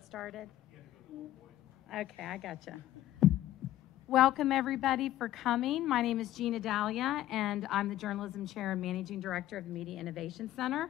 Started? Okay, I gotcha. Welcome everybody for coming. My name is Gina Dahlia, and I'm the Journalism Chair and Managing Director of the Media Innovation Center,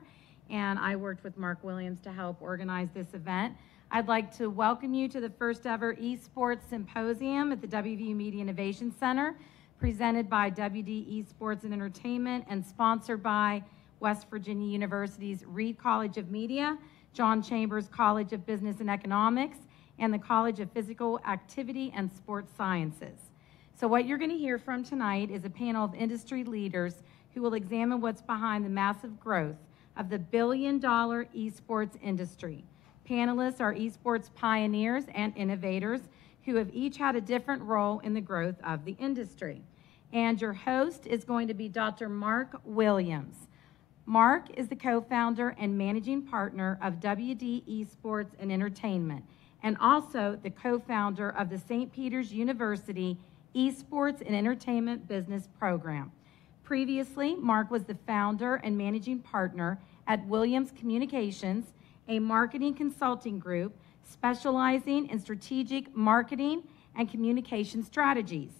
and I worked with Marc Williams to help organize this event. I'd like to welcome you to the first ever Esports Symposium at the WVU Media Innovation Center, presented by WD Esports and Entertainment and sponsored by West Virginia University's Reed College of Media, John Chambers College of Business and Economics, and the College of Physical Activity and Sports Sciences. So what you're going to hear from tonight is a panel of industry leaders who will examine what's behind the massive growth of the billion-dollar esports industry. Panelists are esports pioneers and innovators who have each had a different role in the growth of the industry. And your host is going to be Dr. Marc Williams. Marc is the co-founder and managing partner of WD Esports and Entertainment, and also the co-founder of the St. Peter's University Esports and Entertainment Business Program. Previously, Marc was the founder and managing partner at Williams Communications, a marketing consulting group specializing in strategic marketing and communication strategies.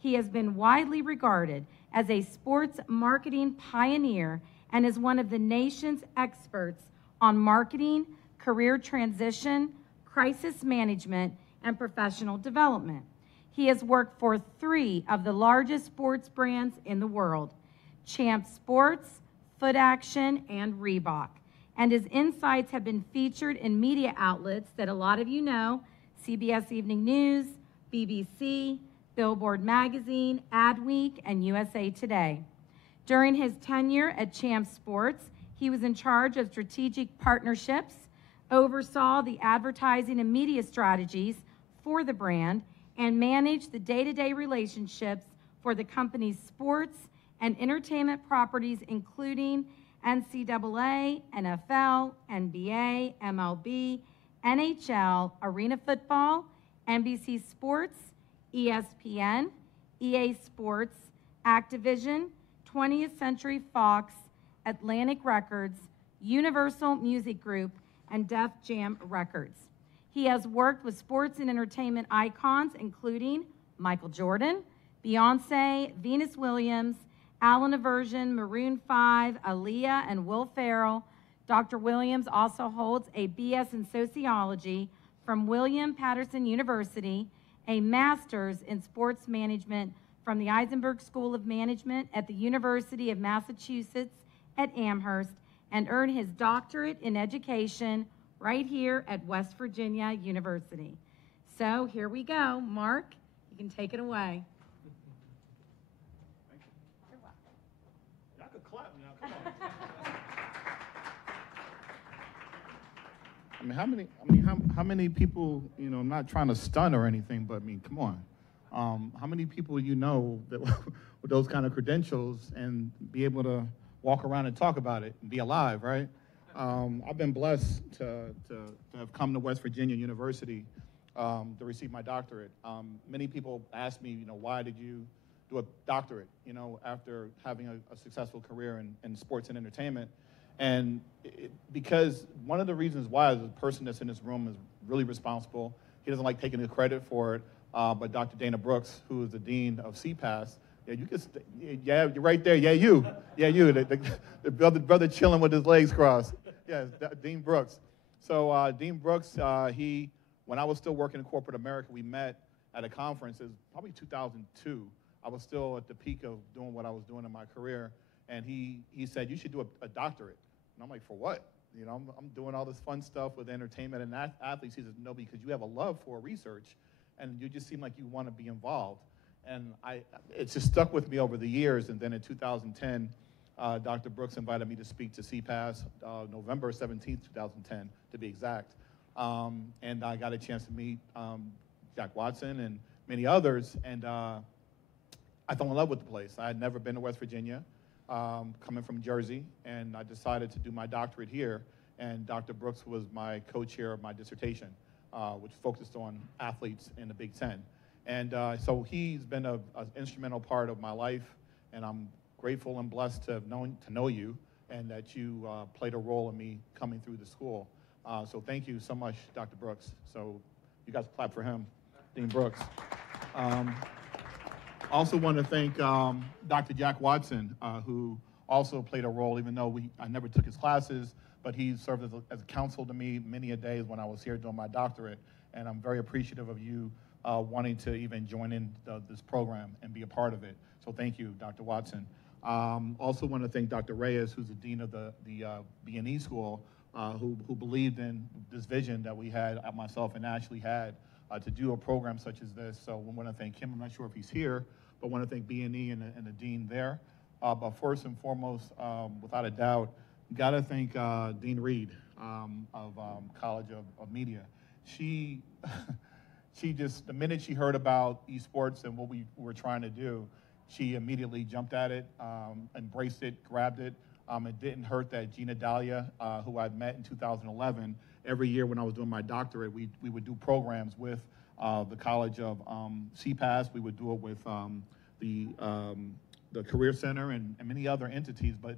He has been widely regarded as a sports marketing pioneer and is one of the nation's experts on marketing, career transition, crisis management, and professional development. He has worked for 3 of the largest sports brands in the world, Champs Sports, Foot Action, and Reebok. And his insights have been featured in media outlets that a lot of you know, CBS Evening News, BBC, Billboard Magazine, Adweek, and USA Today. During his tenure at Champs Sports, he was in charge of strategic partnerships, oversaw the advertising and media strategies for the brand, and managed the day-to-day relationships for the company's sports and entertainment properties, including NCAA, NFL, NBA, MLB, NHL, Arena Football, NBC Sports, ESPN, EA Sports, Activision, 20th Century Fox, Atlantic Records, Universal Music Group, and Def Jam Records. He has worked with sports and entertainment icons including Michael Jordan, Beyonce, Venus Williams, Allen Iverson, Maroon 5, Aaliyah, and Will Ferrell. Dr. Williams also holds a BS in Sociology from William Patterson University, a master's in sports management from the Eisenberg School of Management at the University of Massachusetts at Amherst, and earned his doctorate in education right here at West Virginia University. So here we go. Marc, you can take it away. Thank you. You're welcome. Y'all could clap now, come on. How many people, I'm not trying to stun or anything, but come on. How many people you know that with those kind of credentials and be able to walk around and talk about it and be alive, right? I've been blessed to have come to West Virginia University to receive my doctorate. Many people ask me, why did you do a doctorate, after having a successful career in sports and entertainment? And because one of the reasons why the person that's in this room is really responsible, he doesn't like taking the credit for it, but Dr. Dana Brooks, who is the dean of CPAS, you're right there. Yeah, you. The brother chilling with his legs crossed. Yes, Dean Brooks. So Dean Brooks, when I was still working in corporate America, we met at a conference. It was probably 2002. I was still at the peak of doing what I was doing in my career, and he said, you should do a doctorate. And I'm like, for what? I'm doing all this fun stuff with entertainment and athletes. He says, no, because you have a love for research, and you just seem like you want to be involved. And it's just stuck with me over the years. And then in 2010, Dr. Brooks invited me to speak to CPAS, November 17th, 2010, to be exact. And I got a chance to meet Jack Watson and many others. And I fell in love with the place. I had never been to West Virginia, coming from Jersey, and I decided to do my doctorate here. And Dr. Brooks was my co-chair of my dissertation, which focused on athletes in the Big Ten. And so he's been an instrumental part of my life, and I'm grateful and blessed to know you, and that you played a role in me coming through the school. So thank you so much, Dr. Brooks. So you guys clap for him, Dean Brooks. Also want to thank Dr. Jack Watson, who also played a role, even though I never took his classes, but he served as a counsel to me many a days when I was here doing my doctorate. And I'm very appreciative of you wanting to even join in this program and be a part of it. So thank you, Dr. Watson. Also want to thank Dr. Reyes, who's the dean of the B&E school, who believed in this vision that we had, myself and Ashley had, to do a program such as this. So we want to thank him. I'm not sure if he's here, but want to thank B&E and the dean there. But first and foremost, without a doubt, got to thank Dean Reed of College of Media. She just, the minute she heard about esports and what we were trying to do, she immediately jumped at it, embraced it, grabbed it. It didn't hurt that Gina Dahlia, who I'd met in 2011, every year when I was doing my doctorate, we would do programs with the College of CPAS. We would do it with the Career Center and many other entities, but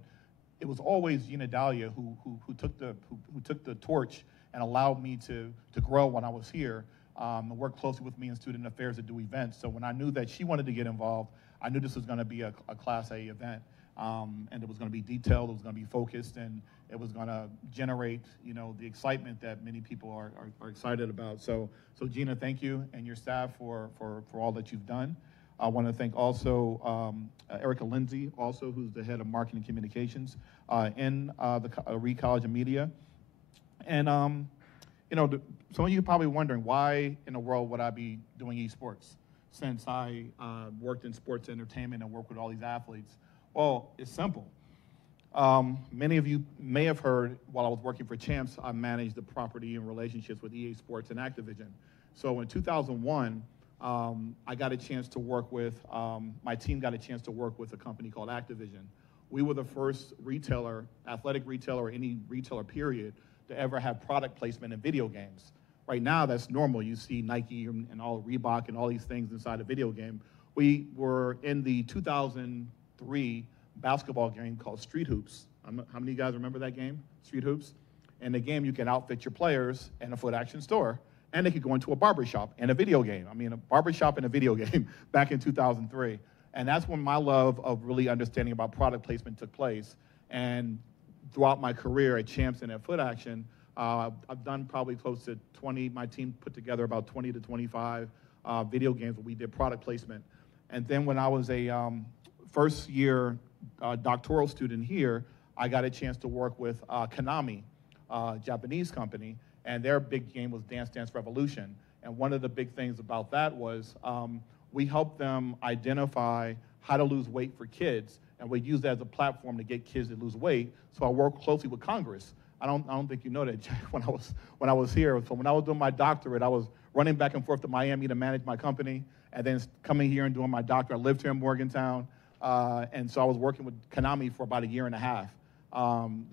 it was always Gina Dahlia who took the torch and allowed me to grow when I was here, and work closely with me in student affairs to do events. So when I knew that she wanted to get involved, I knew this was going to be a Class A event, and it was going to be detailed, it was going to be focused, and it was going to generate, the excitement that many people are excited about. So Gina, thank you, and your staff for all that you've done. I want to thank also Erica Lindsay, also who's the head of marketing communications in the Reed College of Media. And some of you are probably wondering, why in the world would I be doing esports since I worked in sports entertainment and worked with all these athletes? Well, it's simple. Many of you may have heard, while I was working for Champs, I managed the property and relationships with EA Sports and Activision. So in 2001, I got a chance to work with, my team got a chance to work with a company called Activision. We were the first retailer, athletic retailer, or any retailer period, to ever have product placement in video games. Right now, that's normal. You see Nike and all Reebok and all these things inside a video game. We were in the 2003 basketball game called Street Hoops. How many of you guys remember that game, Street Hoops? In the game, you can outfit your players in a foot action store, and they could go into a barbershop and a video game. I mean, a barbershop and a video game back in 2003. And that's when my love of really understanding about product placement took place. And throughout my career at Champs and at Foot Action, I've done probably close to 20, my team put together about 20 to 25 video games where we did product placement. And then when I was a first year doctoral student here, I got a chance to work with Konami, Japanese company, and their big game was Dance Dance Revolution. And one of the big things about that was we helped them identify how to lose weight for kids, and we used that as a platform to get kids to lose weight. So I worked closely with Congress. I don't think you know that, Jack, when I was here. So when I was doing my doctorate, I was running back and forth to Miami to manage my company, and then coming here and doing my doctorate. I lived here in Morgantown, and so I was working with Konami for about a year and a half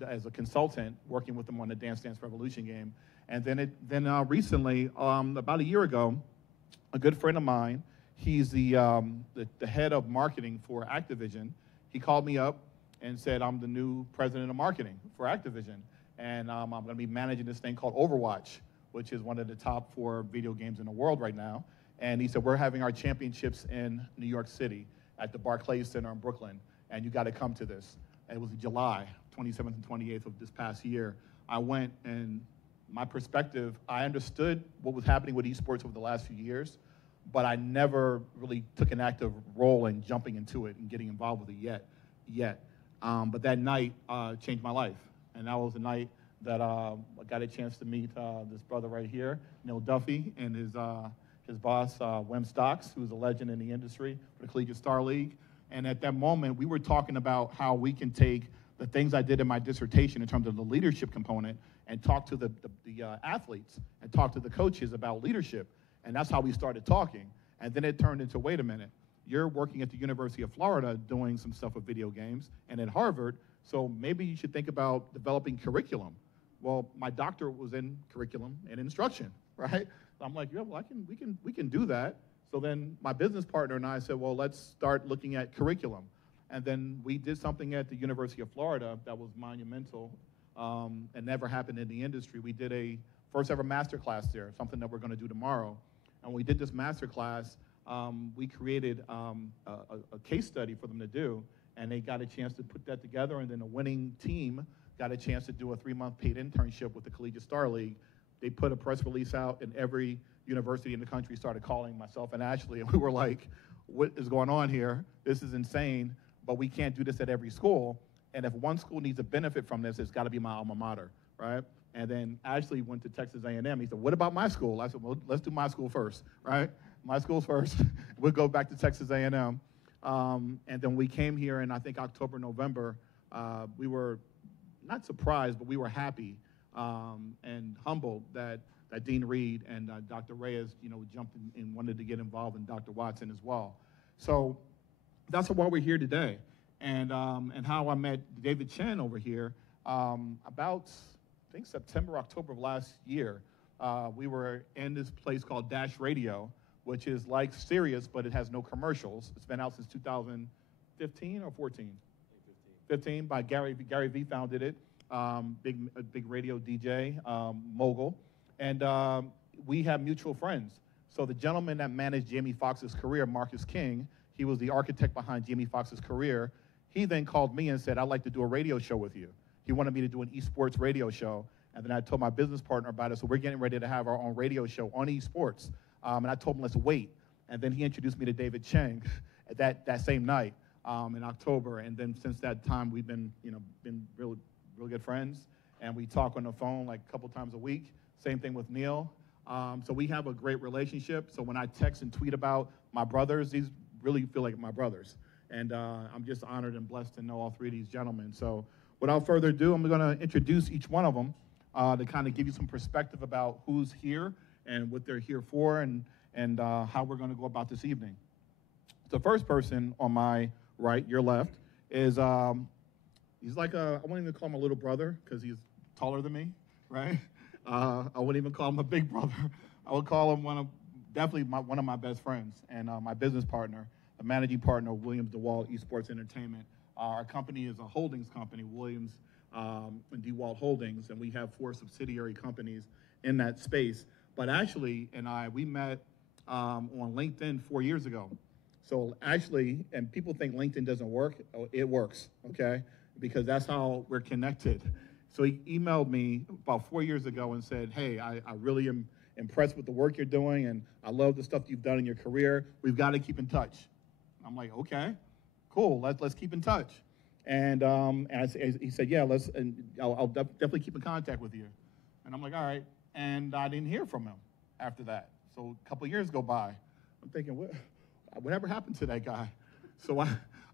as a consultant, working with them on the Dance Dance Revolution game. And then recently, about a year ago, a good friend of mine, he's the head of marketing for Activision. He called me up and said, I'm the new president of marketing for Activision, and I'm going to be managing this thing called Overwatch, which is one of the top 4 video games in the world right now. And he said, we're having our championships in New York City at the Barclays Center in Brooklyn, and you got to come to this. And it was July 27th and 28th of this past year. I went, and my perspective, I understood what was happening with esports over the last few years, but I never really took an active role in jumping into it and getting involved with it yet. But that night changed my life. And that was the night that I got a chance to meet this brother right here, Duffy, and his boss, Wim Stocks, who's a legend in the industry for the Collegiate Star League. And at that moment, we were talking about how we can take the things I did in my dissertation in terms of the leadership component and talk to the athletes and talk to the coaches about leadership. And that's how we started talking. And then it turned into, wait a minute, you're working at the University of Florida doing some stuff with video games and at Harvard, so maybe you should think about developing curriculum. Well, my doctorate was in curriculum and instruction, right? So I'm like, yeah, well, we can do that. So then my business partner and I said, well, let's start looking at curriculum. And then we did something at the University of Florida that was monumental It never happened in the industry. We did a first ever master class there, something that we're going to do tomorrow. And when we did this master class, we created a case study for them to do, and they got a chance to put that together, and then the winning team got a chance to do a 3-month paid internship with the Collegiate Star League. They put a press release out, and every university in the country started calling myself and Ashley, and we were like, what is going on here? This is insane, but we can't do this at every school, and if one school needs to benefit from this, it's got to be my alma mater, right? And then Ashley went to Texas A&M. He said, what about my school? I said, well, let's do my school first, right? My school's first. We'll go back to Texas A&M. And then we came here in, I think, October, November. We were not surprised, but we were happy and humbled that Dean Reed and Dr. Reyes, jumped in and wanted to get involved, in Dr. Watson as well. So that's why we're here today. And how I met David Chen over here about, I think, September, October of last year. We were in this place called Dash Radio, which is like Sirius, but it has no commercials. It's been out since 2015 or 14? 15 by Gary V founded it, big radio DJ, mogul. And we have mutual friends. So the gentleman that managed Jamie Foxx's career, Marcus King, he was the architect behind Jamie Foxx's career. He then called me and said, I'd like to do a radio show with you. He wanted me to do an esports radio show. And then I told my business partner about it, so we're getting ready to have our own radio show on esports. And I told him, let's wait. And then he introduced me to David Chen that same night in October. And then since that time, we've been real good friends. And we talk on the phone like a couple times a week. Same thing with Neil. So we have a great relationship. So when I text and tweet about my brothers, these really feel like my brothers. And I'm just honored and blessed to know all three of these gentlemen. So without further ado, I'm going to introduce each one of them to kind of give you some perspective about who's here and what they're here for, and how we're going to go about this evening. The first person on my right, your left, is he's like I wouldn't even call him a little brother because he's taller than me, right? I wouldn't even call him a big brother. I would call him definitely one of my best friends and my business partner, the managing partner of Williams DeWalt Esports Entertainment. Our company is a holdings company, Williams and DeWalt Holdings, and we have 4 subsidiary companies in that space. But Ashley and we met on LinkedIn 4 years ago. So Ashley, and people think LinkedIn doesn't work. Oh, it works, okay? Because that's how we're connected. So he emailed me about 4 years ago and said, hey, I really am impressed with the work you're doing, and I love the stuff you've done in your career. We've got to keep in touch. I'm like, okay, cool, let's keep in touch. And he said, yeah, I'll definitely keep in contact with you. And I'm like, all right. And I didn't hear from him after that. So a couple of years go by. I'm thinking, whatever happened to that guy? So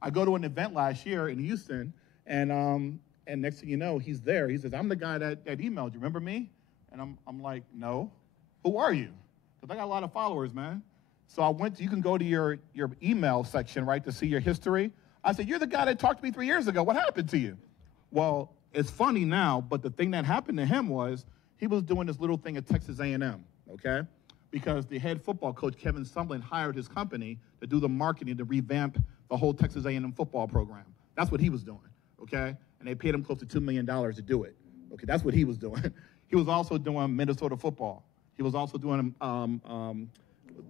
I go to an event last year in Houston, and next thing you know, he's there. He says, I'm the guy that emailed you. Remember me? And I'm like, no. Who are you? Because I got a lot of followers, man. So you can go to your email section, right, to see your history. I said, you're the guy that talked to me 3 years ago. What happened to you? Well, it's funny now, but the thing that happened to him was he was doing this little thing at Texas A&M, okay? Because the head football coach, Kevin Sumlin, hired his company to do the marketing to revamp the whole Texas A&M football program. That's what he was doing, okay? And they paid him close to $2 million to do it. Okay, that's what he was doing. He was also doing Minnesota football. He was also doing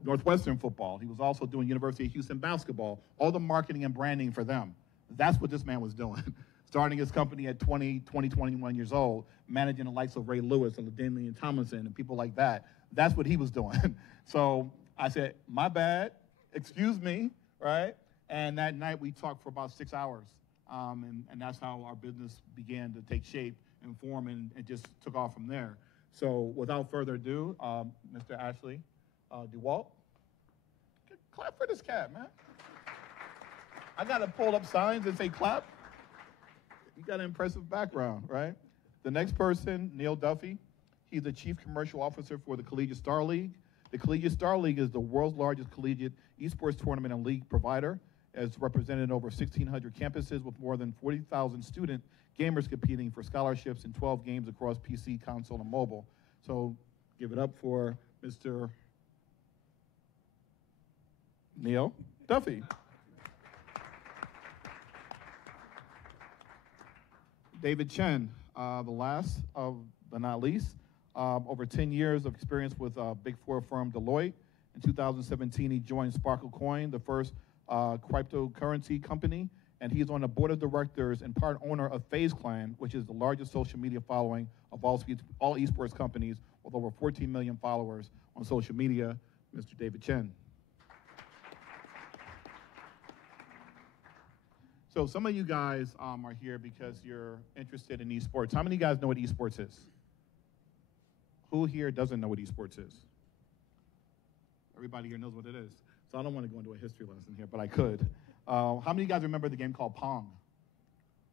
Northwestern football. He was also doing University of Houston basketball, all the marketing and branding for them. That's what this man was doing. Starting his company at 21 years old, managing the likes of Ray Lewis and LaDainian Tomlinson and people like that. That's what he was doing. So I said, my bad, excuse me, right? And that night we talked for about 6 hours. And that's how our business began to take shape and form, and it just took off from there. So without further ado, Mr. Ashley DeWalt. Clap for this cat, man. I got to pull up signs and say clap. You got an impressive background, right? The next person, Neil Duffy. He's the Chief Commercial Officer for the Collegiate Star League. The Collegiate Star League is the world's largest collegiate esports tournament and league provider. It's represented over 1,600 campuses with more than 40,000 student gamers competing for scholarships in 12 games across PC, console, and mobile. So give it up for Mr. Neil Duffy. David Chen. the last but not least, over 10 years of experience with Big Four firm DeWalt. In 2017, he joined Sparkle Coin, the first cryptocurrency company, and he's on the board of directors and part owner of FaZe Clan, which is the largest social media following of all esports companies, with over 14 million followers on social media, Mr. David Chen. So some of you guys are here because you're interested in esports. How many of you guys know what esports is? Who here doesn't know what esports is? Everybody here knows what it is. So I don't want to go into a history lesson here, but I could. How many of you guys remember the game called Pong?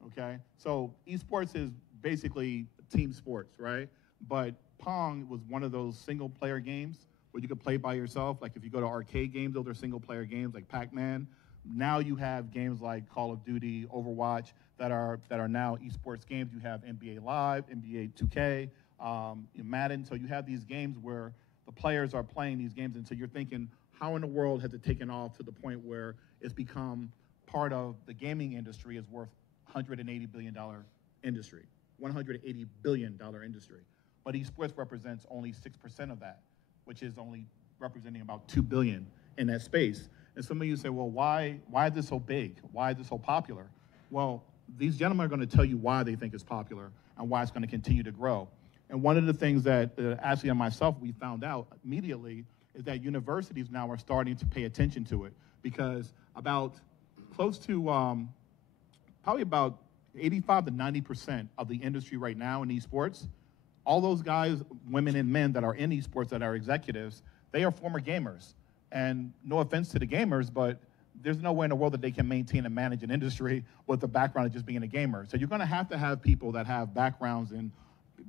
Okay, so esports is basically team sports, right? But Pong was one of those single-player games where you could play by yourself. Like if you go to arcade games, those are single-player games like Pac-Man. Now you have games like Call of Duty, Overwatch that are now esports games. You have NBA Live, NBA 2K, Madden. So you have these games where the players are playing these games, and so you're thinking, how in the world has it taken off to the point where it's become part of the gaming industry is worth $180 billion industry, $180 billion industry. But esports represents only 6% of that, which is only representing about $2 billion in that space. And some of you say, well, why is this so big? Why is this so popular? Well, these gentlemen are going to tell you why they think it's popular and why it's going to continue to grow. And one of the things that Ashley and myself, we found out immediately is that universities now are starting to pay attention to it, because about close to probably about 85 to 90% of the industry right now in esports, all those guys, women and men that are in esports that are executives, they are former gamers. And no offense to the gamers, but there's no way in the world that they can maintain and manage an industry with the background of just being a gamer. So you're going to have people that have backgrounds in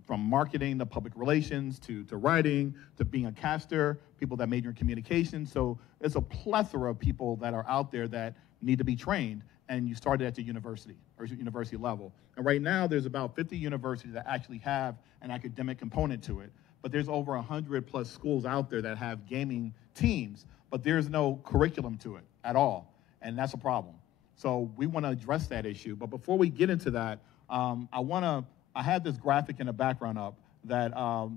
from marketing to public relations to writing to being a caster, people that major in communications. So there's a plethora of people that are out there that need to be trained, and you started at the university or university level. And right now there's about 50 universities that actually have an academic component to it, but there's over 100 plus schools out there that have gaming teams, but there's no curriculum to it at all, and that's a problem. So we want to address that issue. But before we get into that, I had this graphic in the background up that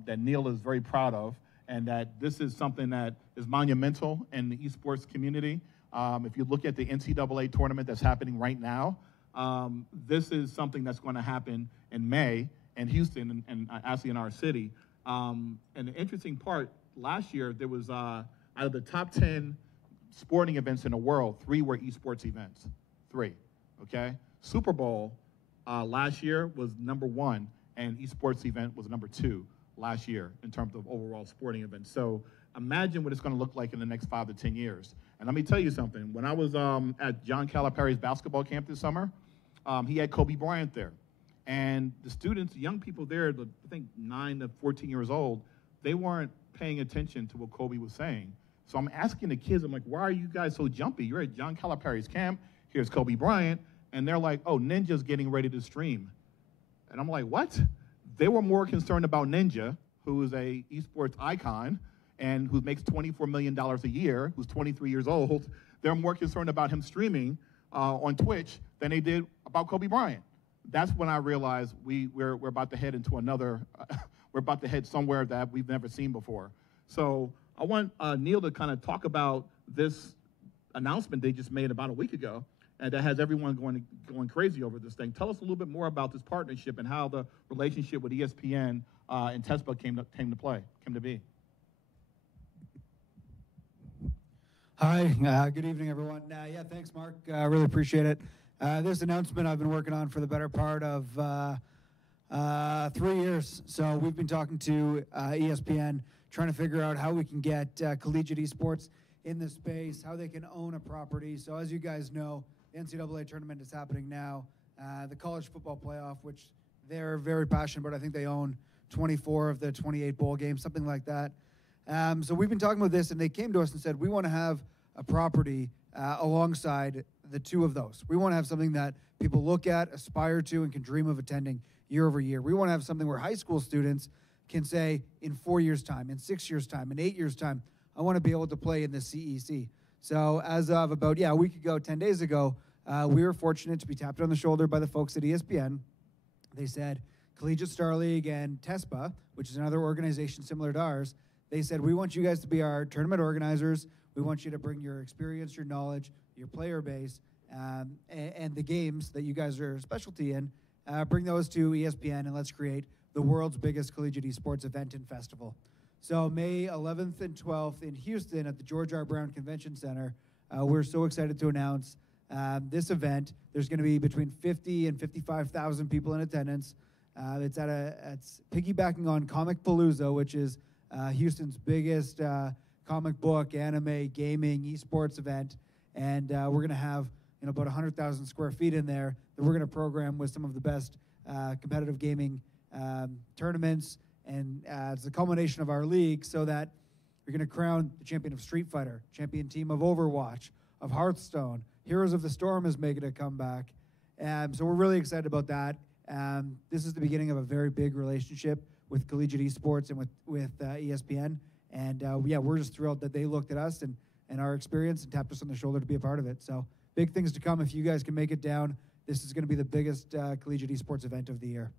that Neil is very proud of, and that this is something that is monumental in the esports community. If you look at the NCAA tournament that's happening right now, this is something that's going to happen in May in Houston and actually in our city. And the interesting part, last year there was out of the top 10 sporting events in the world, 3 were esports events. 3, okay? Super Bowl last year was #1, and esports event was #2 last year in terms of overall sporting events. So imagine what it's going to look like in the next 5 to 10 years. And let me tell you something. When I was at John Calipari's basketball camp this summer, he had Kobe Bryant there. And the students, young people there, I think 9 to 14 years old, they weren't paying attention to what Kobe was saying. So I'm asking the kids, I'm like, why are you guys so jumpy? You're at John Calipari's camp, here's Kobe Bryant, and they're like, oh, Ninja's getting ready to stream. And I'm like, what? They were more concerned about Ninja, who is a esports icon and who makes $24 million a year, who's 23 years old. They're more concerned about him streaming on Twitch than they did about Kobe Bryant. That's when I realized we're about to head into another, we're about to head somewhere that we've never seen before. So I want Neil to kind of talk about this announcement they just made about a week ago, and that has everyone going crazy over this thing. Tell us a little bit more about this partnership and how the relationship with ESPN and TESPA came to be. Hi, good evening, everyone. Yeah, thanks, Mark. I really appreciate it. This announcement I've been working on for the better part of 3 years. So we've been talking to ESPN, trying to figure out how we can get collegiate esports in this space, how they can own a property. So as you guys know, the NCAA tournament is happening now. The college football playoff, which they're very passionate about. I think they own 24 of the 28 bowl games, something like that. So we've been talking about this, and they came to us and said, we want to have a property alongside the 2 of those. We want to have something that people look at, aspire to, and can dream of attending year over year. We want to have something where high school students can say, in 4 years' time, in 6 years' time, in 8 years' time, I want to be able to play in the CEC. So as of about, a week ago, 10 days ago, we were fortunate to be tapped on the shoulder by the folks at ESPN. They said, Collegiate Star League and TESPA, which is another organization similar to ours, they said, we want you guys to be our tournament organizers. We want you to bring your experience, your knowledge, your player base, and the games that you guys are a specialty in, bring those to ESPN, and let's create the world's biggest collegiate esports event and festival. So May 11th and 12th in Houston at the George R. Brown Convention Center, we're so excited to announce this event. There's going to be between 50 and 55,000 people in attendance. It's piggybacking on Comic Palooza, which is Houston's biggest comic book, anime, gaming, esports event, and we're going to have about 100,000 square feet in there that we're going to program with some of the best competitive gaming tournaments, and it's a culmination of our league, so that we're going to crown the champion of Street Fighter, champion team of Overwatch, of Hearthstone. Heroes of the Storm is making a comeback, so we're really excited about that. This is the beginning of a very big relationship with collegiate esports and with ESPN. And yeah, we're just thrilled that they looked at us and our experience and tapped us on the shoulder to be a part of it. So big things to come if you guys can make it down. This is going to be the biggest collegiate esports event of the year.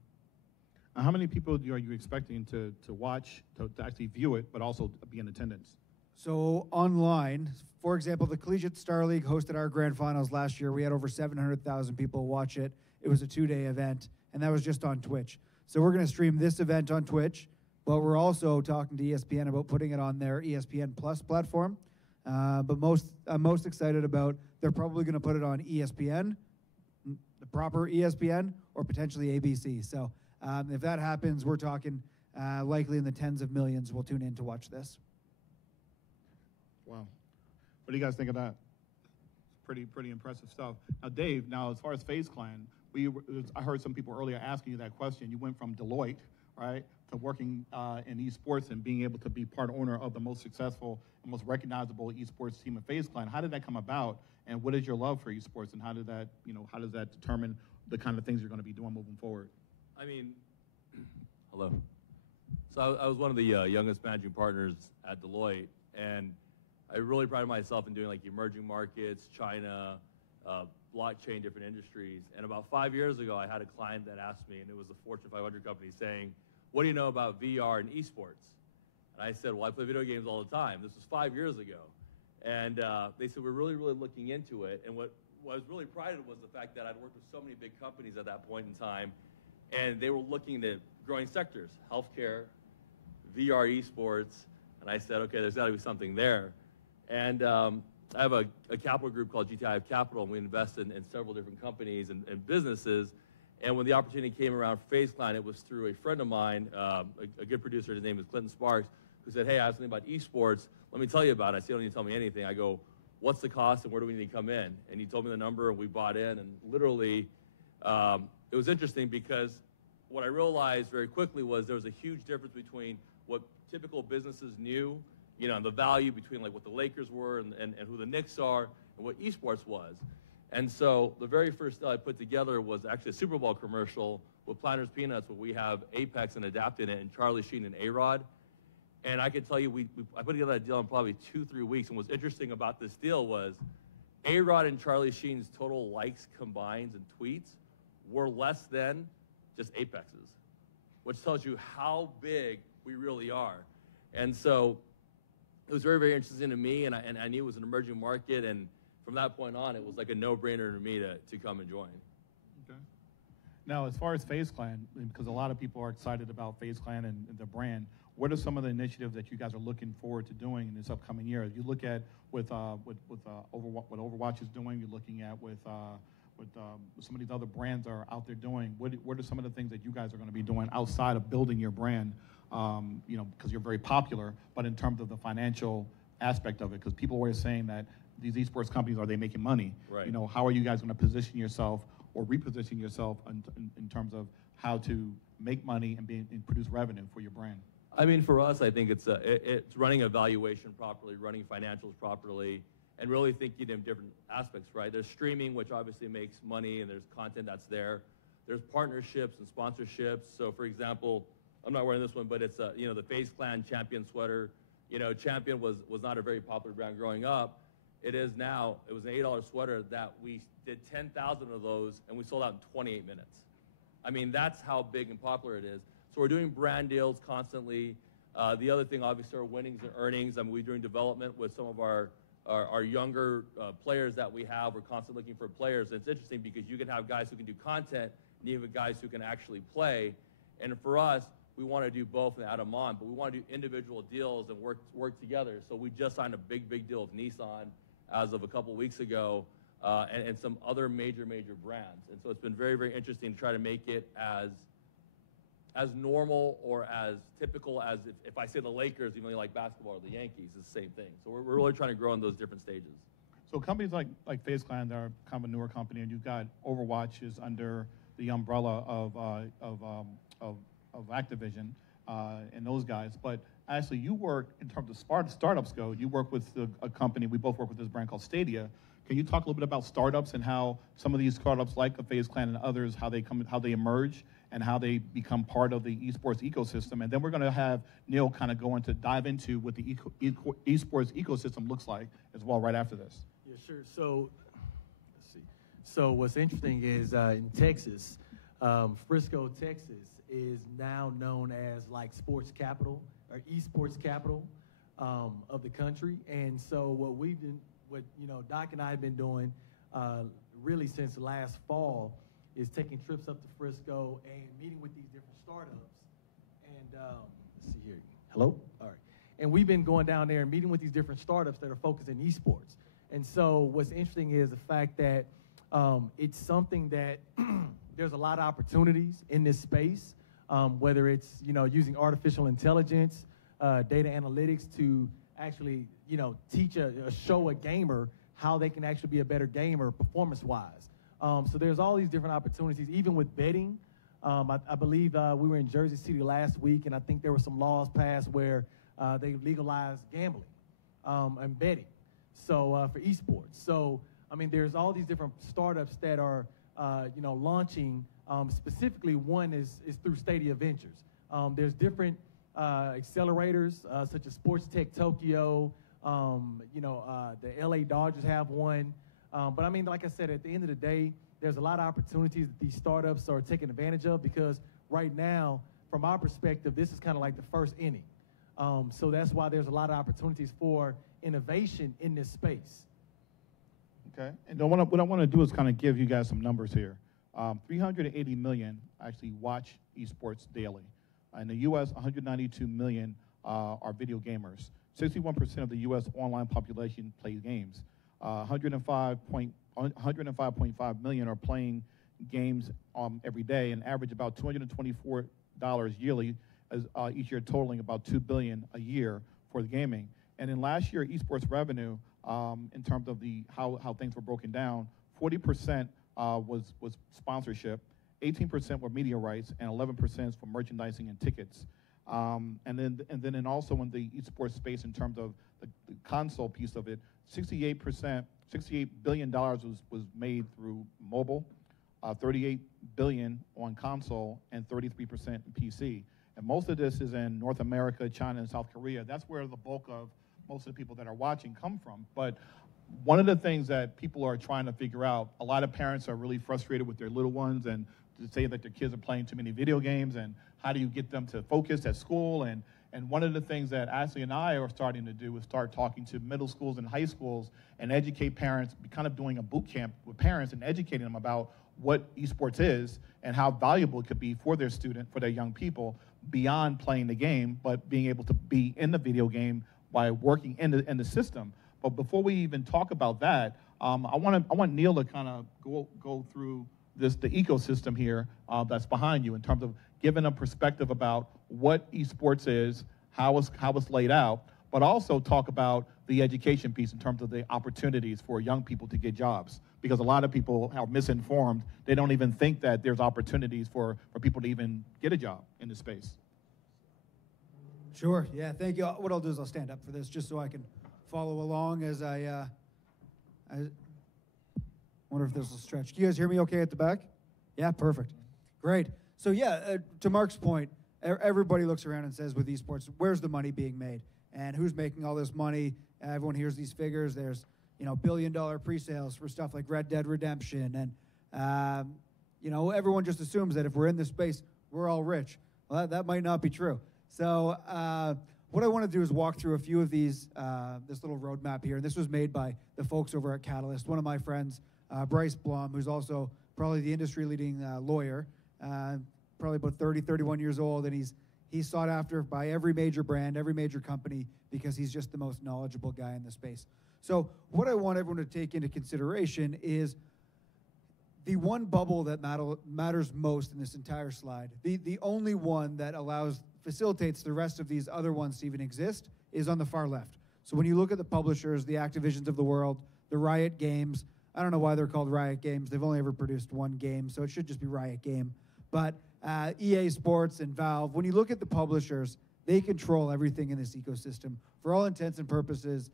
How many people are you expecting to watch, to actually view it, but also be in attendance? So online, for example, the Collegiate Star League hosted our grand finals last year. We had over 700,000 people watch it. It was a 2-day event, and that was just on Twitch. So we're going to stream this event on Twitch, but we're also talking to ESPN about putting it on their ESPN Plus platform. But I'm most excited about, they're probably going to put it on ESPN, the proper ESPN, or potentially ABC. So if that happens, we're talking likely in the tens of millions will tune in to watch this. Wow. What do you guys think of that? Pretty impressive stuff. Now, Dave, as far as FaZe Clan, I heard some people earlier asking you that question. You went from DeWalt, right, to working in esports and being able to be part owner of the most successful and most recognizable esports team of FaZe Clan. How did that come about, and what is your love for esports, and how does that determine the kind of things you're going to be doing moving forward? I mean, hello. So I was one of the youngest managing partners at Deloitte, and I really prided myself in doing like emerging markets, China, blockchain, different industries. And about 5 years ago, I had a client that asked me, and it was a Fortune 500 company, saying, what do you know about VR and esports? And I said, well, I play video games all the time. This was 5 years ago. And they said, we're really, really looking into it. And what I was really prided was the fact that I'd worked with so many big companies at that point in time, and they were looking at growing sectors, healthcare, VR esports. And I said, okay, there's got to be something there. And I have a capital group called GTIF Capital, and we invest in several different companies and businesses. And when the opportunity came around for FaZe Clan, it was through a friend of mine, a good producer, his name is Clinton Sparks, who said, hey, I have something about esports. Let me tell you about it. I said, you don't need to tell me anything. I go, what's the cost and where do we need to come in? And he told me the number, and we bought in. And literally, it was interesting because what I realized very quickly was there was a huge difference between what typical businesses knew, the value between like what the Lakers were and who the Knicks are and what esports was. And so the very first deal I put together was actually a Super Bowl commercial with Planters Peanuts, where we have Apex and Adapt in it, and Charlie Sheen and A-Rod. And I could tell you, I put together that deal in probably 2-3 weeks. And what's interesting about this deal was A-Rod and Charlie Sheen's total likes, combines, and tweets were less than just Apex's, which tells you how big we really are. And so it was very, very interesting to me, and I knew it was an emerging market, and from that point on, it was like a no-brainer to me to come and join. Okay. Now, as far as FaZe Clan, because a lot of people are excited about FaZe Clan and the brand, what are some of the initiatives that you guys are looking forward to doing in this upcoming year? You look at what Overwatch is doing. You're looking at what some of these other brands are out there doing. What are some of the things that you guys are going to be doing outside of building your brand? Because you're very popular, but in terms of the financial aspect of it, because people were saying that these esports companies, are they making money? Right. How are you guys going to position yourself or reposition yourself in terms of how to make money and produce revenue for your brand? I mean, for us, I think it's running a valuation properly, running financials properly, and really thinking in different aspects, right? There's streaming, which obviously makes money, and there's content that's there. There's partnerships and sponsorships. So, for example, I'm not wearing this one, but it's the FaZe Clan Champion sweater. Champion was not a very popular brand growing up. It is now. It was an $8 sweater that we did 10,000 of those, and we sold out in 28 minutes. I mean, that's how big and popular it is. So we're doing brand deals constantly. The other thing, obviously, are winnings and earnings. I mean, we're doing development with some of our younger players that we have. We're constantly looking for players. And it's interesting because you can have guys who can do content and even guys who can actually play. And for us, we want to do both and add them on, but we want to do individual deals and work together. So we just signed a big deal with Nissan as of a couple weeks ago, and some other major brands. And so it's been very interesting to try to make it as normal or as typical as if I say the Lakers, even though you like basketball, or the Yankees, it's the same thing. So we're really trying to grow in those different stages. So companies like FaZe Clan are kind of a newer company, and you've got Overwatch is under the umbrella of Activision and those guys. But actually, you work in terms of startups go. You work with a company. We both work with this brand called Stadia. Can you talk a little bit about startups and how some of these startups, like FaZe Clan and others, how they emerge and how they become part of the esports ecosystem? And then we're going to have Neil kind of dive into what the esports ecosystem looks like as well right after this. Yeah, sure. So let's see. So what's interesting is in Texas, Frisco, Texas, is now known as like sports capital or esports capital of the country. And so what Doc and I have been doing really since last fall is taking trips up to Frisco and meeting with these different startups. And let's see here. Hello? All right. And we've been going down there and meeting with these different startups that are focused in esports. And so what's interesting is the fact that it's something that there's a lot of opportunities in this space, whether it's using artificial intelligence, data analytics to actually teach show a gamer how they can actually be a better gamer performance-wise. So there's all these different opportunities, even with betting. I believe we were in Jersey City last week, and I think there were some laws passed where they legalized gambling and betting. So for esports. So I mean, there's all these different startups that are launching. Specifically, one is through Stadia Ventures. There's different accelerators such as Sports Tech Tokyo. The LA Dodgers have one. But I mean, like I said, at the end of the day, there's a lot of opportunities that these startups are taking advantage of because right now, from our perspective, this is kind of like the first inning. So that's why there's a lot of opportunities for innovation in this space. Okay. And what I want to do is kind of give you guys some numbers here. 380 million actually watch esports daily. In the U.S., 192 million are video gamers. 61% of the U.S. online population plays games. 105.5 million are playing games every day, and average about $224 yearly, each year totaling about $2 billion a year for the gaming. And in last year, esports revenue, in terms of how things were broken down, 40% was sponsorship, 18% were media rights, and 11% for merchandising and tickets. And then also in the esports space, in terms of the console piece of it, $68 billion was made through mobile, $38 billion on console, and 33% in PC. And most of this is in North America, China, and South Korea. That's where the bulk of most of the people that are watching come from. But one of the things that people are trying to figure out, a lot of parents are really frustrated with their little ones and to say that their kids are playing too many video games, and how do you get them to focus at school? And one of the things that Ashley and I are starting to do is start talking to middle schools and high schools and educate parents, kind of doing a boot camp with parents and educating them about what esports is and how valuable it could be for their young people, beyond playing the game, but being able to be in the video game by working in the system. But before we even talk about that, I want Neil to kind of go through the ecosystem here that's behind you in terms of giving a perspective about what esports is, how it's laid out, but also talk about the education piece in terms of the opportunities for young people to get jobs. Because a lot of people are misinformed. They don't even think that there's opportunities for people to even get a job in this space. Sure. Yeah, thank you. What I'll do is I'll stand up for this just so I can follow along as I wonder if this will stretch. Can you guys hear me okay at the back? Yeah, perfect. Great. So yeah, to Marc's point, everybody looks around and says with esports, where's the money being made? And who's making all this money? Everyone hears these figures. There's, $1 billion pre-sales for stuff like Red Dead Redemption and, everyone just assumes that if we're in this space, we're all rich. Well, that might not be true. So what I want to do is walk through a few of these, this little roadmap here. And this was made by the folks over at Catalyst. One of my friends, Bryce Blom, who's also probably the industry-leading lawyer, probably about 30, 31 years old, and he's sought after by every major brand, every major company, because he's just the most knowledgeable guy in the space. So what I want everyone to take into consideration is the one bubble that matters most in this entire slide, the only one that facilitates the rest of these other ones to even exist, is on the far left. So when you look at the publishers, the Activisions of the world, the Riot Games, I don't know why they're called Riot Games. They've only ever produced one game, so it should just be Riot Game. But EA Sports and Valve, when you look at the publishers, they control everything in this ecosystem. For all intents and purposes,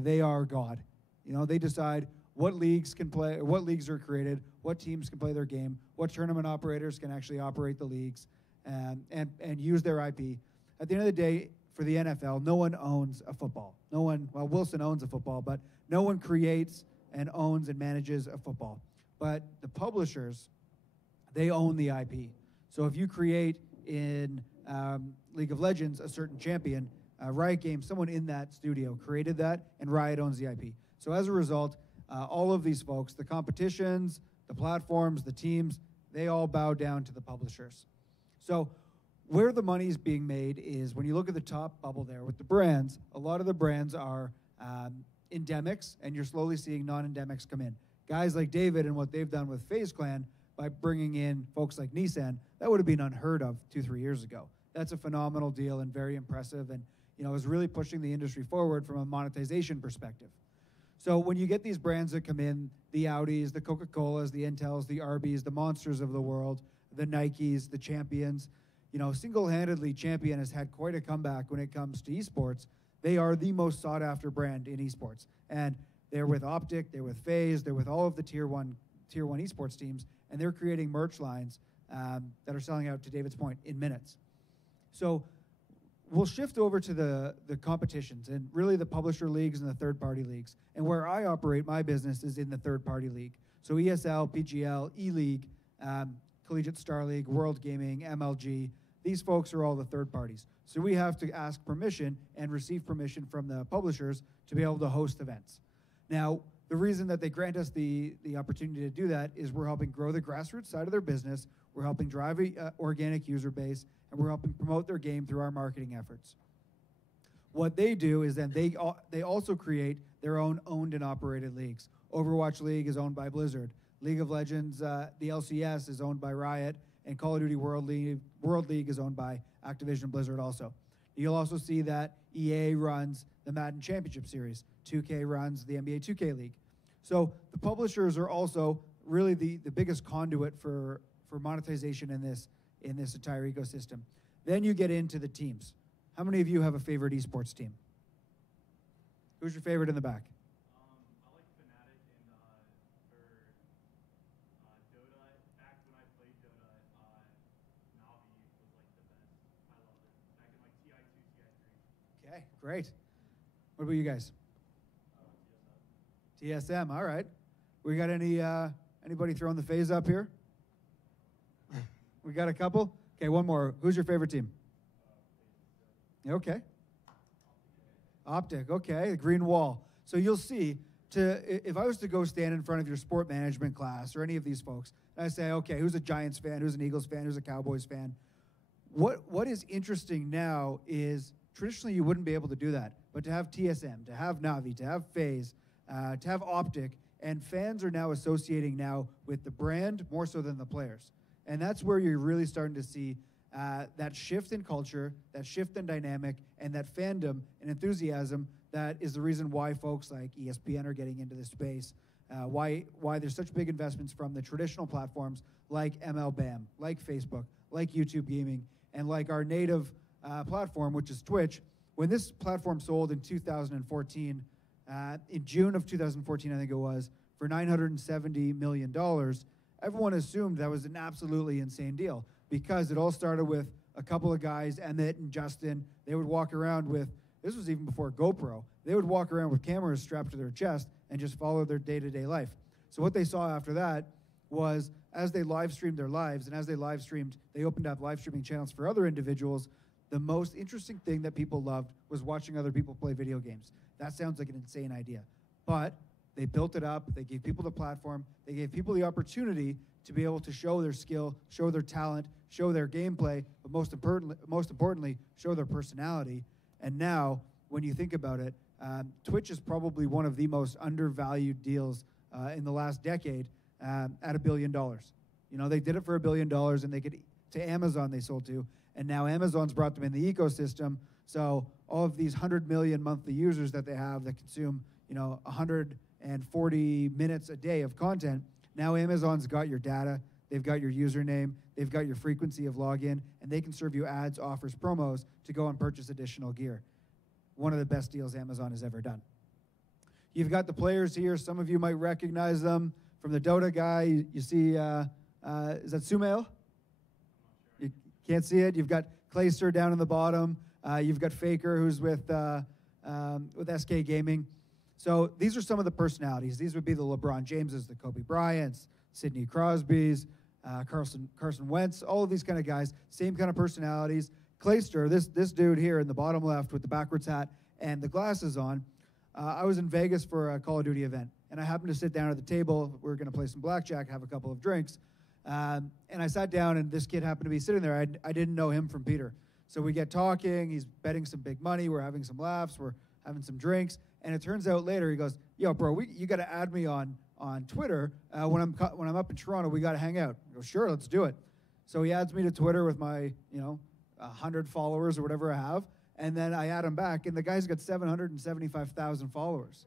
they are God. They decide what leagues can play, what leagues are created, what teams can play their game, what tournament operators can actually operate the leagues, and use their IP. At the end of the day, for the NFL, no one owns a football. Wilson owns a football, but no one creates and owns and manages a football. But the publishers, they own the IP. So if you create in League of Legends a certain champion, Riot Games, someone in that studio created that, and Riot owns the IP. So as a result, all of these folks, the competitions, the platforms, the teams, they all bow down to the publishers. So where the money is being made is when you look at the top bubble there with the brands, a lot of the brands are endemics, and you're slowly seeing non-endemics come in. Guys like David and what they've done with FaZe Clan by bringing in folks like Nissan, that would have been unheard of 2-3 years ago. That's a phenomenal deal and very impressive, and is really pushing the industry forward from a monetization perspective. So when you get these brands that come in, the Audis, the Coca-Colas, the Intels, the Arby's, the Monsters of the world, the Nikes, the Champions, single-handedly Champion has had quite a comeback when it comes to esports. They are the most sought-after brand in esports. And they're with Optic, they're with FaZe, they're with all of the tier one esports teams, and they're creating merch lines that are selling out, to David's point, in minutes. So we'll shift over to the competitions and really the publisher leagues and the third-party leagues. And where I operate my business is in the third-party league. So ESL, PGL, E-League, Collegiate Star League, World Gaming, MLG, these folks are all the third parties. So we have to ask permission and receive permission from the publishers to be able to host events. Now, the reason that they grant us the opportunity to do that is we're helping grow the grassroots side of their business, we're helping drive an organic user base, and we're helping promote their game through our marketing efforts. What they do is then they also create their own owned and operated leagues. Overwatch League is owned by Blizzard. League of Legends, the LCS, is owned by Riot, and Call of Duty World League is owned by Activision Blizzard also. You'll also see that EA runs the Madden Championship Series. 2K runs the NBA 2K League. So the publishers are also really the biggest conduit for monetization in this entire ecosystem. Then you get into the teams. How many of you have a favorite esports team? Who's your favorite in the back? I like Fnatic and for Dota. Back when I played Dota, Navi was like the best. I loved it. Back in like TI2, TI3. Okay, great. What about you guys? TSM, all right. We got anybody throwing the FaZe up here? We got a couple? Okay, one more. Who's your favorite team? Okay. Optic, okay, the green wall. So you'll see, if I was to go stand in front of your sport management class or any of these folks, and I say, okay, who's a Giants fan, who's an Eagles fan, who's a Cowboys fan? What is interesting now is traditionally you wouldn't be able to do that, but to have TSM, to have Navi, to have FaZe, to have Optic, and fans are now associating now with the brand more so than the players. And that's where you're really starting to see that shift in culture, that shift in dynamic, and that fandom and enthusiasm that is the reason why folks like ESPN are getting into this space, why there's such big investments from the traditional platforms like MLBAM, like Facebook, like YouTube Gaming, and like our native platform, which is Twitch. When this platform sold in 2014, in June of 2014, I think it was, for $970 million, everyone assumed that was an absolutely insane deal because it all started with a couple of guys, Emmett and Justin. They would walk around with, this was even before GoPro, they would walk around with cameras strapped to their chest and just follow their day-to-day life. So what they saw after that was as they live streamed their lives and as they live streamed, they opened up live streaming channels for other individuals. The most interesting thing that people loved was watching other people play video games. That sounds like an insane idea, but they built it up. They gave people the platform. They gave people the opportunity to be able to show their skill, show their talent, show their gameplay, but most importantly, show their personality. And now, when you think about it, Twitch is probably one of the most undervalued deals in the last decade at $1 billion. You know, they did it for $1 billion, and they could to Amazon they sold to, and now Amazon's brought them in the ecosystem. So all of these 100 million monthly users that they have that consume, you know, 140 minutes a day of content. Now Amazon's got your data, they've got your username, they've got your frequency of login, and they can serve you ads, offers, promos to go and purchase additional gear. One of the best deals Amazon has ever done. You've got the players here. Some of you might recognize them from the Dota guy. You see, is that Sumail? You can't see it. You've got Clayster down in the bottom. You've got Faker, who's with SK Gaming. So these are some of the personalities. These would be the LeBron Jameses, the Kobe Bryants, Sidney Crosbys, Carson Wentz, all of these kind of guys, same kind of personalities. Clayster, this dude here in the bottom left with the backwards hat and the glasses on, I was in Vegas for a Call of Duty event, and I happened to sit down at the table. We were going to play some blackjack, have a couple of drinks, and I sat down, and this kid happened to be sitting there. I didn't know him from Peter. So we get talking. He's betting some big money. We're having some laughs. We're having some drinks. And it turns out later, he goes, yo, bro, you got to add me on Twitter. When I'm up in Toronto, we got to hang out. I go, sure, let's do it. So he adds me to Twitter with my, 100 followers or whatever I have. And then I add him back, and the guy's got 775,000 followers.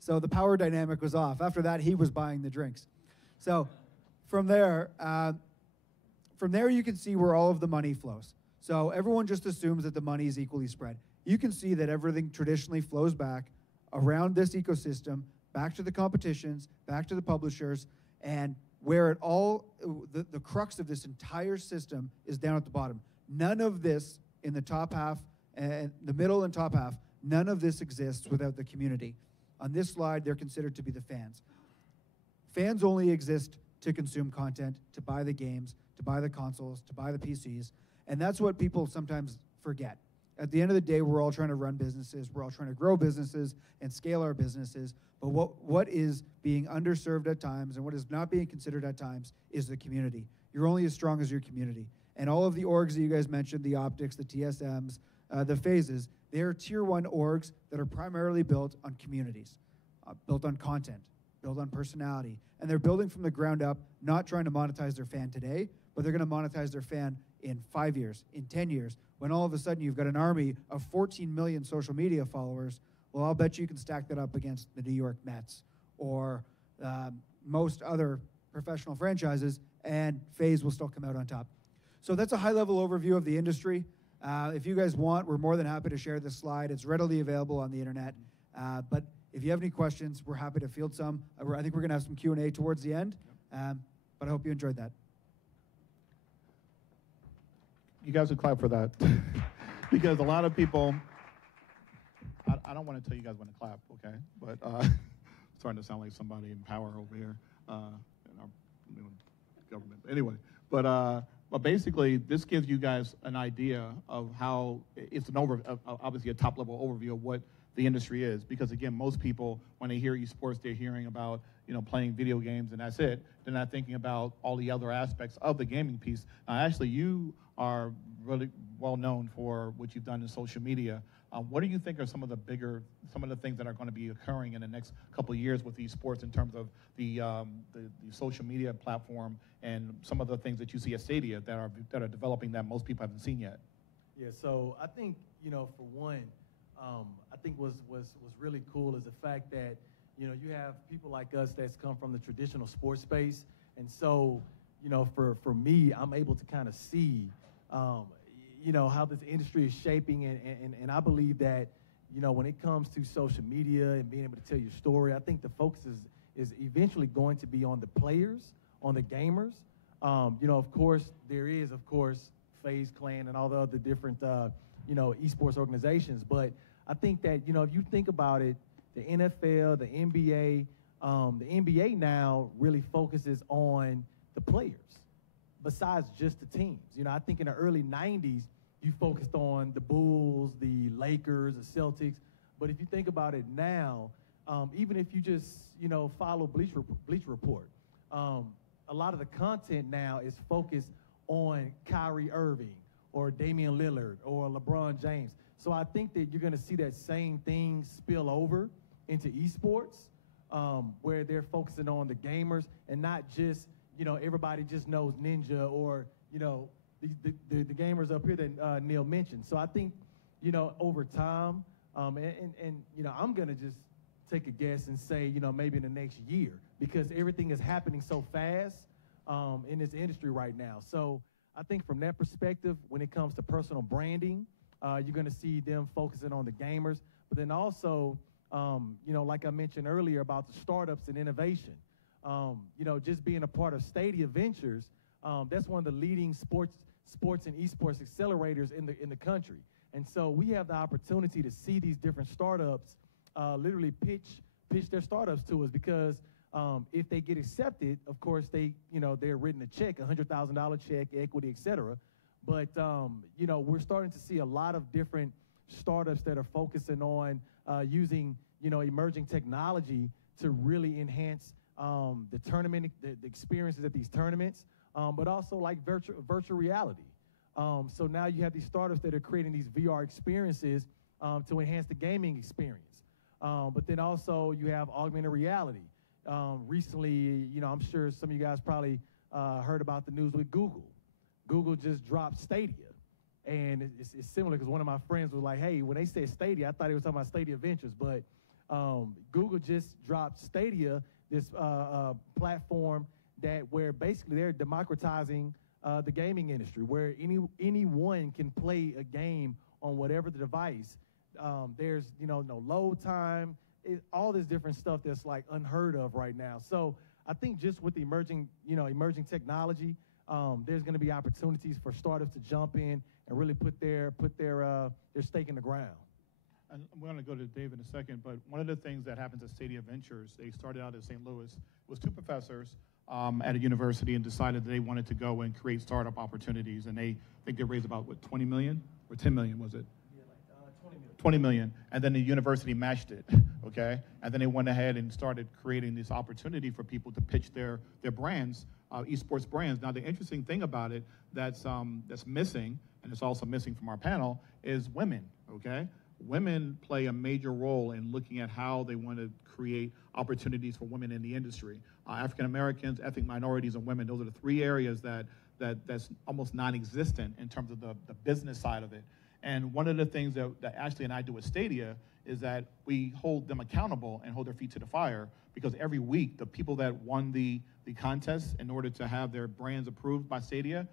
So the power dynamic was off. After that, he was buying the drinks. So from there you can see where all of the money flows. So everyone just assumes that the money is equally spread. You can see that everything traditionally flows back around this ecosystem, back to the competitions, back to the publishers, and where it all, the crux of this entire system is down at the bottom. None of this in the top half, and the middle and top half, none of this exists without the community. On this slide, they're considered to be the fans. Fans only exist to consume content, to buy the games, to buy the consoles, to buy the PCs, and that's what people sometimes forget. At the end of the day, we're all trying to run businesses, we're all trying to grow businesses and scale our businesses, but what is being underserved at times and what is not being considered at times is the community. You're only as strong as your community. And all of the orgs that you guys mentioned, the Optics, the TSMs, the Phases, they are tier 1 orgs that are primarily built on communities, built on content, built on personality. And they're building from the ground up, not trying to monetize their fan today, but they're going to monetize their fan in 5 years, in 10 years, when all of a sudden you've got an army of 14 million social media followers. Well, I'll bet you can stack that up against the New York Mets or most other professional franchises, and FaZe will still come out on top. So that's a high-level overview of the industry. If you guys want, we're more than happy to share this slide. It's readily available on the internet. But if you have any questions, we're happy to field some. I think we're going to have some Q&A towards the end, but I hope you enjoyed that. You guys would clap for that. Because a lot of people, I don't want to tell you guys when to clap, okay? But starting to sound like somebody in power over here in our government. Anyway, but basically, this gives you guys an idea of how it's obviously a top-level overview of what the industry is. Because again, most people, when they hear esports, they're hearing about playing video games and that's it. They're not thinking about all the other aspects of the gaming piece. Actually, you are really well known for what you've done in social media. What do you think are some of the things that are going to be occurring in the next couple of years with esports in terms of the social media platform and some of the things that you see at Stadia that are developing that most people haven't seen yet? Yeah, so I think, for one, I think what's really cool is the fact that, you have people like us that's come from the traditional sports space. And so, for me, I'm able to kind of see, how this industry is shaping. And I believe that, when it comes to social media and being able to tell your story, I think the focus is eventually going to be on the players, on the gamers. Of course, there is, FaZe Clan and all the other different, esports organizations. But I think that, if you think about it, the NFL, the NBA, The NBA now really focuses on the players besides just the teams. You know, I think in the early 90s, you focused on the Bulls, the Lakers, the Celtics. But if you think about it now, even if you just, you know, follow Bleach Report, a lot of the content now is focused on Kyrie Irving or Damian Lillard or LeBron James. So I think that you're going to see that same thing spill over into esports, where they're focusing on the gamers and not just, you know, everybody just knows Ninja or, you know, the gamers up here that Neil mentioned. So I think, you know, over time, and you know, I'm going to just take a guess and say, you know, maybe in the next year, because everything is happening so fast in this industry right now. So I think from that perspective, when it comes to personal branding, you're going to see them focusing on the gamers. But then also, you know, like I mentioned earlier about the startups and innovation, you know, just being a part of Stadia Ventures, that's one of the leading sports and esports accelerators in the country. And so we have the opportunity to see these different startups literally pitch their startups to us, because if they get accepted, of course, they're written a check, $100,000 check, equity, et cetera. But, you know, we're starting to see a lot of different startups that are focusing on using, you know, emerging technology to really enhance the tournament, the experiences at these tournaments, but also like virtual reality. So now you have these startups that are creating these VR experiences to enhance the gaming experience. But then also you have augmented reality. Recently, you know, I'm sure some of you guys probably heard about the news with Google. Google just dropped Stadia. And it's similar because one of my friends was like, hey, when they said Stadia, I thought he was talking about Stadia Ventures. But Google just dropped Stadia, this platform where basically they're democratizing the gaming industry, where anyone can play a game on whatever the device. There's, you know, no load time, all this different stuff that's like unheard of right now. So I think just with the emerging technology, there's going to be opportunities for startups to jump in and really put their stake in the ground. And I'm going to go to Dave in a second, but one of the things that happens at Stadia Ventures, they started out in St. Louis, was two professors at a university and decided that they wanted to go and create startup opportunities, and I think they raised about, what, 20 million? Or 10 million, was it? 20 million, and then the university matched it, okay? And then they went ahead and started creating this opportunity for people to pitch their brands, esports brands. Now, the interesting thing about it that's missing, and it's also missing from our panel, is women, okay? Women play a major role in looking at how they want to create opportunities for women in the industry. African Americans, ethnic minorities, and women, those are the three areas that's almost non-existent in terms of the business side of it. And one of the things that Ashley and I do at Stadia is that we hold them accountable and hold their feet to the fire, because every week, the people that won the contest in order to have their brands approved by Stadia,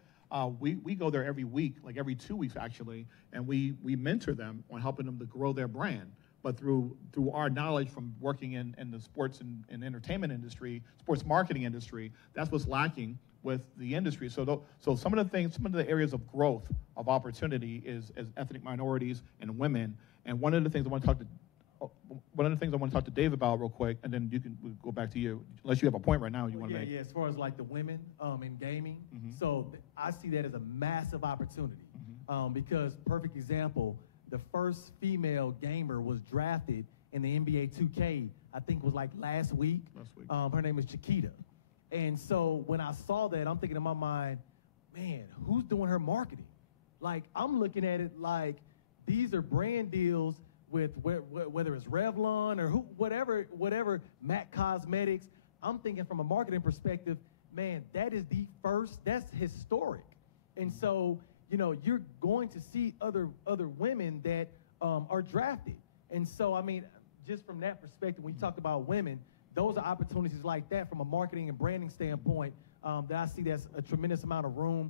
we go there every week, like every 2 weeks actually, and we mentor them on helping them to grow their brand. But through our knowledge from working in the sports and entertainment industry, sports marketing industry, that's what's lacking with the industry. So some of the areas of growth, of opportunity is ethnic minorities and women. And one of the things I want to talk to Dave about real quick, and then we'll go back to you, unless you have a point right now you want to make. Yeah, as far as like the women in gaming, so I see that as a massive opportunity, because perfect example, the first female gamer was drafted in the NBA 2K, I think it was like last week. Her name is Chiquita. And so when I saw that, I'm thinking in my mind, man, who's doing her marketing? Like, I'm looking at it like these are brand deals with whether it's Revlon or whatever, MAC Cosmetics. I'm thinking from a marketing perspective, man, that's historic. And so, you know, you're going to see other women that are drafted. And so, I mean, just from that perspective, when you talk about women, those are opportunities like that from a marketing and branding standpoint that I see that's a tremendous amount of room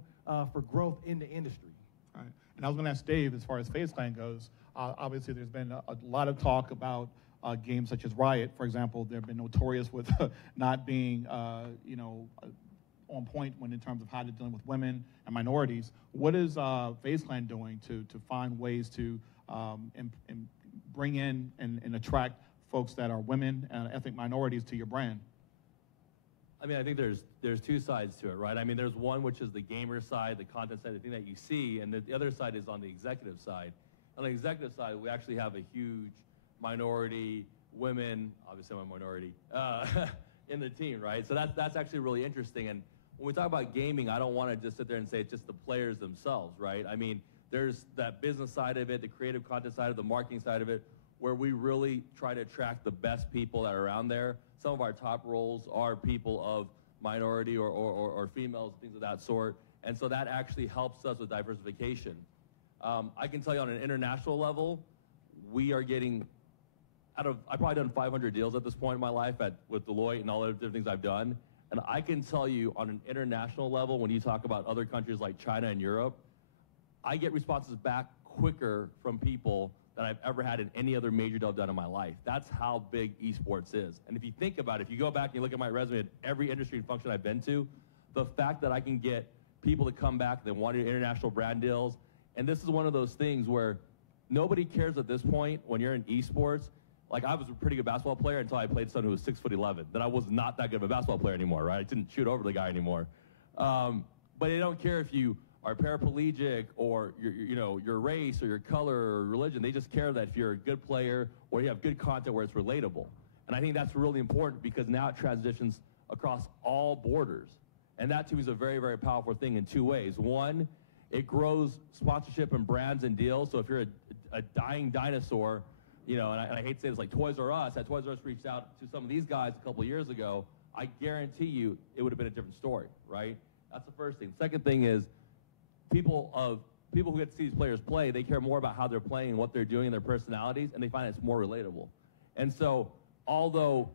for growth in the industry. All right. And I was going to ask Dave, as far as FaZe Clan goes, obviously there's been a lot of talk about games such as Riot, for example. They've been notorious with not being, on point in terms of how they're dealing with women and minorities. What is FaZe Clan doing to find ways to bring in and attract folks that are women and ethnic minorities to your brand? I mean, I think there's two sides to it, right? I mean, there's one which is the gamer side, the content side, the thing that you see, and the other side is on the executive side. On the executive side, we actually have a huge minority, women, obviously I'm a minority, in the team, right? So that's actually really interesting. And when we talk about gaming, I don't want to just sit there and say it's just the players themselves, right? I mean, there's that business side of it, the creative content side of it, the marketing side of it, where we really try to attract the best people that are around there. Some of our top roles are people of minority or females, things of that sort. And so that actually helps us with diversification. I can tell you on an international level, we are getting I've probably done 500 deals at this point in my life with Deloitte and all the different things I've done. And I can tell you on an international level, when you talk about other countries like China and Europe, I get responses back quicker from people than I've ever had in any other major deal I've done in my life. That's how big esports is. And if you think about it, if you go back and you look at my resume at every industry and function I've been to, the fact that I can get people to come back that want international brand deals, and this is one of those things where nobody cares at this point when you're in esports. Like, I was a pretty good basketball player until I played someone who was 6'11". Then I was not that good of a basketball player anymore, right? I didn't shoot over the guy anymore. But they don't care if you are paraplegic or your race or your color or religion. They just care that if you're a good player or you have good content where it's relatable. And I think that's really important because now it transitions across all borders. And that, to me, is a very, very powerful thing in two ways. One, it grows sponsorship and brands and deals. So if you're a dying dinosaur, and I hate to say this, like Toys R Us, had Toys R Us reached out to some of these guys a couple of years ago, I guarantee you it would have been a different story, right? That's the first thing. Second thing is people who get to see these players play, they care more about how they're playing and what they're doing and their personalities, and they find it's more relatable. And so although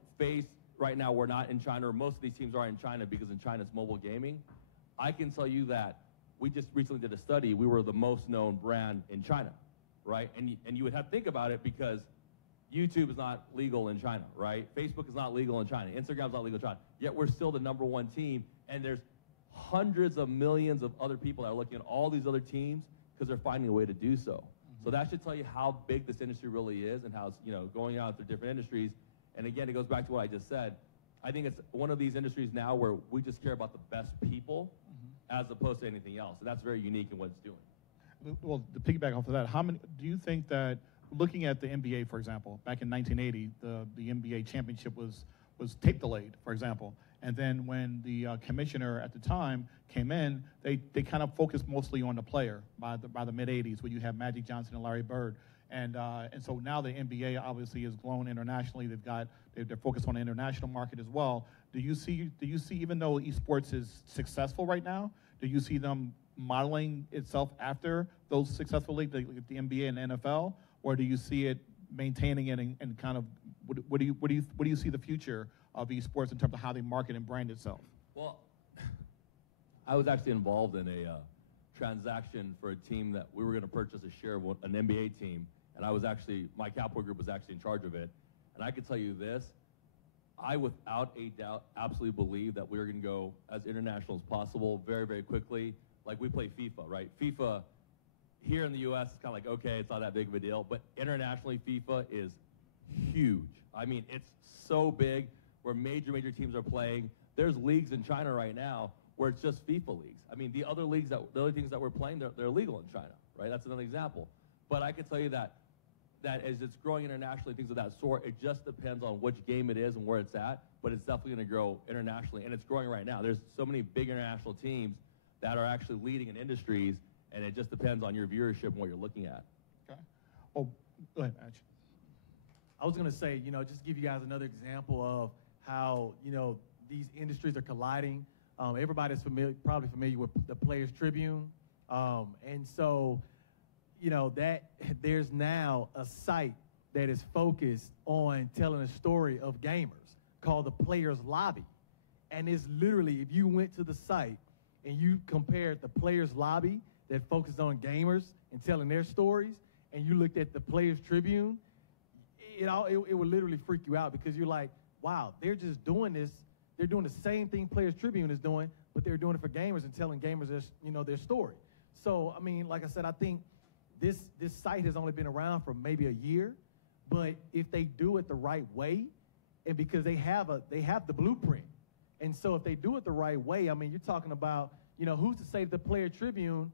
right now we're not in China, or most of these teams are in China because in China it's mobile gaming, I can tell you that we just recently did a study. We were the most known brand in China, right? And you would have to think about it because YouTube is not legal in China, right? Facebook is not legal in China. Instagram is not legal in China. Yet we're still the #1 team, and there's hundreds of millions of other people that are looking at all these other teams because they're finding a way to do so. Mm-hmm. So that should tell you how big this industry really is and how it's going out through different industries. And again, it goes back to what I just said. I think it's one of these industries now where we just care about the best people as opposed to anything else. And that's very unique in what it's doing. Well, to piggyback off of that, do you think that, looking at the NBA, for example, back in 1980, the NBA championship was tape delayed, for example. And then when the commissioner at the time came in, they kind of focused mostly on the player by the mid-'80s, where you have Magic Johnson and Larry Bird. And so now the NBA obviously has grown internationally. They're focused on the international market as well. Do you see, even though esports is successful right now, do you see them modeling itself after those successful leagues, like the NBA and the NFL, or do you see it maintaining it and kind of what do you see the future of esports in terms of how they market and brand itself? Well, I was actually involved in a transaction for a team that we were going to purchase a share of an NBA team, and my capital group was actually in charge of it. And I can tell you this, I without a doubt absolutely believe that we were going to go as international as possible very, very quickly. Like we play FIFA, right? FIFA here in the U.S. is kind of like, okay, it's not that big of a deal, but internationally FIFA is huge. I mean, it's so big where major teams are playing. There's leagues in China right now where it's just FIFA leagues. I mean, the other teams that we're playing, they're illegal in China, right? That's another example. But I can tell you that as it's growing internationally, things of that sort, it just depends on which game it is and where it's at, but it's definitely going to grow internationally, and it's growing right now. There's so many big international teams that are actually leading in industries, and it just depends on your viewership and what you're looking at. Okay. Oh, go ahead, Ash. I was going to say, just give you guys another example of how, these industries are colliding. Everybody's probably familiar with the Players Tribune. And so, that there's now a site that is focused on telling a story of gamers called the Players Lobby. And it's literally, if you went to the site and you compared the Players Lobby that focused on gamers and telling their stories, and you looked at the Players Tribune, it would literally freak you out because you're like, wow, they're just doing this. They're doing the same thing Players Tribune is doing, but they're doing it for gamers and telling gamers their story. So, I mean, like I said, I think this site has only been around for maybe a year, But if they do it the right way, and because they have the blueprint, and so if they do it the right way, I mean, you're talking about, who's to say the Player Tribune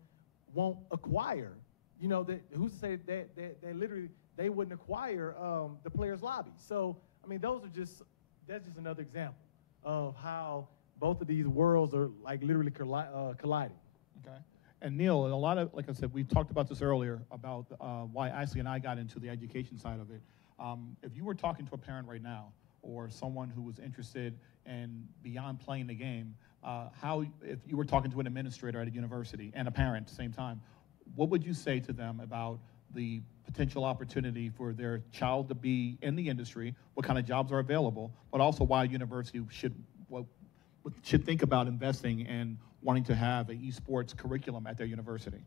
won't acquire? Who's to say that literally they wouldn't acquire the Players Lobby? So, I mean, that's just another example of how both of these worlds are like literally colliding. Okay. And Neil, a lot of, like I said, we talked about this earlier about why Ashley and I got into the education side of it. If you were talking to a parent right now, or someone who was interested in beyond playing the game, if you were talking to an administrator at a university and a parent at the same time, what would you say to them about the potential opportunity for their child to be in the industry, what kind of jobs are available, but also why a university should think about investing and wanting to have an esports curriculum at their university?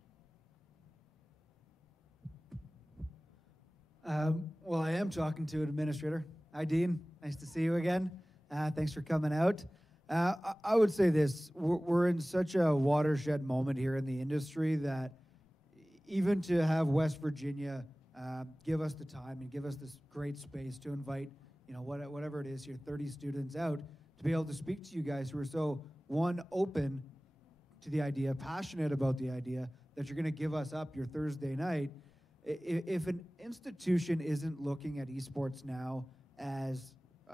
Well, I am talking to an administrator. Hi, Dean. Nice to see you again. Thanks for coming out. I would say this. We're in such a watershed moment here in the industry that even to have West Virginia give us the time and give us this great space to invite, whatever it is here, 30 students out, to be able to speak to you guys who are so, one, open to the idea, passionate about the idea, that you're going to give us up your Thursday night. If an institution isn't looking at esports now as,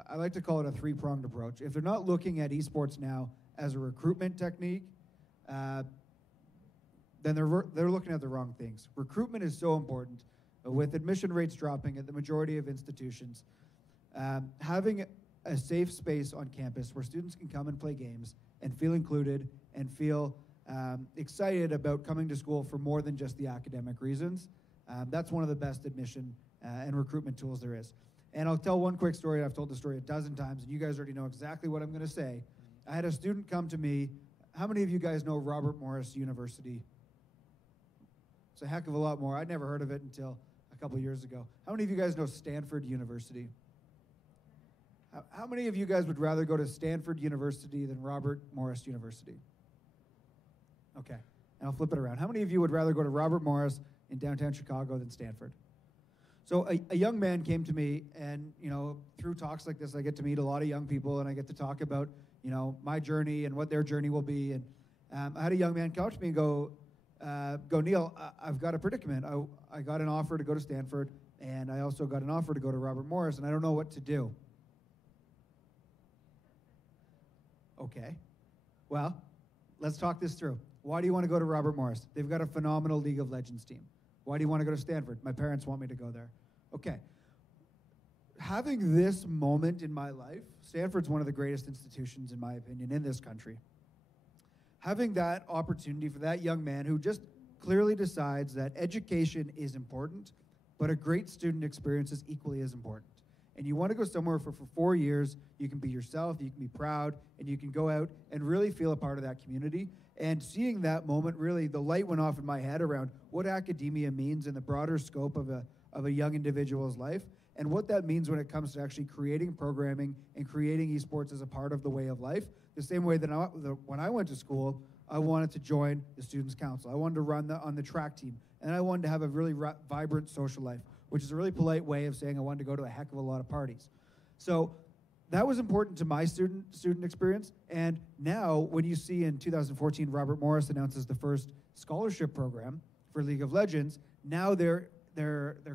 I like to call it a three-pronged approach. If they're not looking at esports now as a recruitment technique, then they're looking at the wrong things. Recruitment is so important. With admission rates dropping at the majority of institutions, having a safe space on campus where students can come and play games and feel included and feel excited about coming to school for more than just the academic reasons, that's one of the best admission and recruitment tools there is. And I'll tell one quick story. I've told the story a dozen times, and you guys already know exactly what I'm going to say. I had a student come to me. How many of you guys know Robert Morris University? It's a heck of a lot more. I'd never heard of it until a couple years ago. How many of you guys know Stanford University? How many of you guys would rather go to Stanford University than Robert Morris University? Okay, and I'll flip it around. How many of you would rather go to Robert Morris in downtown Chicago than Stanford? So a young man came to me, and through talks like this, I get to meet a lot of young people, and I get to talk about my journey and what their journey will be. And I had a young man come to me and go, Neil, I've got a predicament. I got an offer to go to Stanford, and I also got an offer to go to Robert Morris, and I don't know what to do. Okay, well, let's talk this through. Why do you want to go to Robert Morris? They've got a phenomenal League of Legends team. Why do you want to go to Stanford? My parents want me to go there. Okay. Having this moment in my life, Stanford's one of the greatest institutions, in my opinion, in this country. Having that opportunity for that young man who just clearly decides that education is important, but a great student experience is equally as important. And you want to go somewhere for 4 years, you can be yourself, you can be proud, and you can go out and really feel a part of that community. And seeing that moment, really, the light went off in my head around what academia means in the broader scope of a young individual's life, and what that means when it comes to actually creating programming and creating esports as a part of the way of life. The same way that when I went to school, I wanted to join the Students' Council. I wanted to run on the track team, and I wanted to have a really vibrant social life, which is a really polite way of saying I wanted to go to a heck of a lot of parties. So that was important to my student experience. And now when you see in 2014, Robert Morris announces the first scholarship program for League of Legends, now their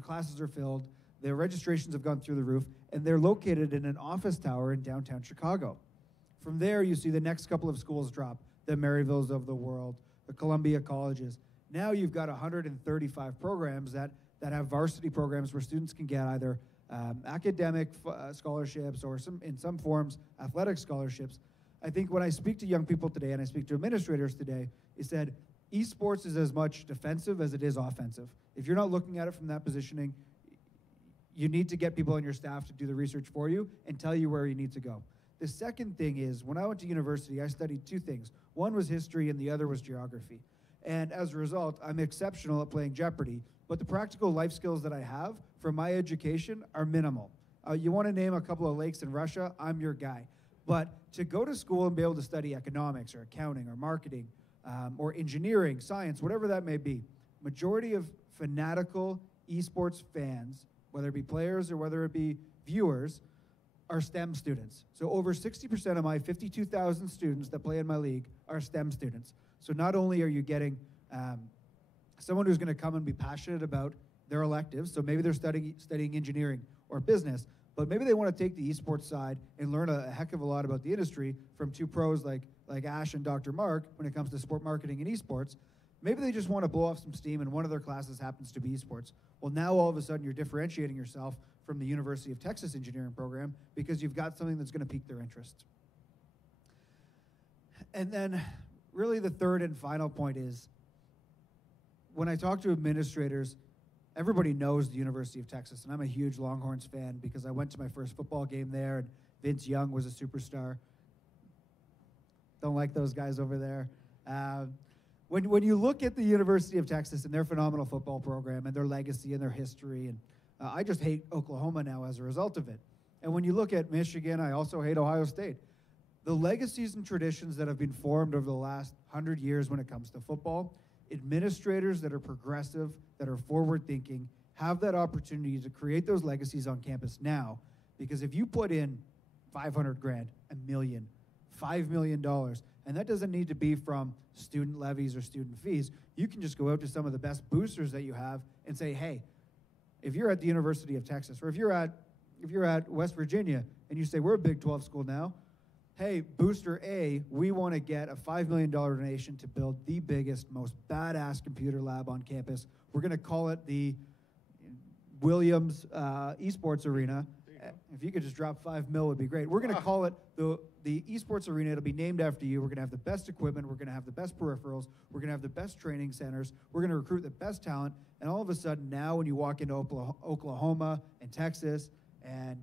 classes are filled, their registrations have gone through the roof, and they're located in an office tower in downtown Chicago. From there, you see the next couple of schools drop, the Maryvilles of the world, the Columbia colleges. Now you've got 135 programs that have varsity programs where students can get either academic scholarships or in some forms athletic scholarships. I think when I speak to young people today and I speak to administrators today, is that esports is as much defensive as it is offensive. If you're not looking at it from that positioning, you need to get people on your staff to do the research for you and tell you where you need to go. The second thing is, when I went to university, I studied two things. One was history and the other was geography. And as a result, I'm exceptional at playing Jeopardy, but the practical life skills that I have from my education are minimal. You want to name a couple of lakes in Russia, I'm your guy. But to go to school and be able to study economics or accounting or marketing or engineering, science, whatever that may be, majority of fanatical esports fans whether it be players or whether it be viewers, are STEM students. So over 60% of my 52,000 students that play in my league are STEM students. So not only are you getting someone who's going to come and be passionate about their electives, so maybe they're studying engineering or business, but maybe they want to take the esports side and learn a heck of a lot about the industry from two pros like Ash and Dr. Marc when it comes to sport marketing and esports. Maybe they just want to blow off some steam and one of their classes happens to be esports. Well, now all of a sudden you're differentiating yourself from the University of Texas engineering program because you've got something that's going to pique their interest. And then really the third and final point is, when I talk to administrators, everybody knows the University of Texas, and I'm a huge Longhorns fan because I went to my first football game there, and Vince Young was a superstar. Don't like those guys over there. When you look at the University of Texas and their phenomenal football program and their legacy and their history, and I just hate Oklahoma now as a result of it. And when you look at Michigan, I also hate Ohio State. The legacies and traditions that have been formed over the last 100 years when it comes to football, administrators that are progressive, that are forward-thinking, have that opportunity to create those legacies on campus now. Because if you put in 500 grand, $1 million, $5 million, and that doesn't need to be from student levies or student fees, you can just go out to some of the best boosters that you have and say, hey, if you're at the University of Texas, or if you're at West Virginia, and you say, we're a Big 12 school now, hey, Booster A, we want to get a $5 million donation to build the biggest, most badass computer lab on campus. We're going to call it the Williams Esports Arena. If you could just drop $5 million, would be great. We're going to call it the Esports Arena. It'll be named after you. We're going to have the best equipment. We're going to have the best peripherals. We're going to have the best training centers. We're going to recruit the best talent. And all of a sudden now when you walk into Oklahoma and Texas and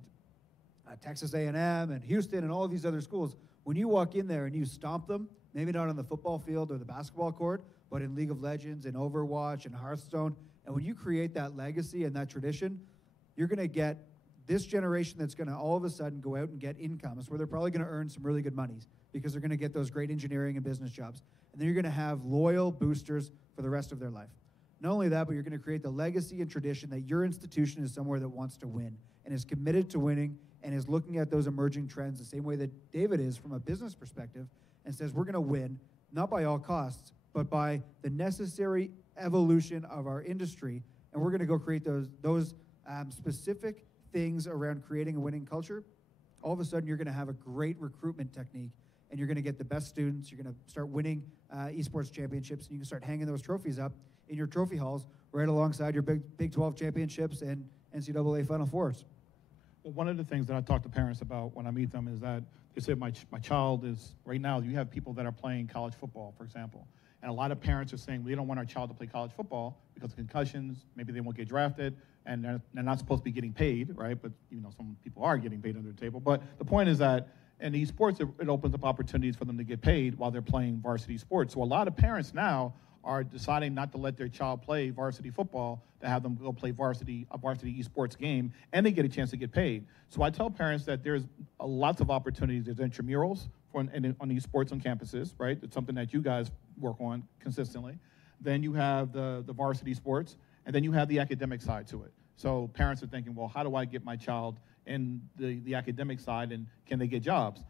Texas A&M and Houston and all of these other schools, when you walk in there and you stomp them, maybe not on the football field or the basketball court, but in League of Legends and Overwatch and Hearthstone, and when you create that legacy and that tradition, you're going to get this generation that's going to all of a sudden go out and get incomes where they're probably going to earn some really good monies because they're going to get those great engineering and business jobs. And then you're going to have loyal boosters for the rest of their life. Not only that, but you're going to create the legacy and tradition that your institution is somewhere that wants to win and is committed to winning and is looking at those emerging trends the same way that David is from a business perspective and says we're going to win, not by all costs, but by the necessary evolution of our industry, and we're going to go create those specific things around creating a winning culture. All of a sudden, you're going to have a great recruitment technique, and you're going to get the best students. You're going to start winning esports championships, and you can start hanging those trophies up in your trophy halls right alongside your Big 12 championships and NCAA Final Fours. Well, one of the things that I talk to parents about when I meet them is that they say my child is, right now you have people that are playing college football, for example. And a lot of parents are saying, we don't want our child to play college football because of concussions, maybe they won't get drafted, and they're not supposed to be getting paid, right? But some people are getting paid under the table. But the point is that in esports, it opens up opportunities for them to get paid while they're playing varsity sports. So a lot of parents now are deciding not to let their child play varsity football, to have them go play a varsity esports game, and they get a chance to get paid. So I tell parents that there's lots of opportunities. There's intramurals on esports on campuses, right? It's something that you guys work on consistently. Then you have the varsity sports, and then you have the academic side to it. So parents are thinking, well, how do I get my child in the academic side, and can they get jobs?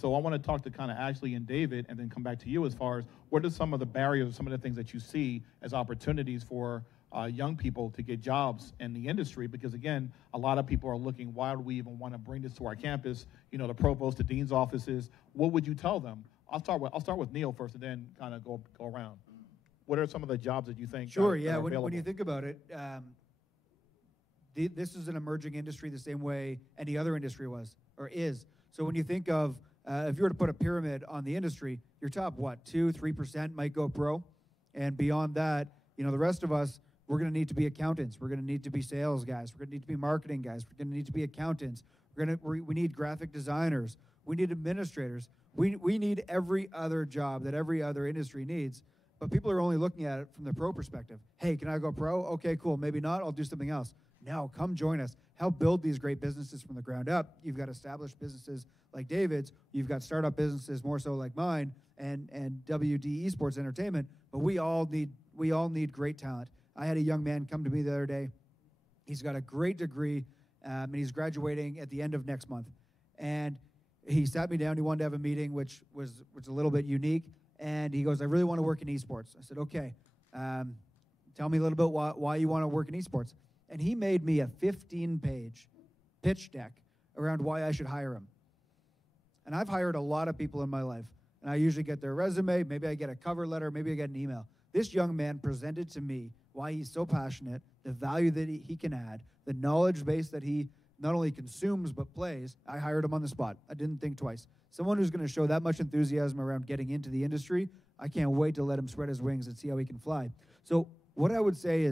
So I want to talk to kind of Ashley and David and then come back to you as far as what are some of the barriers, some of the things that you see as opportunities for young people to get jobs in the industry? Because again, a lot of people are looking, why do we even want to bring this to our campus? The provost, the dean's offices. What would you tell them? I'll start with Neil first and then kind of go around. What are some of the jobs that you think Sure, that are when available? you think about it, this is an emerging industry the same way any other industry was or is. So when you think of, if you were to put a pyramid on the industry, your top, 2-3% might go pro. And beyond that, the rest of us, we're going to need to be accountants. We're going to need to be sales guys. We're going to need to be marketing guys. We're going to need to be accountants. We need graphic designers. We need administrators. We need every other job that every other industry needs. But people are only looking at it from the pro perspective. Hey, can I go pro? Okay, cool. Maybe not. I'll do something else. No, come join us. Help build these great businesses from the ground up. You've got established businesses like David's. You've got startup businesses more so like mine and WD Esports Entertainment. But we all need great talent. I had a young man come to me the other day, He's got a great degree, and he's graduating at the end of next month. And he sat me down. He wanted to have a meeting, which was a little bit unique. And he goes, I really want to work in esports. I said, okay, tell me a little bit why you want to work in esports. And he made me a 15-page pitch deck around why I should hire him. And I've hired a lot of people in my life. And I usually get their resume, maybe I get a cover letter, maybe I get an email. This young man presented to me why he's so passionate, the value that he can add, the knowledge base that he not only consumes but plays. I hired him on the spot. I didn't think twice. Someone who's going to show that much enthusiasm around getting into the industry, I can't wait to let him spread his wings and see how he can fly. So what I would say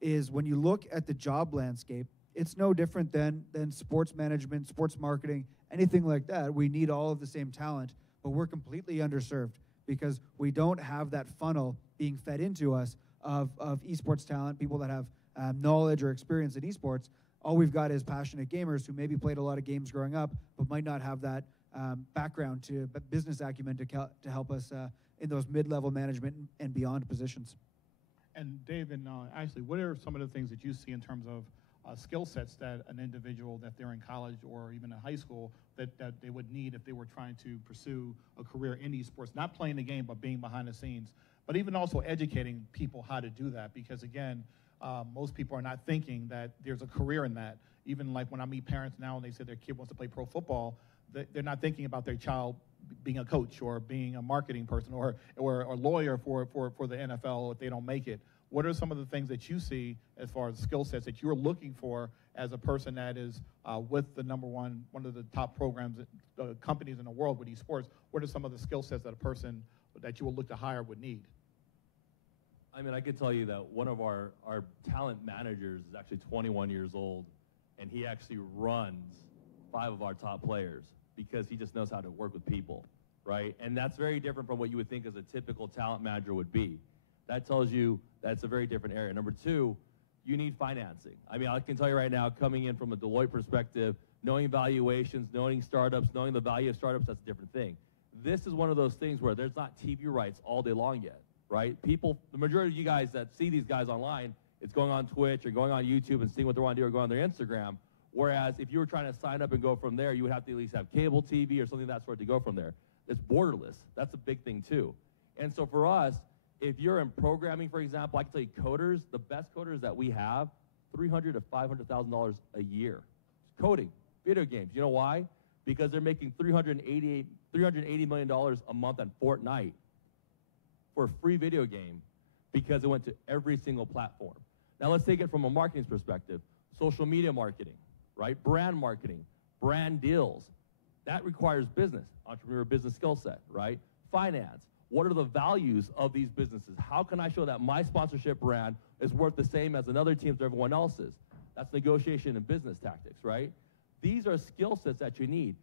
is when you look at the job landscape, it's no different than sports management, sports marketing, anything like that. We need all of the same talent, but we're completely underserved because we don't have that funnel being fed into us of esports talent, people that have knowledge or experience in esports. All we've got is passionate gamers who maybe played a lot of games growing up, but might not have that background to business acumen to help us in those mid-level management and beyond positions. And Dave, and actually, what are some of the things that you see in terms of skill sets that an individual, that they're in college or even in high school, that they would need if they were trying to pursue a career in esports, not playing the game, but being behind the scenes, but even also educating people how to do that? Because again, most people are not thinking that there's a career in that. Even like when I meet parents now and they say their kid wants to play pro football, they're not thinking about their child being a coach or being a marketing person or a lawyer for the NFL if they don't make it. What are some of the things that you see as far as skill sets that you're looking for as a person that is with the one of the top programs, companies in the world with esports? What are some of the skill sets that a person that you will look to hire would need? I mean, I could tell you that one of our talent managers is actually 21 years old, and he actually runs 5 of our top players because he just knows how to work with people, right? And that's very different from what you would think as a typical talent manager would be. That tells you that's a very different area. Number 2, you need financing. I mean, I can tell you right now, coming in from a Deloitte perspective, knowing valuations, knowing startups, knowing the value of startups, that's a different thing. This is one of those things where there's not TV rights all day long yet, right? People, the majority of you guys that see these guys online, it's going on Twitch or going on YouTube and seeing what they want to do or going on their Instagram. Whereas if you were trying to sign up and go from there, you would have to at least have cable TV or something of that sort to go from there. It's borderless. That's a big thing too. And so for us, if you're in programming, for example, I can tell you coders, the best coders that we have, $300,000 to $500,000 a year. Coding, video games. You know why? Because they're making $380 million a month on Fortnite for a free video game because it went to every single platform. Now let's take it from a marketing perspective. Social media marketing, right? Brand marketing, brand deals. That requires business, entrepreneur business skill set, right? Finance. What are the values of these businesses? How can I show that my sponsorship brand is worth the same as another team's or everyone else's? That's negotiation and business tactics, right? These are skill sets that you need.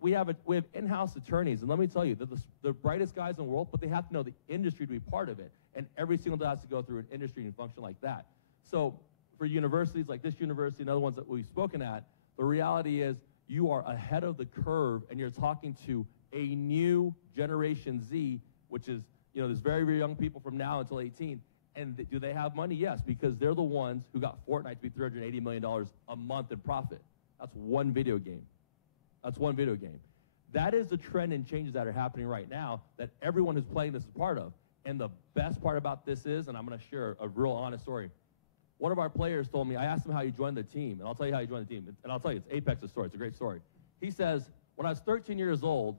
We have in-house attorneys, and let me tell you, they're the brightest guys in the world, but they have to know the industry to be part of it, and every single day has to go through an industry and function like that. So for universities like this university and other ones that we've spoken at, the reality is you are ahead of the curve, and you're talking to a new Generation Z, which is, there's very, very young people from now until 18. And do they have money? Yes, because they're the ones who got Fortnite to be $380 million a month in profit. That's one video game. That's one video game. That is the trend and changes that are happening right now that everyone who's playing this is part of. And the best part about this is, and I'm going to share a real honest story. One of our players told me, I asked him how he joined the team, and I'll tell you how he joined the team. And I'll tell you, it's Apex's story. It's a great story. He says, when I was 13 years old,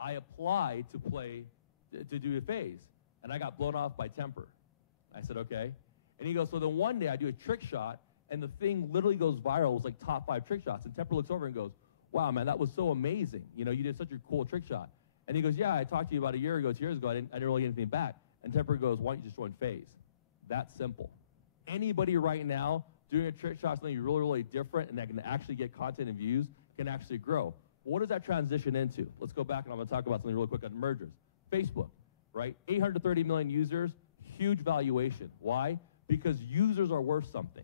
I applied to do a phase, and I got blown off by Temper. I said, okay. And he goes, so then one day I do a trick shot, and the thing literally goes viral. It was like top 5 trick shots. And Temper looks over and goes, wow, man, that was so amazing. You did such a cool trick shot. And he goes, yeah, I talked to you about a year ago, 2 years ago. I didn't really get anything back. And Temper goes, why don't you just join phase? That simple. Anybody right now doing a trick shot, something really, really different, and that can actually get content and views, can actually grow. What does that transition into? Let's go back, and I'm going to talk about something really quick on mergers. Facebook, right? 830 million users, huge valuation. Why? Because users are worth something.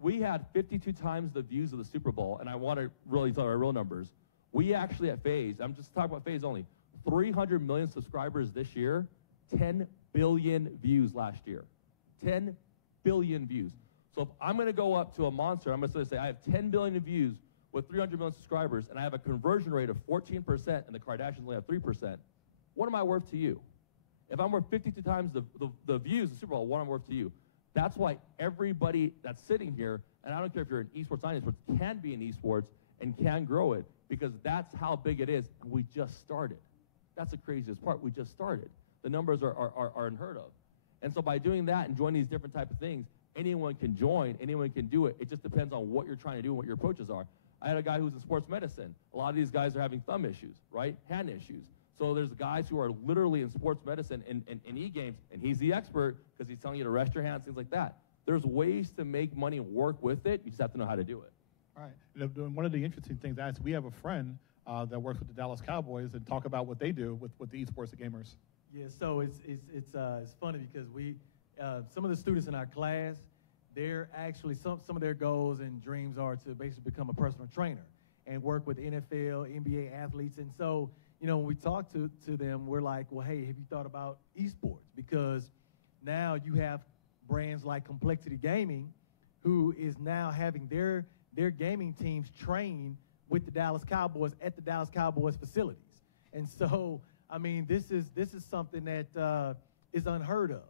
We had 52 times the views of the Super Bowl, and I want to really tell our real numbers. We actually at FaZe, I'm just talking about FaZe only, 300 million subscribers this year, 10 billion views last year. 10 billion views. So if I'm going to go up to a monster, I'm going to say I have 10 billion views with 300 million subscribers, and I have a conversion rate of 14%, and the Kardashians only have 3%, what am I worth to you? If I'm worth 52 times the views of the Super Bowl, what am I worth to you? That's why everybody that's sitting here, and I don't care if you're in esports, non-esports, can be in esports and can grow it, because that's how big it is, and we just started. That's the craziest part. We just started. The numbers are unheard of. And so by doing that and joining these different type of things, anyone can join, anyone can do it. It just depends on what you're trying to do and what your approaches are. I had a guy who's in sports medicine. A lot of these guys are having thumb issues, right? Hand issues. So there's guys who are literally in sports medicine in e-games, and he's the expert because he's telling you to rest your hands, things like that. There's ways to make money and work with it. You just have to know how to do it. All right. And one of the interesting things is we have a friend that works with the Dallas Cowboys and talk about what they do with the esports gamers. Yeah, so it's funny because we some of the students in our class, they're actually some of their goals and dreams are to basically become a personal trainer and work with NFL, NBA athletes. And so, when we talk to them, we're like, well, hey, have you thought about esports? Because now you have brands like Complexity Gaming, who is now having their gaming teams train with the Dallas Cowboys at the Dallas Cowboys facilities. And so, I mean, this is something that is unheard of.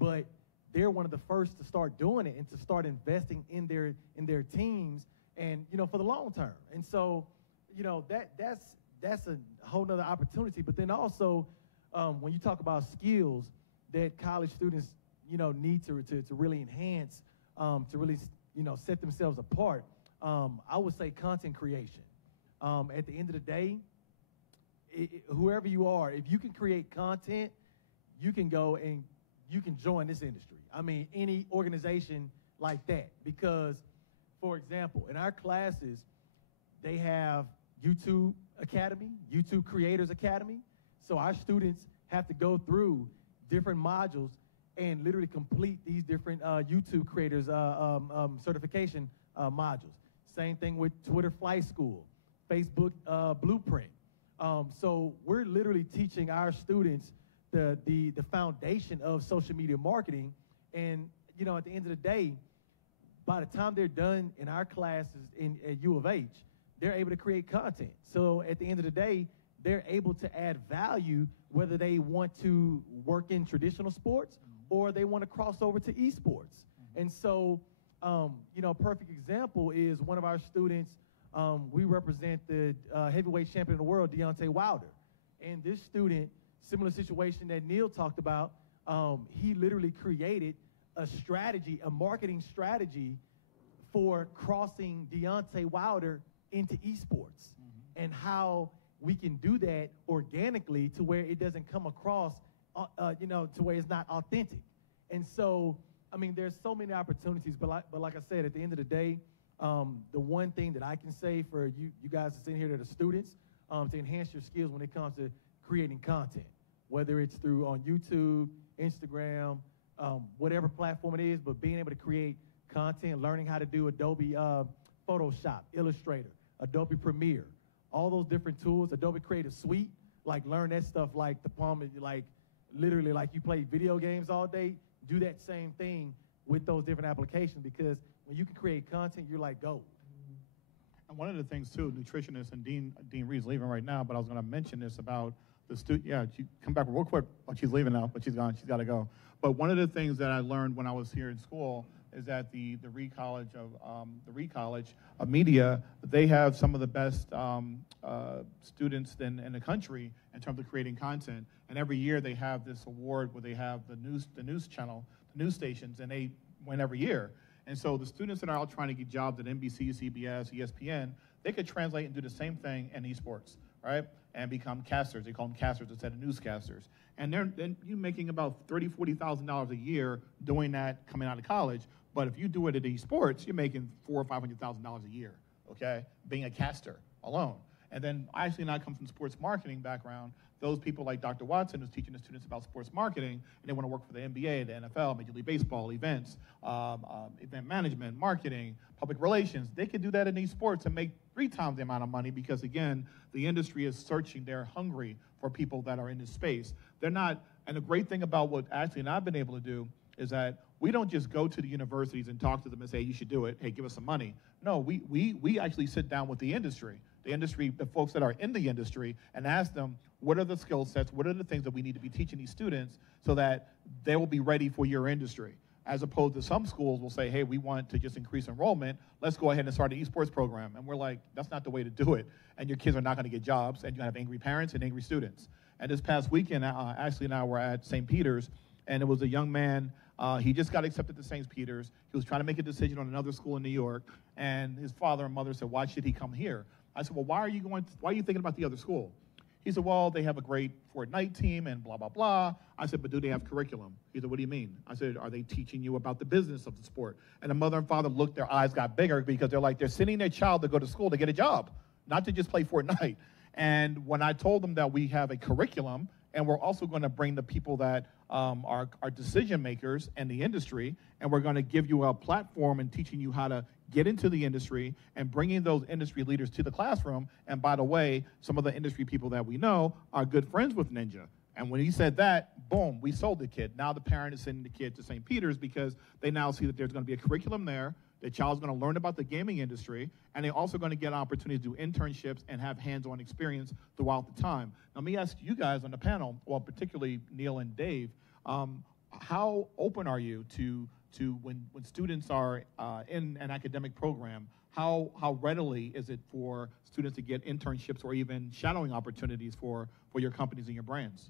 But they're one of the first to start doing it and to start investing in their teams and, for the long term. And so, that's a whole nother opportunity. But then also, when you talk about skills that college students, need to really enhance, to really, set themselves apart, I would say content creation. At the end of the day, whoever you are, if you can create content, you can go and you can join this industry. I mean, any organization like that. Because, for example, in our classes, they have YouTube Academy, YouTube Creators Academy. So our students have to go through different modules and literally complete these different YouTube creators certification modules. Same thing with Twitter Flight School, Facebook Blueprint. So we're literally teaching our students the foundation of social media marketing. And, at the end of the day, by the time they're done in our classes at U of H, they're able to create content. So at the end of the day, they're able to add value, whether they want to work in traditional sports or they want to cross over to esports. And so, a perfect example is one of our students, we represent the heavyweight champion of the world, Deontay Wilder. And this student, similar situation that Neil talked about, he literally created a marketing strategy for crossing Deontay Wilder into esports, and how we can do that organically to where it doesn't come across, to where it's not authentic. And so, I mean, there's so many opportunities, but like I said, at the end of the day, the one thing that I can say for you guys that's in here that are students, to enhance your skills when it comes to creating content, whether it's through on YouTube, Instagram, whatever platform it is, but being able to create content, learning how to do Adobe Photoshop, Illustrator, Adobe Premiere, all those different tools, Adobe Creative Suite, like learn that stuff like the palm of, like literally like you play video games all day, do that same thing with those different applications, because when you can create content, you're like gold. And one of the things too, nutritionist and Dean Reed's leaving right now, but I was going to mention this about the student. Yeah, she come back real quick. Oh, she's leaving now, but she's gone. She's got to go. But one of the things that I learned when I was here in school is that the Reed College of Media, they have some of the best students in the country in terms of creating content. And every year they have this award where they have the news channel, the news stations, and they win every year. And so the students that are out trying to get jobs at NBC, CBS, ESPN, they could translate and do the same thing in esports, right? And become casters. They call them casters instead of newscasters. And then you're making about $30,000, $40,000 a year doing that coming out of college. But if you do it at esports, you're making $400,000 or $500,000 a year, okay? Being a caster alone. And then I come from sports marketing background. Those people like Dr. Watson, who's teaching the students about sports marketing, and they want to work for the NBA, the NFL, Major League Baseball, events, event management, marketing, public relations. They could do that in esports and make 3 times the amount of money because, again, the industry is searching. They're hungry for people that are in this space. They're not, and the great thing about what Ashley and I've been able to do is that we don't just go to the universities and talk to them and say, you should do it. Hey, give us some money. No, we actually sit down with the industry, the folks that are in the industry, and ask them, what are the skill sets? What are the things that we need to be teaching these students so that they will be ready for your industry? As opposed to some schools will say, hey, we want to just increase enrollment. Let's go ahead and start an esports program. And we're like, that's not the way to do it. And your kids are not going to get jobs, and you're going to have angry parents and angry students. And this past weekend, Ashley and I were at St. Peter's, and it was a young man. He just got accepted to St. Peter's. He was trying to make a decision on another school in New York, and his father and mother said, why should he come here? I said, well, why are you thinking about the other school? He said, well, they have a great Fortnite team and blah, blah, blah. I said, but do they have curriculum? He said, what do you mean? I said, are they teaching you about the business of the sport? And the mother and father looked, their eyes got bigger because they're sending their child to go to school to get a job, not to just play Fortnite. And when I told them that we have a curriculum, and we're also going to bring the people that are decision makers in the industry, and we're going to give you a platform and teaching you how to get into the industry and bringing those industry leaders to the classroom. And by the way, some of the industry people that we know are good friends with Ninja. And when he said that, boom, we sold the kid. Now the parent is sending the kid to St. Peter's because they now see that there's going to be a curriculum there. The child's going to learn about the gaming industry, and they're also going to get an opportunity to do internships and have hands-on experience throughout the time. Now, let me ask you guys on the panel, well, particularly Neil and Dave, how open are you to when students are in an academic program, how readily is it for students to get internships or even shadowing opportunities for your companies and your brands?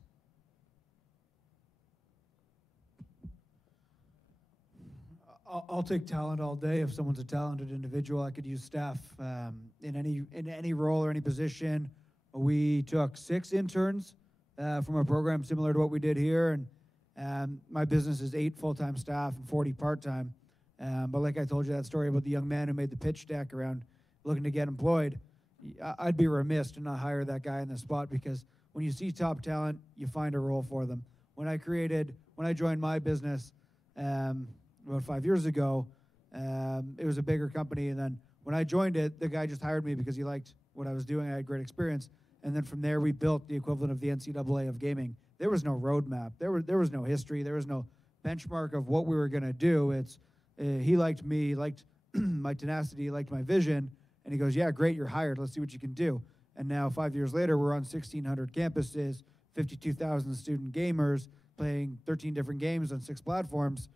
I'll take talent all day. If someone's a talented individual, I could use staff in any role or any position. We took 6 interns from a program similar to what we did here, and my business is 8 full-time staff and 40 part-time. But like I told you that story about the young man who made the pitch deck around looking to get employed, I'd be remiss to not hire that guy in the spot, because when you see top talent, you find a role for them. When I joined my business about 5 years ago, it was a bigger company, and then when I joined it, the guy just hired me because he liked what I was doing. I had great experience, and then from there we built the equivalent of the NCAA of gaming. There was no roadmap. There was no history. There was no benchmark of what we were going to do. He liked me, he liked my tenacity, he liked my vision, and he goes, yeah, great, you're hired. Let's see what you can do. And now 5 years later, we're on 1,600 campuses, 52,000 student gamers, playing 13 different games on 6 platforms.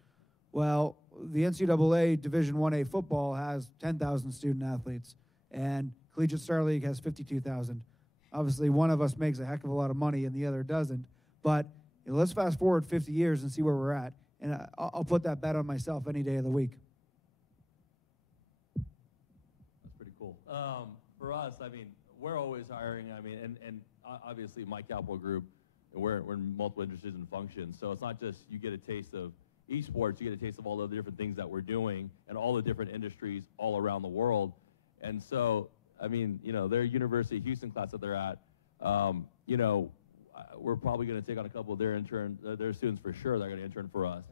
Well, the NCAA Division 1A football has 10,000 student athletes, and Collegiate Star League has 52,000. Obviously, one of us makes a heck of a lot of money and the other doesn't. But let's fast forward 50 years and see where we're at. And I'll put that bet on myself any day of the week. That's pretty cool. For us, I mean, we're always hiring. I mean, and obviously my capital group, we're in multiple industries and functions. So it's not just you get a taste of esports, you get a taste of all the different things that we're doing and all the different industries all around the world. And so, I mean, their University of Houston class that they're at, we're probably going to take on a couple of their students for sure. They're going to intern for us.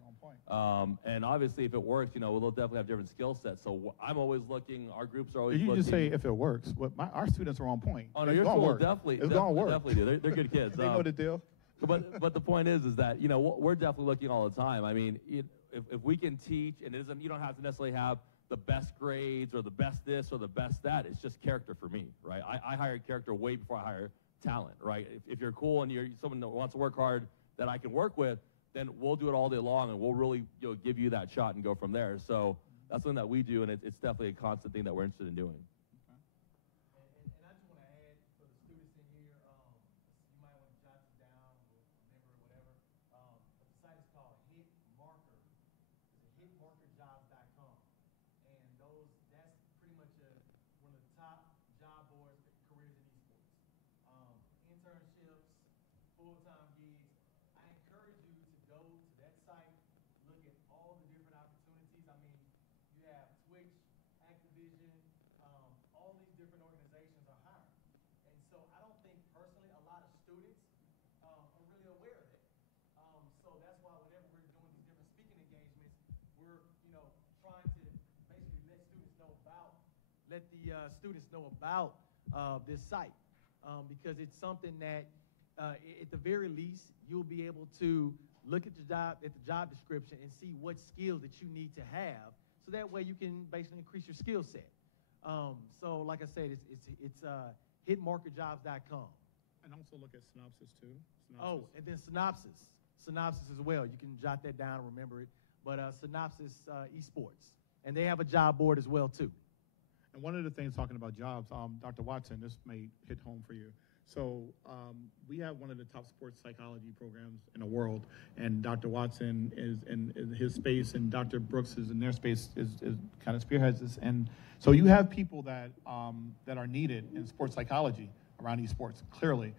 And obviously, if it works, they'll definitely have different skill sets. So I'm always looking. Our groups are always. Did you looking. Just say if it works? Our students are on point. Oh no, it's your gonna school work. definitely. It's gonna work. Definitely do. They're good kids. They know the deal. But the point is that we're definitely looking all the time. I mean, if we can teach, and you don't have to necessarily have the best grades or the best this or the best that. It's just character for me, right? I hire character way before I hire talent, right? If you're cool and you're someone that wants to work hard that I can work with, then we'll do it all day long, and we'll really give you that shot and go from there. So that's something that we do, and it's definitely a constant thing that we're interested in doing. And I just want to add for the students in here, you might want to jot this down or remember or whatever. But the site is called Hitmarker. It's hitmarkerjobs.com, and that's pretty much one of the top job boards for careers in esports. Internships, full-time gigs. I encourage you to go to that site, look at all the different opportunities. I mean, you have Twitch, Activision, all these different organizations are hiring. And so I don't think personally a lot of students are really aware of that. So that's why whenever we're doing these different speaking engagements, we're trying to basically let the students know about this site, because it's something that at the very least you'll be able to look at the job description and see what skills that you need to have, so that way you can basically increase your skill set. So like I said, it's hitmarketjobs.com. And also look at Synopsis too. Oh, and then Synopsis as well. You can jot that down and remember it. But Synopsis Esports, and they have a job board as well too. And one of the things talking about jobs, Dr. Watson, this may hit home for you. So we have one of the top sports psychology programs in the world, and Dr. Watson is in his space, and Dr. Brooks is in their space, is kind of spearheads this. And so you have people that that are needed in sports psychology around esports, clearly,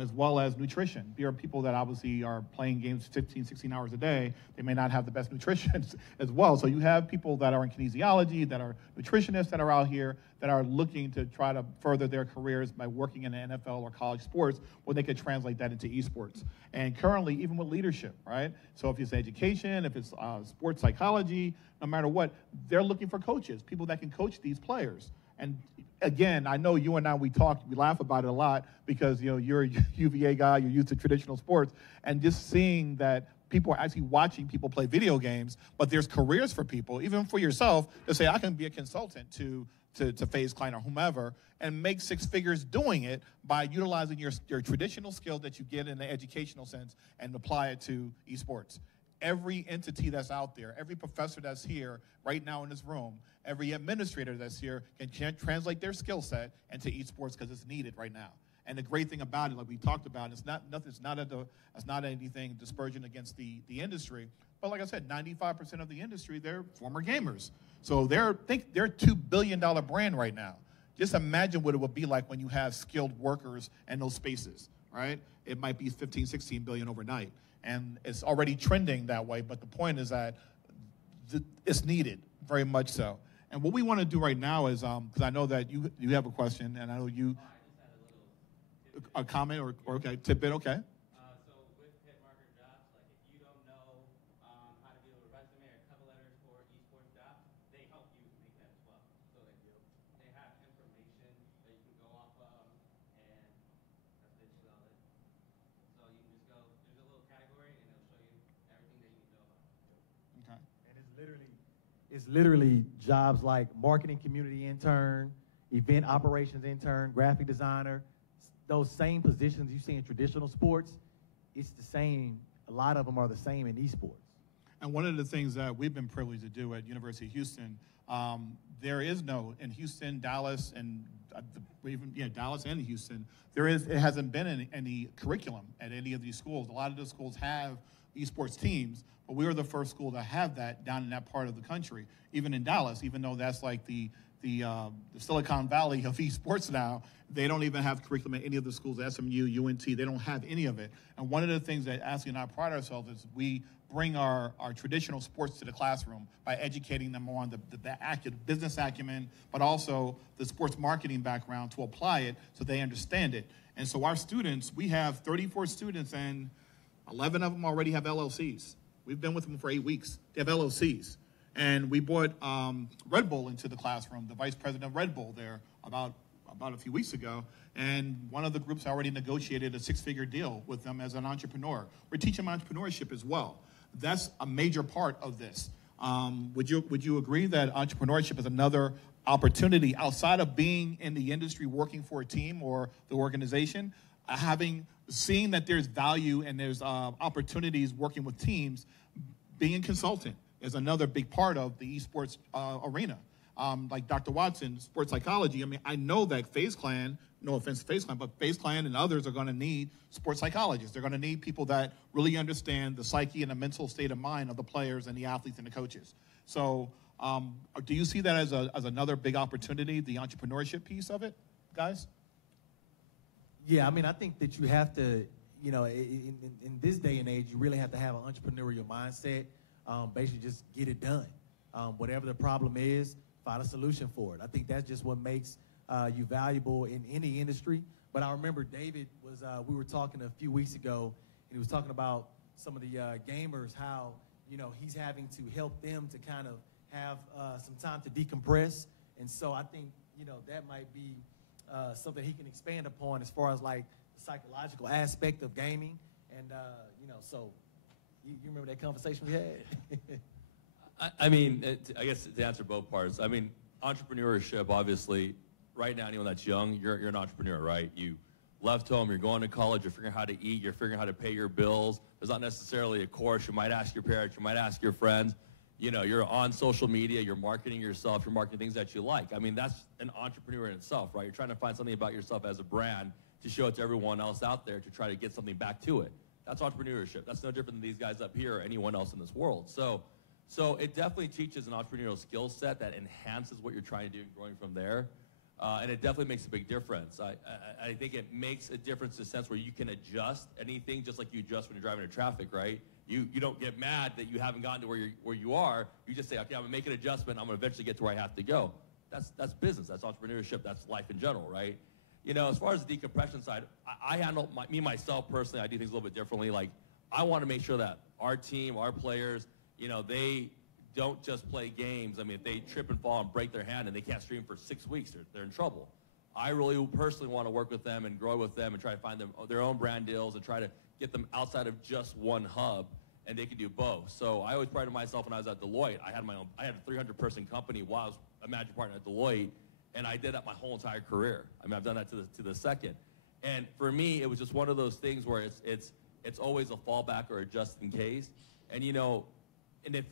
as well as nutrition. There are people that obviously are playing games 15, 16 hours a day. They may not have the best nutrition as well. So you have people that are in kinesiology, that are nutritionists that are out here that are looking to try to further their careers by working in the NFL or college sports, where they could translate that into esports. And currently, even with leadership, right? So if it's education, if it's sports psychology, no matter what, they're looking for coaches, people that can coach these players. And again, I know you and I, we laugh about it a lot because, you know, you're a UVA guy, you're used to traditional sports, and just seeing that people are actually watching people play video games, but there's careers for people, even for yourself, to say, I can be a consultant to FaZe Clan or whomever, and make six figures doing it by utilizing your traditional skills that you get in the educational sense and apply it to esports. Every entity that's out there, every professor that's here right now in this room, every administrator that's here can translate their skill set into esports because it's needed right now. And the great thing about it, like we talked about, it's not anything dispersion against the industry. But like I said, 95% of the industry, they're former gamers. So they're a $2 billion brand right now. Just imagine what it would be like when you have skilled workers in those spaces, right? It might be 15, 16 billion overnight. And it's already trending that way, but the point is that it's needed, very much so. And what we want to do right now is, because I know that you have a question, and I know you, a comment or okay, tidbit, okay. So with hit market jobs, like if you don't know how to build a resume or cover letters for esports jobs, they help you make that as well. So they have information that you can go off of, and that's basically all it. So you can just go, there's a little category, and it'll show you everything that you need to know about. Okay. And it's literally jobs like marketing community intern, event operations intern, graphic designer. Those same positions you see in traditional sports, it's the same. A lot of them are the same in esports. And one of the things that we've been privileged to do at University of Houston, there is no, in Houston, Dallas, and Dallas and Houston, it hasn't been any curriculum at any of these schools. A lot of the schools have esports teams, but we were the first school to have that down in that part of the country. Even in Dallas, even though that's like the Silicon Valley of esports now, they don't even have curriculum at any of the schools, SMU, UNT, they don't have any of it. And one of the things that Ashley and I pride ourselves is we bring our traditional sports to the classroom by educating them on the business acumen, but also the sports marketing background to apply it so they understand it. And so our students, we have 34 students, and 11 of them already have LLCs. We've been with them for 8 weeks. They have LLCs. And we brought Red Bull into the classroom, the vice president of Red Bull there about a few weeks ago, and one of the groups already negotiated a 6-figure deal with them as an entrepreneur. We're teaching entrepreneurship as well. That's a major part of this. Would you agree that entrepreneurship is another opportunity outside of being in the industry working for a team or the organization, seeing that there's value and there's opportunities working with teams, being a consultant is another big part of the esports arena. Like Dr. Watson, sports psychology, I mean, I know that FaZe Clan, no offense to FaZe Clan, but FaZe Clan and others are going to need sports psychologists. They're going to need people that really understand the psyche and the mental state of mind of the players and the athletes and the coaches. So do you see that as another big opportunity, the entrepreneurship piece of it, guys? Yeah, I mean, I think that you have to, in this day and age, you really have to have an entrepreneurial mindset, basically just get it done. Whatever the problem is, find a solution for it. I think that's just what makes you valuable in any industry. But I remember David we were talking a few weeks ago, and he was talking about some of the gamers, how, he's having to help them to kind of have some time to decompress. And so I think, that might be something he can expand upon as far as like the psychological aspect of gaming. And, so You remember that conversation we had? I mean, I guess to answer both parts, I mean, entrepreneurship, obviously, right now, anyone that's young, you're an entrepreneur, right? You left home, you're going to college, you're figuring out how to eat, you're figuring out how to pay your bills. There's not necessarily a course. You might ask your parents, you might ask your friends. You know, you're on social media, you're marketing yourself, you're marketing things that you like. I mean, that's an entrepreneur in itself, right? You're trying to find something about yourself as a brand to show it to everyone else out there to try to get something back to it. That's entrepreneurship. That's no different than these guys up here or anyone else in this world. So it definitely teaches an entrepreneurial skill set that enhances what you're trying to do and growing from there. And it definitely makes a big difference. I think it makes a difference in the sense where you can adjust anything just like you adjust when you're driving in traffic, right? You don't get mad that you haven't gotten to where you are. You just say, okay, I'm gonna make an adjustment. I'm gonna eventually get to where I have to go. That's business. That's entrepreneurship. That's life in general, right? You know, as far as the decompression side, I handle myself personally. I do things a little bit differently. Like, I want to make sure that our team, our players, you know, they don't just play games. I mean, if they trip and fall and break their hand and they can't stream for 6 weeks, they're in trouble. I really personally want to work with them and grow with them and try to find them their own brand deals and try to get them outside of just one hub, and they can do both. So I always prided myself when I was at Deloitte. I had a 300-person company while I was a managing partner at Deloitte, and I did that my whole entire career. I mean, I've done that to the second. And for me, it was just one of those things where it's always a fallback or a just in case. And you know, and if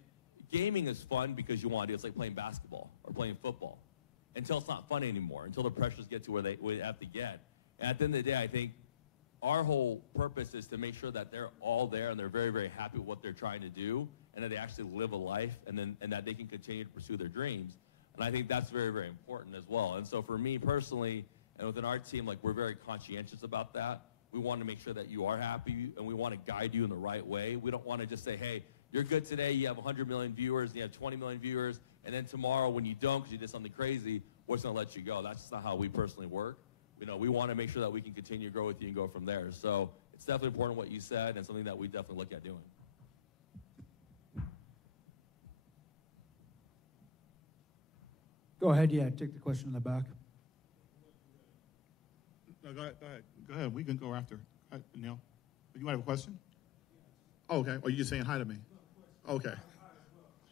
gaming is fun because you want to, it's like playing basketball or playing football, until it's not fun anymore, until the pressures get to where they have to get. And at the end of the day, I think our whole purpose is to make sure that they're all there and they're very, very happy with what they're trying to do, and that they actually live a life, and that they can continue to pursue their dreams. And I think that's very, very important as well. And so for me personally, and within our team, like, we're very conscientious about that. We want to make sure that you are happy, and we want to guide you in the right way. We don't want to just say, hey, you're good today, you have 100 million viewers, and you have 20 million viewers, and then tomorrow when you don't because you did something crazy, we're just going to let you go. That's just not how we personally work. You know, we want to make sure that we can continue to grow with you and go from there. So it's definitely important what you said, and something that we definitely look at doing. Go ahead, yeah, take the question in the back. No, go ahead. Go ahead. We can go after. Neil, you have a question? Oh, okay. Or you just saying hi to me? Okay.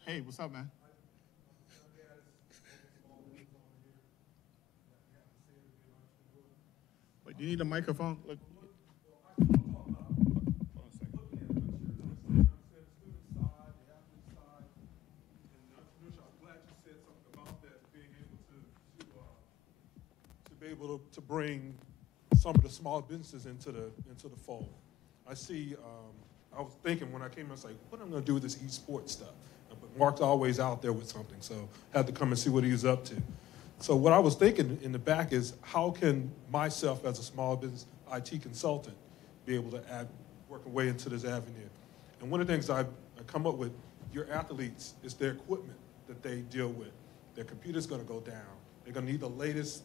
Hey, what's up, man? Wait, do you need a microphone? Look. Able to bring some of the small businesses into the fold. I see. I was thinking when I came, I was like, "What am I going to do with this esports stuff?" But Marc's always out there with something, so I had to come and see what he's up to. So what I was thinking in the back is, how can myself as a small business IT consultant be able to work a way into this avenue? And one of the things I come up with, your athletes, is their equipment that they deal with. Their computer's going to go down. They're going to need the latest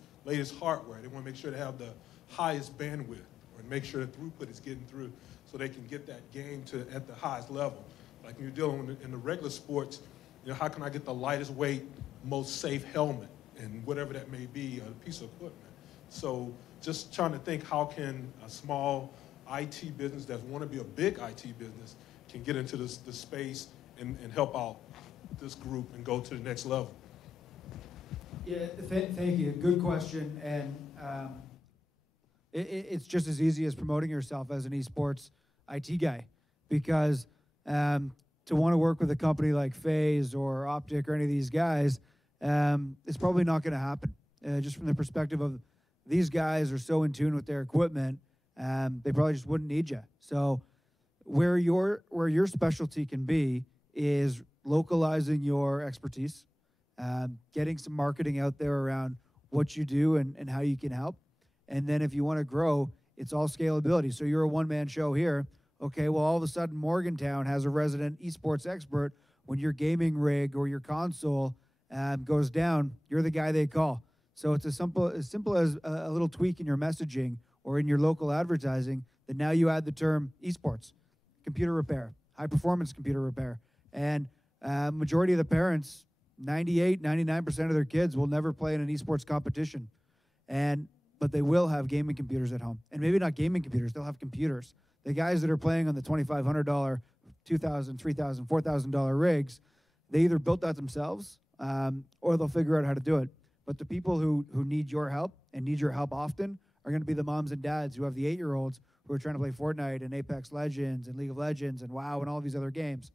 hardware. They want to make sure they have the highest bandwidth, and make sure the throughput is getting through so they can get that game at the highest level. Like when you're dealing in the regular sports, you know, how can I get the lightest weight, most safe helmet, and whatever that may be, a piece of equipment. So just trying to think, how can a small IT business that want to be a big IT business can get into this space and help out this group and go to the next level. Yeah, thank you. Good question. And it's just as easy as promoting yourself as an esports IT guy, because to want to work with a company like FaZe or Optic or any of these guys, it's probably not going to happen. Just from the perspective of these guys are so in tune with their equipment, they probably just wouldn't need you. So where your specialty can be is localizing your expertise, getting some marketing out there around what you do and how you can help. And then if you want to grow, it's all scalability. So you're a one-man show here. Okay, well, all of a sudden Morgantown has a resident esports expert. When your gaming rig or your console goes down, you're the guy they call. So it's as simple as a little tweak in your messaging or in your local advertising that now you add the term esports, computer repair, high-performance computer repair. And majority of the parents, 98, 99% of their kids will never play in an esports competition. But they will have gaming computers at home. And maybe not gaming computers, they'll have computers. The guys that are playing on the $2,500 $2,000, $3,000, $4,000 rigs, they either built that themselves or they'll figure out how to do it. But the people who need your help and need your help often are going to be the moms and dads who have the 8-year-olds who are trying to play Fortnite and Apex Legends and League of Legends and WoW and all these other games.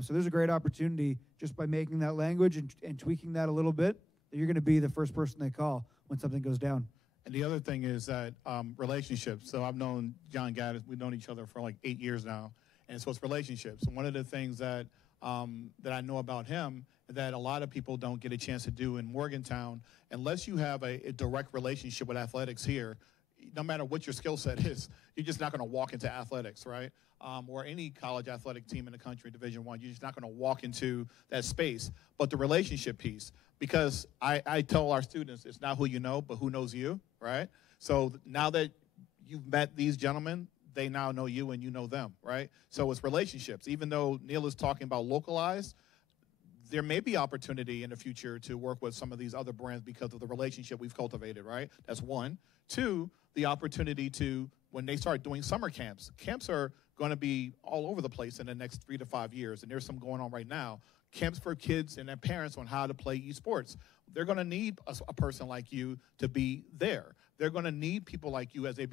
So there's a great opportunity just by making that language and tweaking that a little bit, that you're going to be the first person they call when something goes down. And the other thing is that relationships. So I've known John Gaddis. We've known each other for like 8 years now. And so it's relationships. And one of the things that I know about him that a lot of people don't get a chance to do in Morgantown, unless you have a direct relationship with athletics here, no matter what your skill set is, you're just not going to walk into athletics, right? Or any college athletic team in the country, Division I, you're just not going to walk into that space. But the relationship piece, because I tell our students, it's not who you know, but who knows you, right? So now that you've met these gentlemen, they now know you and you know them, right? So it's relationships. Even though Neil is talking about localized, there may be opportunity in the future to work with some of these other brands because of the relationship we've cultivated, right? That's one. Two, the opportunity to, when they start doing summer camps, camps are going to be all over the place in the next 3 to 5 years, and there's some going on right now. Camps for kids and their parents on how to play esports. They're going to need a person like you to be there. They're going to need people like you as they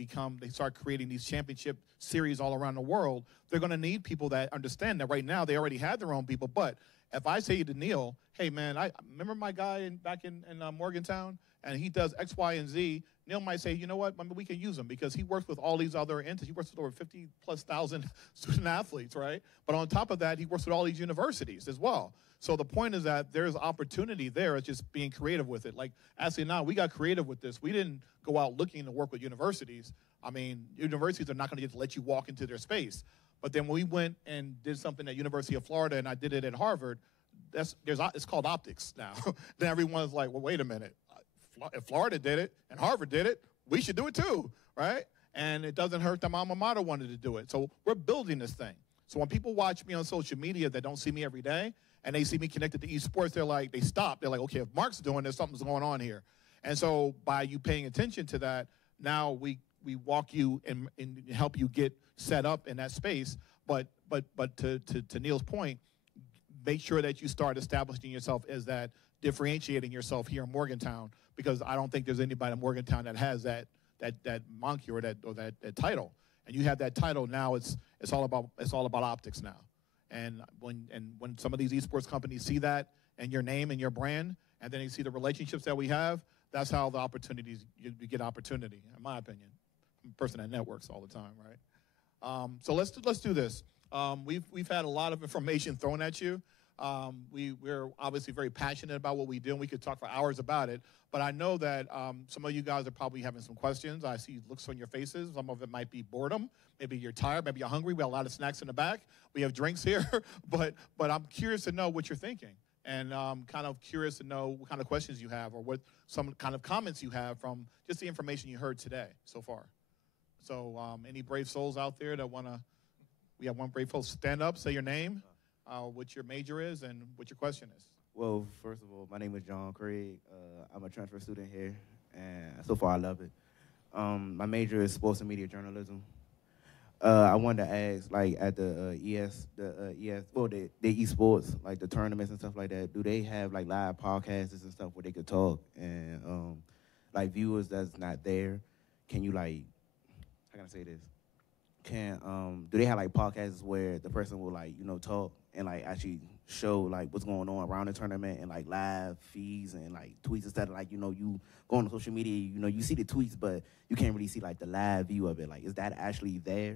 start creating these championship series all around the world. They're going to need people that understand that right now they already have their own people. But if I say to Neil, hey, man, I remember my guy back in Morgantown, and he does X, Y, and Z, Neil might say, you know what, we can use him because he works with all these other entities. He works with over 50,000+ student athletes, right? But on top of that, he works with all these universities as well. So the point is that there's opportunity there. It's just being creative with it. Like, actually, now we got creative with this. We didn't go out looking to work with universities. I mean, universities are not going to just let you walk into their space. But then when we went and did something at University of Florida, and I did it at Harvard, it's called optics now. Then everyone's like, well, wait a minute. If Florida did it and Harvard did it, we should do it too, right? And it doesn't hurt that my alma mater wanted to do it. So we're building this thing. So when people watch me on social media that don't see me every day, and they see me connected to esports, they stop. They're like, okay, if Marc's doing this, something's going on here. And so by you paying attention to that, now we walk you and help you get set up in that space. But to Neil's point, make sure that you start establishing yourself as that, differentiating yourself here in Morgantown, because I don't think there's anybody in Morgantown that has that moniker or that title. And you have that title now. It's all about optics now. And when some of these esports companies see that and your name and your brand, and then they see the relationships that we have, that's how the opportunities you get opportunity, in my opinion. I'm a person that networks all the time, right? So let's do this. We've had a lot of information thrown at you. We're obviously very passionate about what we do, and we could talk for hours about it. But I know that some of you guys are probably having some questions. I see looks on your faces. Some of it might be boredom. Maybe you're tired. Maybe you're hungry. We have a lot of snacks in the back. We have drinks here. but I'm curious to know what you're thinking, and kind of curious to know what kind of questions you have or what some kind of comments you have from just the information you heard today so far. So any brave souls out there that want to, we have one brave soul. Stand up, say your name, what your major is, and what your question is. Well, first of all, my name is John Craig. I'm a transfer student here, and so far I love it. My major is sports and media journalism. I wanted to ask, like, at the esports, like the tournaments and stuff like that, do they have like live podcasts and stuff where they could talk and like viewers that's not there? Can you like, how can I say this? Do they have like podcasts where the person will like, talk and like actually show like what's going on around the tournament and like live feeds and like tweets instead of like, you go on social media, you see the tweets, but you can't really see like the live view of it. Like, is that actually there?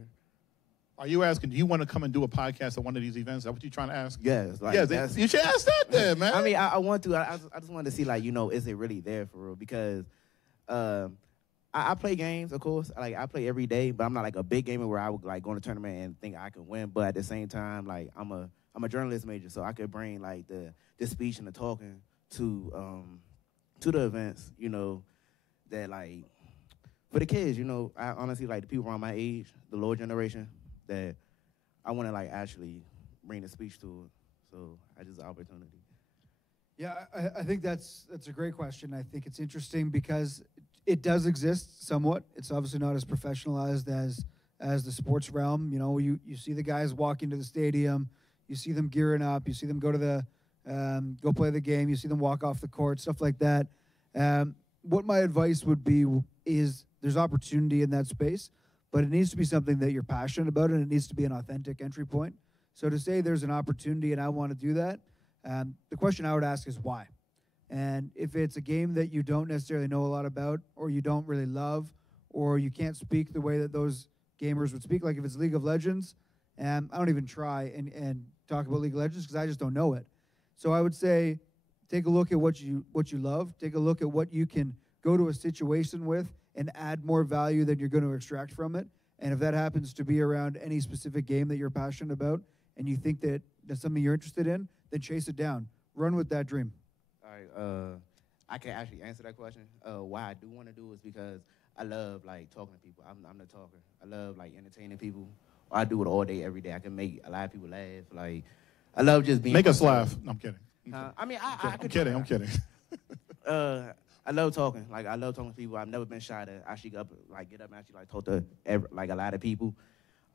Are you asking, do you want to come and do a podcast at one of these events? Is that what you're trying to ask? Yes. Like, you should ask that then, man. I mean, I want to. I just wanted to see, like, is it really there for real? Because I play games, of course. Like, I play every day, but I'm not like a big gamer where I would like go in a tournament and think I could win. But at the same time, like, I'm a journalist major, so I could bring like the speech and the talking to the events, that like for the kids, I honestly like the people around my age, the lower generation, that I want to like actually bring the speech to it. So I just opportunity. Yeah, I think that's a great question. I think it's interesting because it does exist somewhat. It's obviously not as professionalized as as the sports realm. You know, you see the guys walk into the stadium, you see them gearing up, you see them go to the go play the game, you see them walk off the court, stuff like that. What my advice would be is there's opportunity in that space, but it needs to be something that you're passionate about, and it needs to be an authentic entry point. So to say there's an opportunity and I want to do that, the question I would ask is why? And if it's a game that you don't necessarily know a lot about, or you don't really love, or you can't speak the way that those gamers would speak, like if it's League of Legends, I don't even try and talk about League of Legends because I just don't know it. So I would say take a look at what you love, take a look at what you can go to a situation with and add more value than you're going to extract from it. And if that happens to be around any specific game that you're passionate about and you think that that's something you're interested in, then chase it down. Run with that dream. All right, I can actually answer that question. Why I do want to do is because I love like talking to people. I'm the talker. I love like entertaining people. I do it all day, every day. I can make a lot of people laugh. Like I love just being. Make us laugh. No, I'm kidding. I mean, I'm kidding. I'm kidding. I love talking. Like I love talking to people. I've never been shy to actually get up and actually like talk to like a lot of people.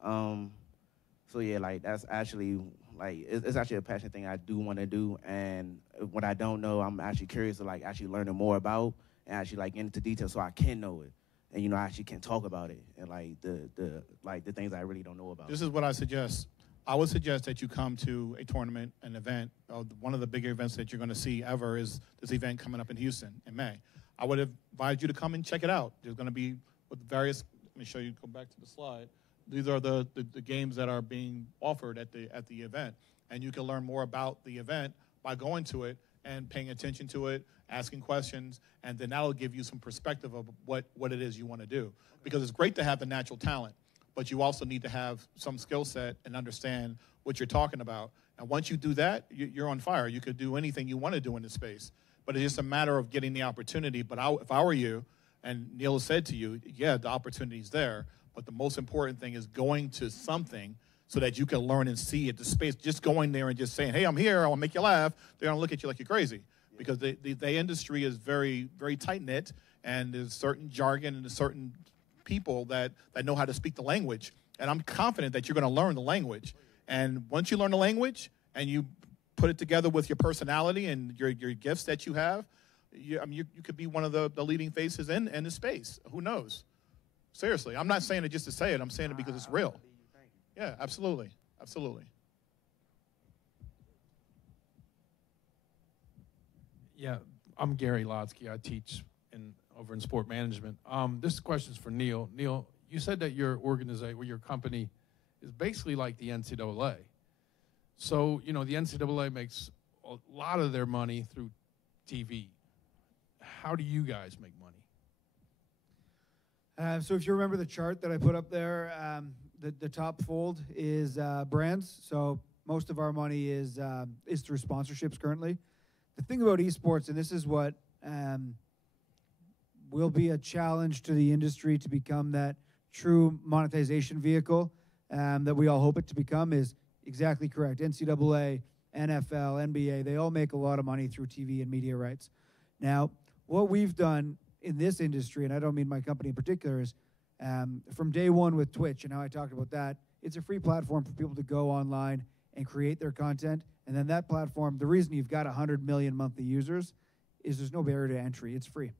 So yeah, like that's actually like it's actually a passion thing I do want to do. And what I don't know, I'm actually curious to like actually learning more about and actually like get into detail so I can know it. And, you know, I actually can talk about it and, like, the things I really don't know about. This is what I suggest. I would suggest that you come to a tournament, an event. One of the bigger events that you're going to see ever is this event coming up in Houston in May. I would advise you to come and check it out. There's going to be with various, let me show you, go back to the slide. These are the games that are being offered at the event. And you can learn more about the event by going to it and paying attention to it, asking questions, and then that'll give you some perspective of what it is you want to do. Because it's great to have the natural talent, but you also need to have some skill set and understand what you're talking about. And once you do that, you're on fire. You could do anything you want to do in this space. But it's just a matter of getting the opportunity. But if I were you, and Neil said to you, yeah, the opportunity's there, but the most important thing is going to something so that you can learn and see it, the space. Just going there and just saying, hey, I'm here, I want to make you laugh, they're going to look at you like you're crazy. Because the industry is very, very tight-knit, and there's certain jargon and there's certain people that know how to speak the language. And I'm confident that you're going to learn the language. And once you learn the language and you put it together with your personality and your gifts that you have, you could be one of the leading faces in the space. Who knows? Seriously. I'm not saying it just to say it. I'm saying it because it's real. Yeah, absolutely. Absolutely. Yeah, I'm Gary Lotsky. I teach over in sport management. This question is for Neil. Neil, you said that your organization, or your company, is basically like the NCAA. So, you know, the NCAA makes a lot of their money through TV. How do you guys make money? So if you remember the chart that I put up there, the top fold is brands. So most of our money is through sponsorships currently. The thing about esports, and this is what will be a challenge to the industry to become that true monetization vehicle that we all hope it to become, is exactly correct. NCAA, NFL, NBA, they all make a lot of money through TV and media rights. Now, what we've done in this industry, and I don't mean my company in particular, is from day one with Twitch, and how I talked about that, it's a free platform for people to go online and create their content. And then that platform, the reason you've got 100 million monthly users is there's no barrier to entry. It's free.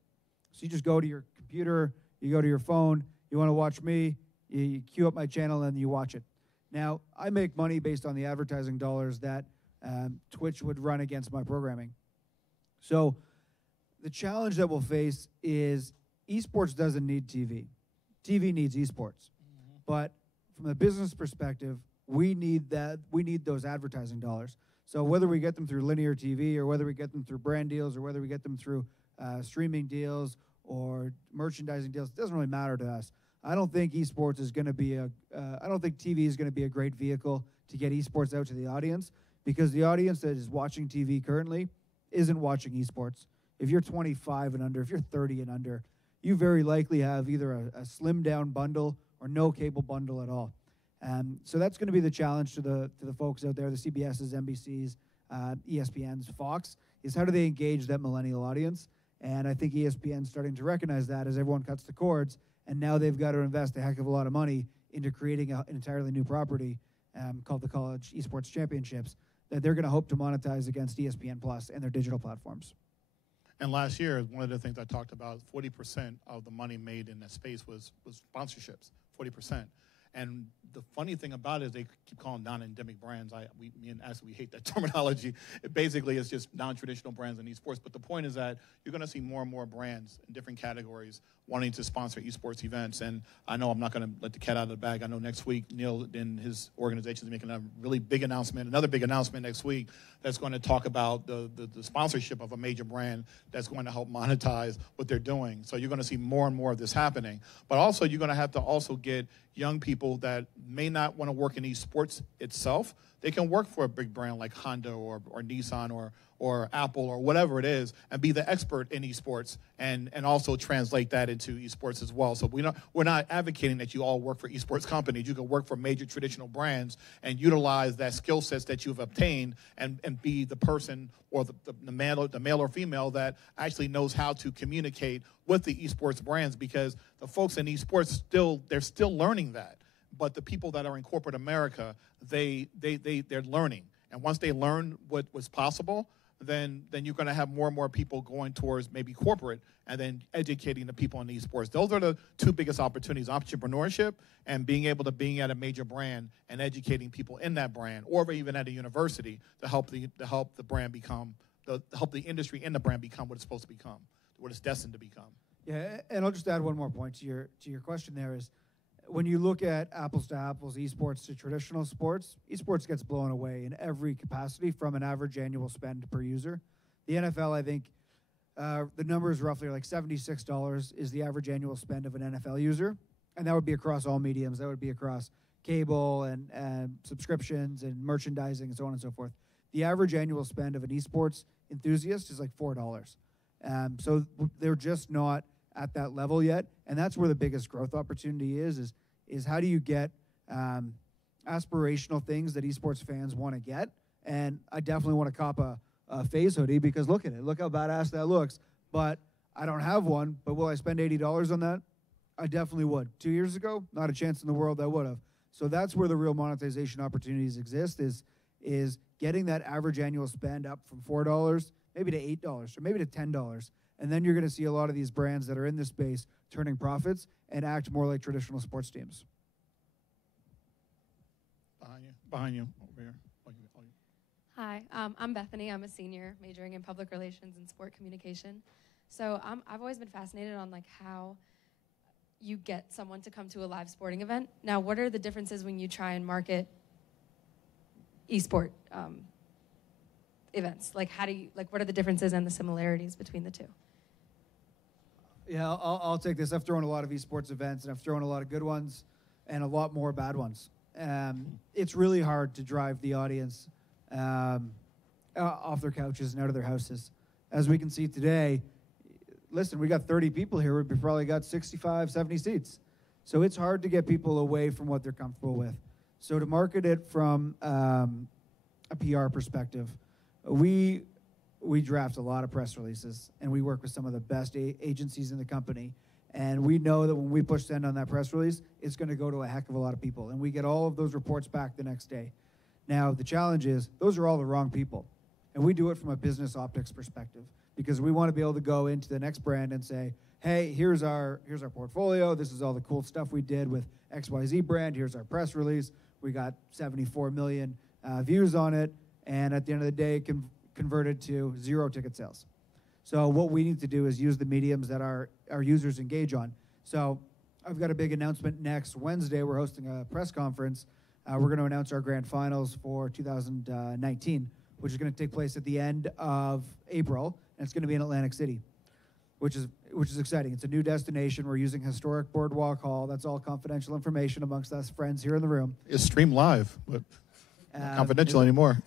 So you just go to your computer, you go to your phone, you want to watch me, you queue up my channel, and you watch it. Now, I make money based on the advertising dollars that Twitch would run against my programming. So the challenge that we'll face is esports doesn't need TV. TV needs esports. But from a business perspective, we need those advertising dollars. So whether we get them through linear TV or whether we get them through brand deals or whether we get them through streaming deals or merchandising deals, it doesn't really matter to us. I don't think esports is going to be I don't think TV is going to be a great vehicle to get esports out to the audience, because the audience that is watching TV currently isn't watching esports. If you're 25 and under, if you're 30 and under, you very likely have either a slimmed down bundle or no cable bundle at all. So that's going to be the challenge to the folks out there, the CBSs, NBCs, ESPNs, Fox, is how do they engage that millennial audience? And I think ESPN's starting to recognize that as everyone cuts the cords, and now they've got to invest a heck of a lot of money into creating an entirely new property called the College Esports Championships that they're going to hope to monetize against ESPN Plus and their digital platforms. And last year, one of the things I talked about, 40% of the money made in that space was sponsorships, 40%. And the funny thing about it is they keep calling non-endemic brands. Me and Ashley, we hate that terminology. It basically is just non-traditional brands in esports. But the point is that you're going to see more and more brands in different categories wanting to sponsor esports events. And I know I'm not going to let the cat out of the bag. I know next week Neil and his organization is making a really big announcement, another big announcement next week that's going to talk about the sponsorship of a major brand that's going to help monetize what they're doing. So you're going to see more and more of this happening. But also you're going to have to also get young people that may not want to work in esports itself. They can work for a big brand like Honda or Nissan or Apple or whatever it is and be the expert in esports and also translate that into esports as well. So we're not advocating that you all work for esports companies. You can work for major traditional brands and utilize that skill sets that you've obtained and be the person or the male or female that actually knows how to communicate with the esports brands, because the folks in esports they're still learning that. But the people that are in corporate America, they're learning. And once they learn what was possible, then you're going to have more and more people going towards maybe corporate and then educating the people in esports. Those are the two biggest opportunities: entrepreneurship and being able to be at a major brand and educating people in that brand, or even at a university to help the brand become help the industry in the brand become what it's supposed to become, what it's destined to become. Yeah, and I'll just add one more point to your question. There is, when you look at apples to apples, esports to traditional sports, esports gets blown away in every capacity from an average annual spend per user. The NFL, I think, the number is roughly like $76 is the average annual spend of an NFL user, and that would be across all mediums. That would be across cable and subscriptions and merchandising and so on and so forth. The average annual spend of an esports enthusiast is like $4. So they're just not at that level yet, and that's where the biggest growth opportunity is how do you get aspirational things that esports fans want to get. And I definitely want to cop a FaZe hoodie, because look at it, look how badass that looks, but I don't have one. But will I spend $80 on that? I definitely would. 2 years ago, not a chance in the world I would have. So that's where the real monetization opportunities exist, is getting that average annual spend up from $4 maybe to $8 or maybe to $10. And then you're going to see a lot of these brands that are in this space turning profits and act more like traditional sports teams. Behind you, over here. Hi, I'm Bethany. I'm a senior majoring in public relations and sport communication. So I've always been fascinated on like how you get someone to come to a live sporting event. Now, what are the differences when you try and market esport events? Like, what are the differences and the similarities between the two? Yeah, I'll take this. I've thrown a lot of esports events, and I've thrown a lot of good ones and a lot more bad ones. It's really hard to drive the audience off their couches and out of their houses. As we can see today, listen, we got 30 people here. We probably got 65, 70 seats. So it's hard to get people away from what they're comfortable with. So to market it from a PR perspective, we draft a lot of press releases, and we work with some of the best agencies in the company. And we know that when we push send on that press release, it's going to go to a heck of a lot of people. And we get all of those reports back the next day. Now, the challenge is those are all the wrong people. And we do it from a business optics perspective, because we want to be able to go into the next brand and say, hey, here's our portfolio. This is all the cool stuff we did with XYZ brand. Here's our press release. We got 74 million views on it. And at the end of the day, converted to 0 ticket sales. So what we need to do is use the mediums that our users engage on. So I've got a big announcement next Wednesday. We're hosting a press conference. We're going to announce our grand finals for 2019, which is going to take place at the end of April, and it's going to be in Atlantic City, which is exciting. It's a new destination. We're using historic Boardwalk Hall. That's all confidential information amongst us friends here in the room. It's streamed live, but not confidential anymore.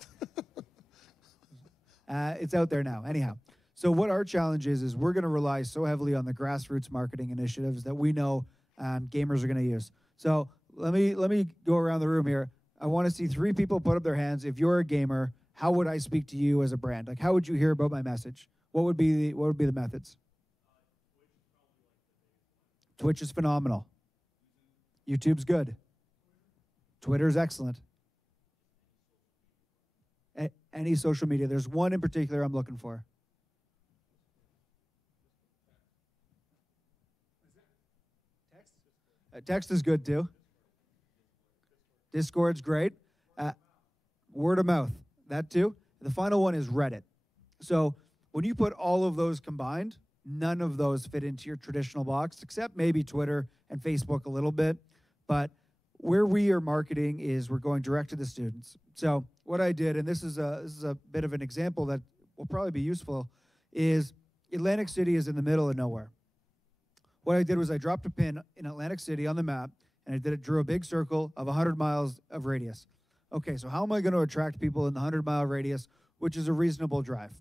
It's out there now. Anyhow, so what our challenge is we're going to rely so heavily on the grassroots marketing initiatives that we know gamers are going to use. So let me go around the room here. I want to see 3 people put up their hands. If you're a gamer, how would I speak to you as a brand? Like, how would you hear about my message? What would be the methods? Twitch is phenomenal. YouTube's good. Twitter's excellent. Any social media. There's one in particular I'm looking for. Text is good too. Discord's great. Word of mouth, that too. The final one is Reddit. So when you put all of those combined, none of those fit into your traditional box, except maybe Twitter and Facebook a little bit. But where we are marketing is we're going direct to the students. So what I did, and this is a bit of an example that will probably be useful, is Atlantic City is in the middle of nowhere. What I did was I dropped a pin in Atlantic City on the map, and I drew a big circle of 100 miles of radius. Okay, so how am I going to attract people in the 100-mile radius, which is a reasonable drive?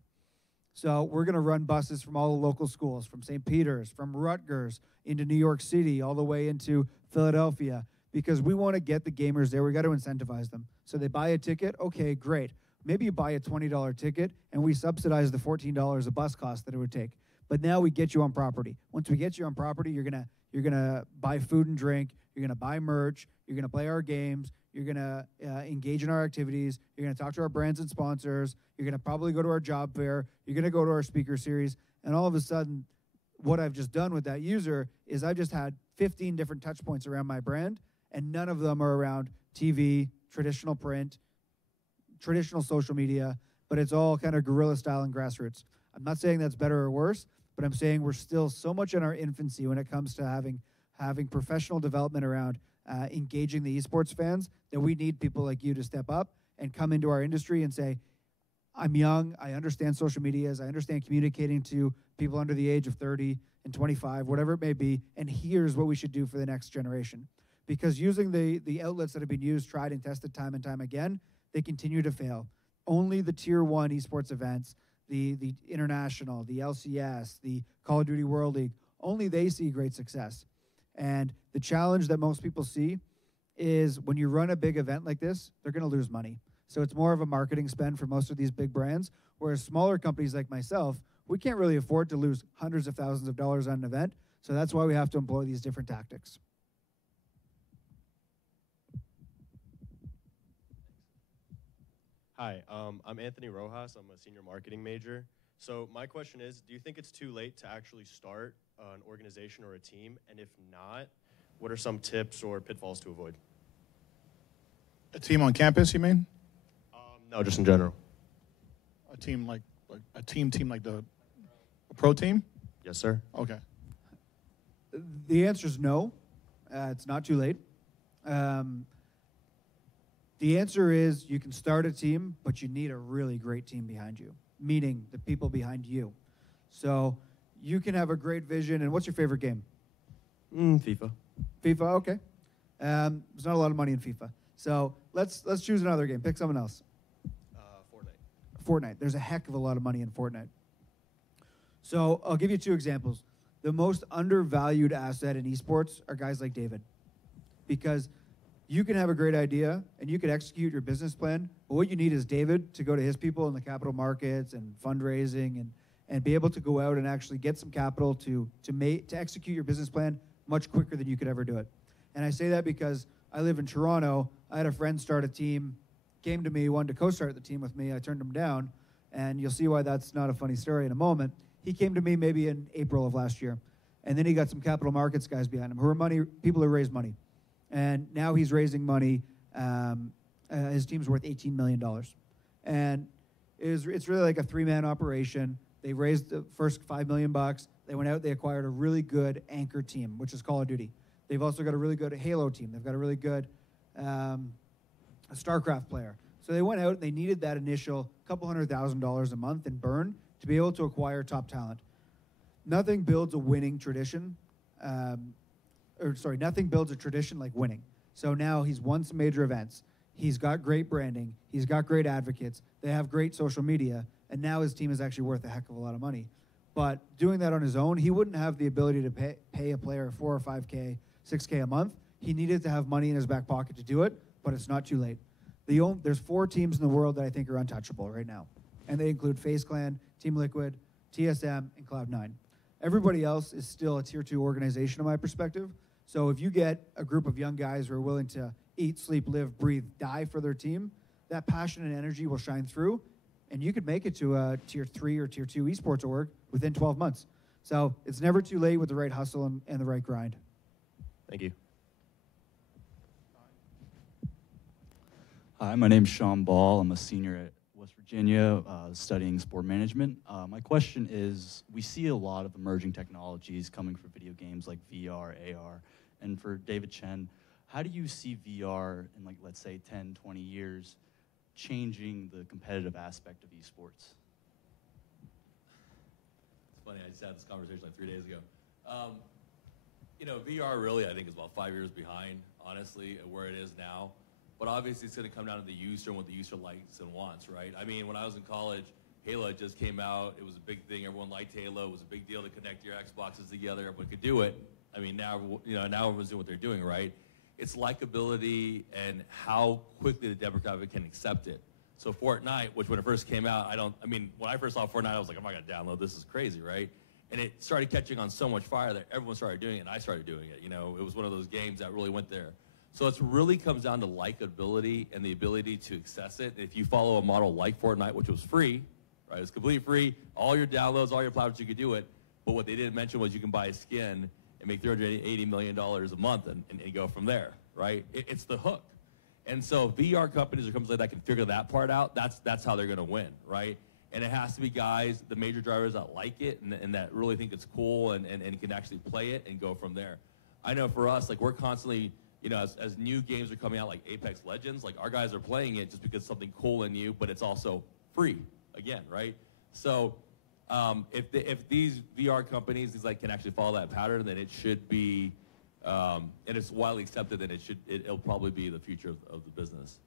So we're going to run buses from all the local schools, from St. Peter's, from Rutgers, into New York City, all the way into Philadelphia, because we want to get the gamers there. We got to incentivize them. So they buy a ticket. Okay, great. Maybe you buy a $20 ticket, and we subsidize the $14 a bus cost that it would take. But now we get you on property. Once we get you on property, you're gonna buy food and drink. You're gonna buy merch. You're gonna play our games. You're gonna engage in our activities. You're gonna talk to our brands and sponsors. You're gonna probably go to our job fair. You're gonna go to our speaker series. And all of a sudden, what I've just done with that user is I've just had 15 different touch points around my brand, and none of them are around TV, traditional print, traditional social media, but it's all kind of guerrilla style and grassroots. I'm not saying that's better or worse, but I'm saying we're still so much in our infancy when it comes to having professional development around engaging the esports fans that we need people like you to step up and come into our industry and say, I'm young, I understand social medias, I understand communicating to people under the age of 30 and 25, whatever it may be, and here's what we should do for the next generation. Because using the outlets that have been used, tried and tested time and time again, they continue to fail. Only the tier 1 esports events, the international, the LCS, the Call of Duty World League, only they see great success. And the challenge that most people see is when you run a big event like this, they're going to lose money. So it's more of a marketing spend for most of these big brands, whereas smaller companies like myself, we can't really afford to lose hundreds of thousands of dollars on an event. So that's why we have to employ these different tactics. Hi, I'm Anthony Rojas. I'm a senior marketing major. So my question is, do you think it's too late to actually start an organization or a team? And if not, what are some tips or pitfalls to avoid? A team on campus, you mean? No, just in general. A team like a team like a pro team? Yes, sir. Okay. The answer is no. It's not too late. The answer is you can start a team, but you need a really great team behind you, meaning the people behind you. So you can have a great vision. And what's your favorite game? FIFA. FIFA, okay. There's not a lot of money in FIFA. So let's choose another game. Pick someone else. Fortnite. There's a heck of a lot of money in Fortnite. So I'll give you 2 examples. The most undervalued asset in esports are guys like David. Because you can have a great idea and you can execute your business plan, but what you need is David to go to his people in the capital markets and fundraising and be able to go out and actually get some capital to execute your business plan much quicker than you could ever do it. And I say that because I live in Toronto. I had a friend start a team, came to me, wanted to co-start the team with me. I turned him down, and you'll see why that's not a funny story in a moment. He came to me maybe in April of last year, and then he got some capital markets guys behind him who are people who raise money. And now he's raising money. His team's worth $18 million. And it's really like a 3-man operation. They raised the first $5 million. They went out, they acquired a really good anchor team, which is Call of Duty. They've also got a really good Halo team. They've got a really good StarCraft player. So they went out and they needed that initial couple $100,000 a month in burn to be able to acquire top talent. Nothing builds a winning tradition. Nothing builds a tradition like winning. So now he's won some major events. He's got great branding. He's got great advocates. They have great social media. And now his team is actually worth a heck of a lot of money. But doing that on his own, he wouldn't have the ability to pay a player $4 or $5K, $6K a month. He needed to have money in his back pocket to do it, but it's not too late. There's 4 teams in the world that I think are untouchable right now. And they include FaZe Clan, Team Liquid, TSM, and Cloud9. Everybody else is still a tier 2 organization in my perspective. So if you get a group of young guys who are willing to eat, sleep, live, breathe, die for their team, that passion and energy will shine through, and you could make it to a tier 3 or tier 2 esports org within 12 months. So it's never too late with the right hustle and the right grind. Thank you. Hi, my name's Sean Ball. I'm a senior at West Virginia studying sport management. My question is, we see a lot of emerging technologies coming for video games like VR, AR, and for David Chen, how do you see VR in, like, let's say 10, 20 years changing the competitive aspect of esports? It's funny, I just had this conversation like 3 days ago. You know, VR really, I think, is about 5 years behind, honestly, at where it is now. But obviously, it's going to come down to the user and what the user likes and wants, right? I mean, when I was in college, Halo just came out. It was a big thing. Everyone liked Halo. It was a big deal to connect your Xboxes together. Everyone could do it. I mean, now, you know, now everyone's doing what they're doing, right? It's likability and how quickly the demographic can accept it. So Fortnite, which when it first came out, I mean, when I first saw Fortnite, I was like, I'm not going to download this. Is crazy, right? And it started catching on so much fire that everyone started doing it, and I started doing it. You know, it was one of those games that really went there. So it really comes down to likability and the ability to access it. If you follow a model like Fortnite, which was free, right? It's completely free. All your downloads, all your platforms, you could do it. But what they didn't mention was you can buy a skin and make $380 million a month and go from there, right? It's the hook. And so VR companies or companies like that can figure that part out. That's how they're going to win, right? And it has to be guys, the major drivers that like it and that really think it's cool and can actually play it and go from there. I know for us, like, we're constantly, you know, as new games are coming out, like Apex Legends, like, our guys are playing it just because it's something cool and new, but it's also free, again, right? So if these VR companies can actually follow that pattern, then it should be, and it's widely accepted, then it'll probably be the future of the business.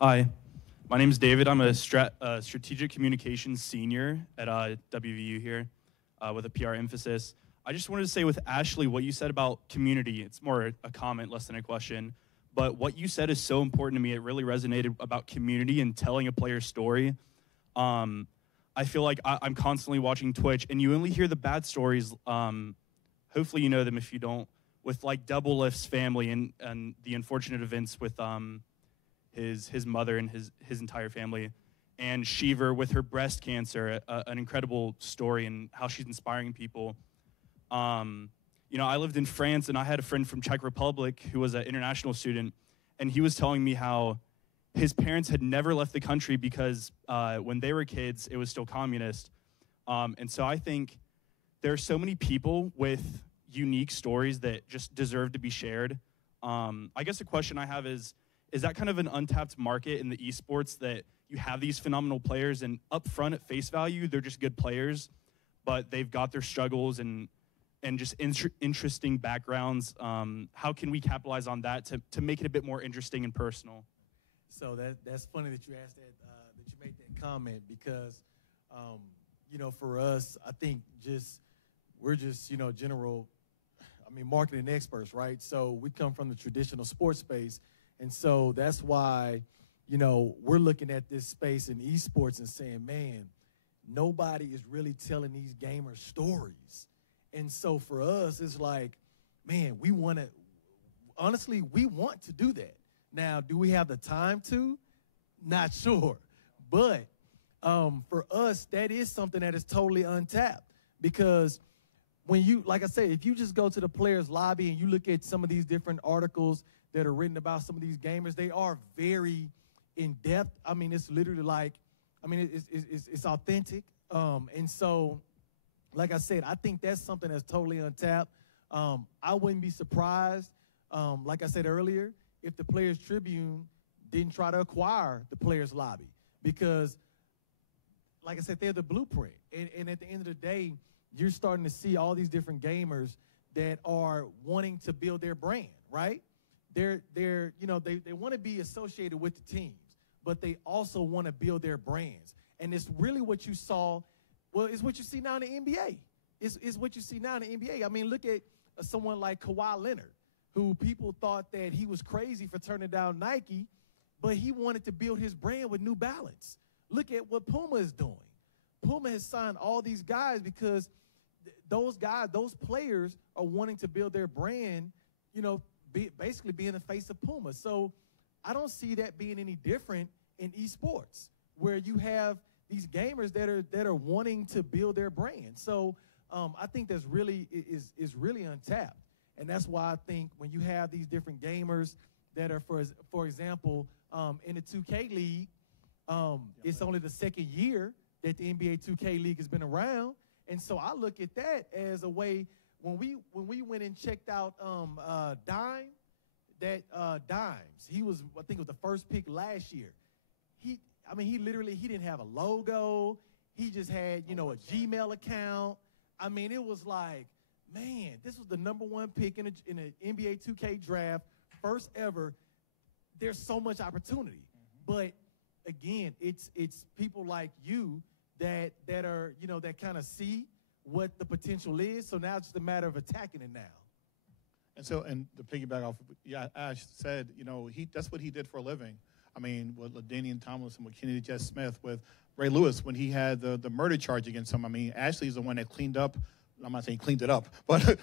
Hi, my name is David. I'm a strategic communications senior at WVU here with a PR emphasis. I just wanted to say with Ashley, what you said about community, it's more a comment, less than a question, but what you said is so important to me. It really resonated about community and telling a player's story. I feel like I'm constantly watching Twitch, and you only hear the bad stories. Hopefully you know them if you don't, with like Double Lift's family and the unfortunate events with his mother and his entire family, and Shiver with her breast cancer, an incredible story and how she's inspiring people. You know, I lived in France, and I had a friend from Czech Republic who was an international student, and he was telling me how his parents had never left the country because when they were kids, it was still communist. And so I think there are so many people with unique stories that just deserve to be shared. I guess the question I have is that kind of an untapped market in the esports, that you have these phenomenal players and up front at face value, they're just good players, but they've got their struggles and just interesting backgrounds. How can we capitalize on that to make it a bit more interesting and personal? So that's funny that you asked that you made that comment, because, you know, for us, I think we're just, you know, marketing experts, right? So we come from the traditional sports space. And so that's why, you know, we're looking at this space in esports and saying, man, nobody is really telling these gamers stories. And so for us, it's like, man, we want to do that. Now, do we have the time to? Not sure. But for us, that is something that is totally untapped, because when you, like I said, if you just go to the players' lobby and you look at some of these different articles that are written about some of these gamers, they are very in-depth. I mean, it's literally like, I mean, it's authentic. And so, like I said, I think that's something that's totally untapped. I wouldn't be surprised, like I said earlier, if the Players Tribune didn't try to acquire the Players Lobby, because, like I said, they're the blueprint. And at the end of the day, you're starting to see all these different gamers that are wanting to build their brand, right? They're you know, they want to be associated with the teams, but they also want to build their brands. And it's really what you saw. Well, it's what you see now in the NBA. It's what you see now in the NBA. I mean, look at someone like Kawhi Leonard, who people thought that he was crazy for turning down Nike, but he wanted to build his brand with New Balance. Look at what Puma is doing. Puma has signed all these guys because those guys, those players are wanting to build their brand, you know, basically being the face of Puma. So I don't see that being any different in esports, where you have these gamers that are wanting to build their brand. So I think that's really is really untapped, and that's why I think when you have these different gamers that are, for example, in the 2K League, it's only the second year that the NBA 2K League has been around, and so I look at that as a way. When we went and checked out Dime, Dimes, he was, I think it was the first pick last year. He literally, he didn't have a logo. He just had, you know, a Gmail account. I mean, it was like, man, this was the #1 pick in an NBA 2K draft, first ever. There's so much opportunity. But again, it's people like you that are, you know, that kind of see what the potential is. So now it's just a matter of attacking it now. And so, and to piggyback off, Ash said, you know, that's what he did for a living. I mean, with LaDainian Tomlinson, with Kennedy Jet Smith, with Ray Lewis, when he had the murder charge against him. I mean, Ashley's the one that cleaned up. I'm not saying cleaned it up, but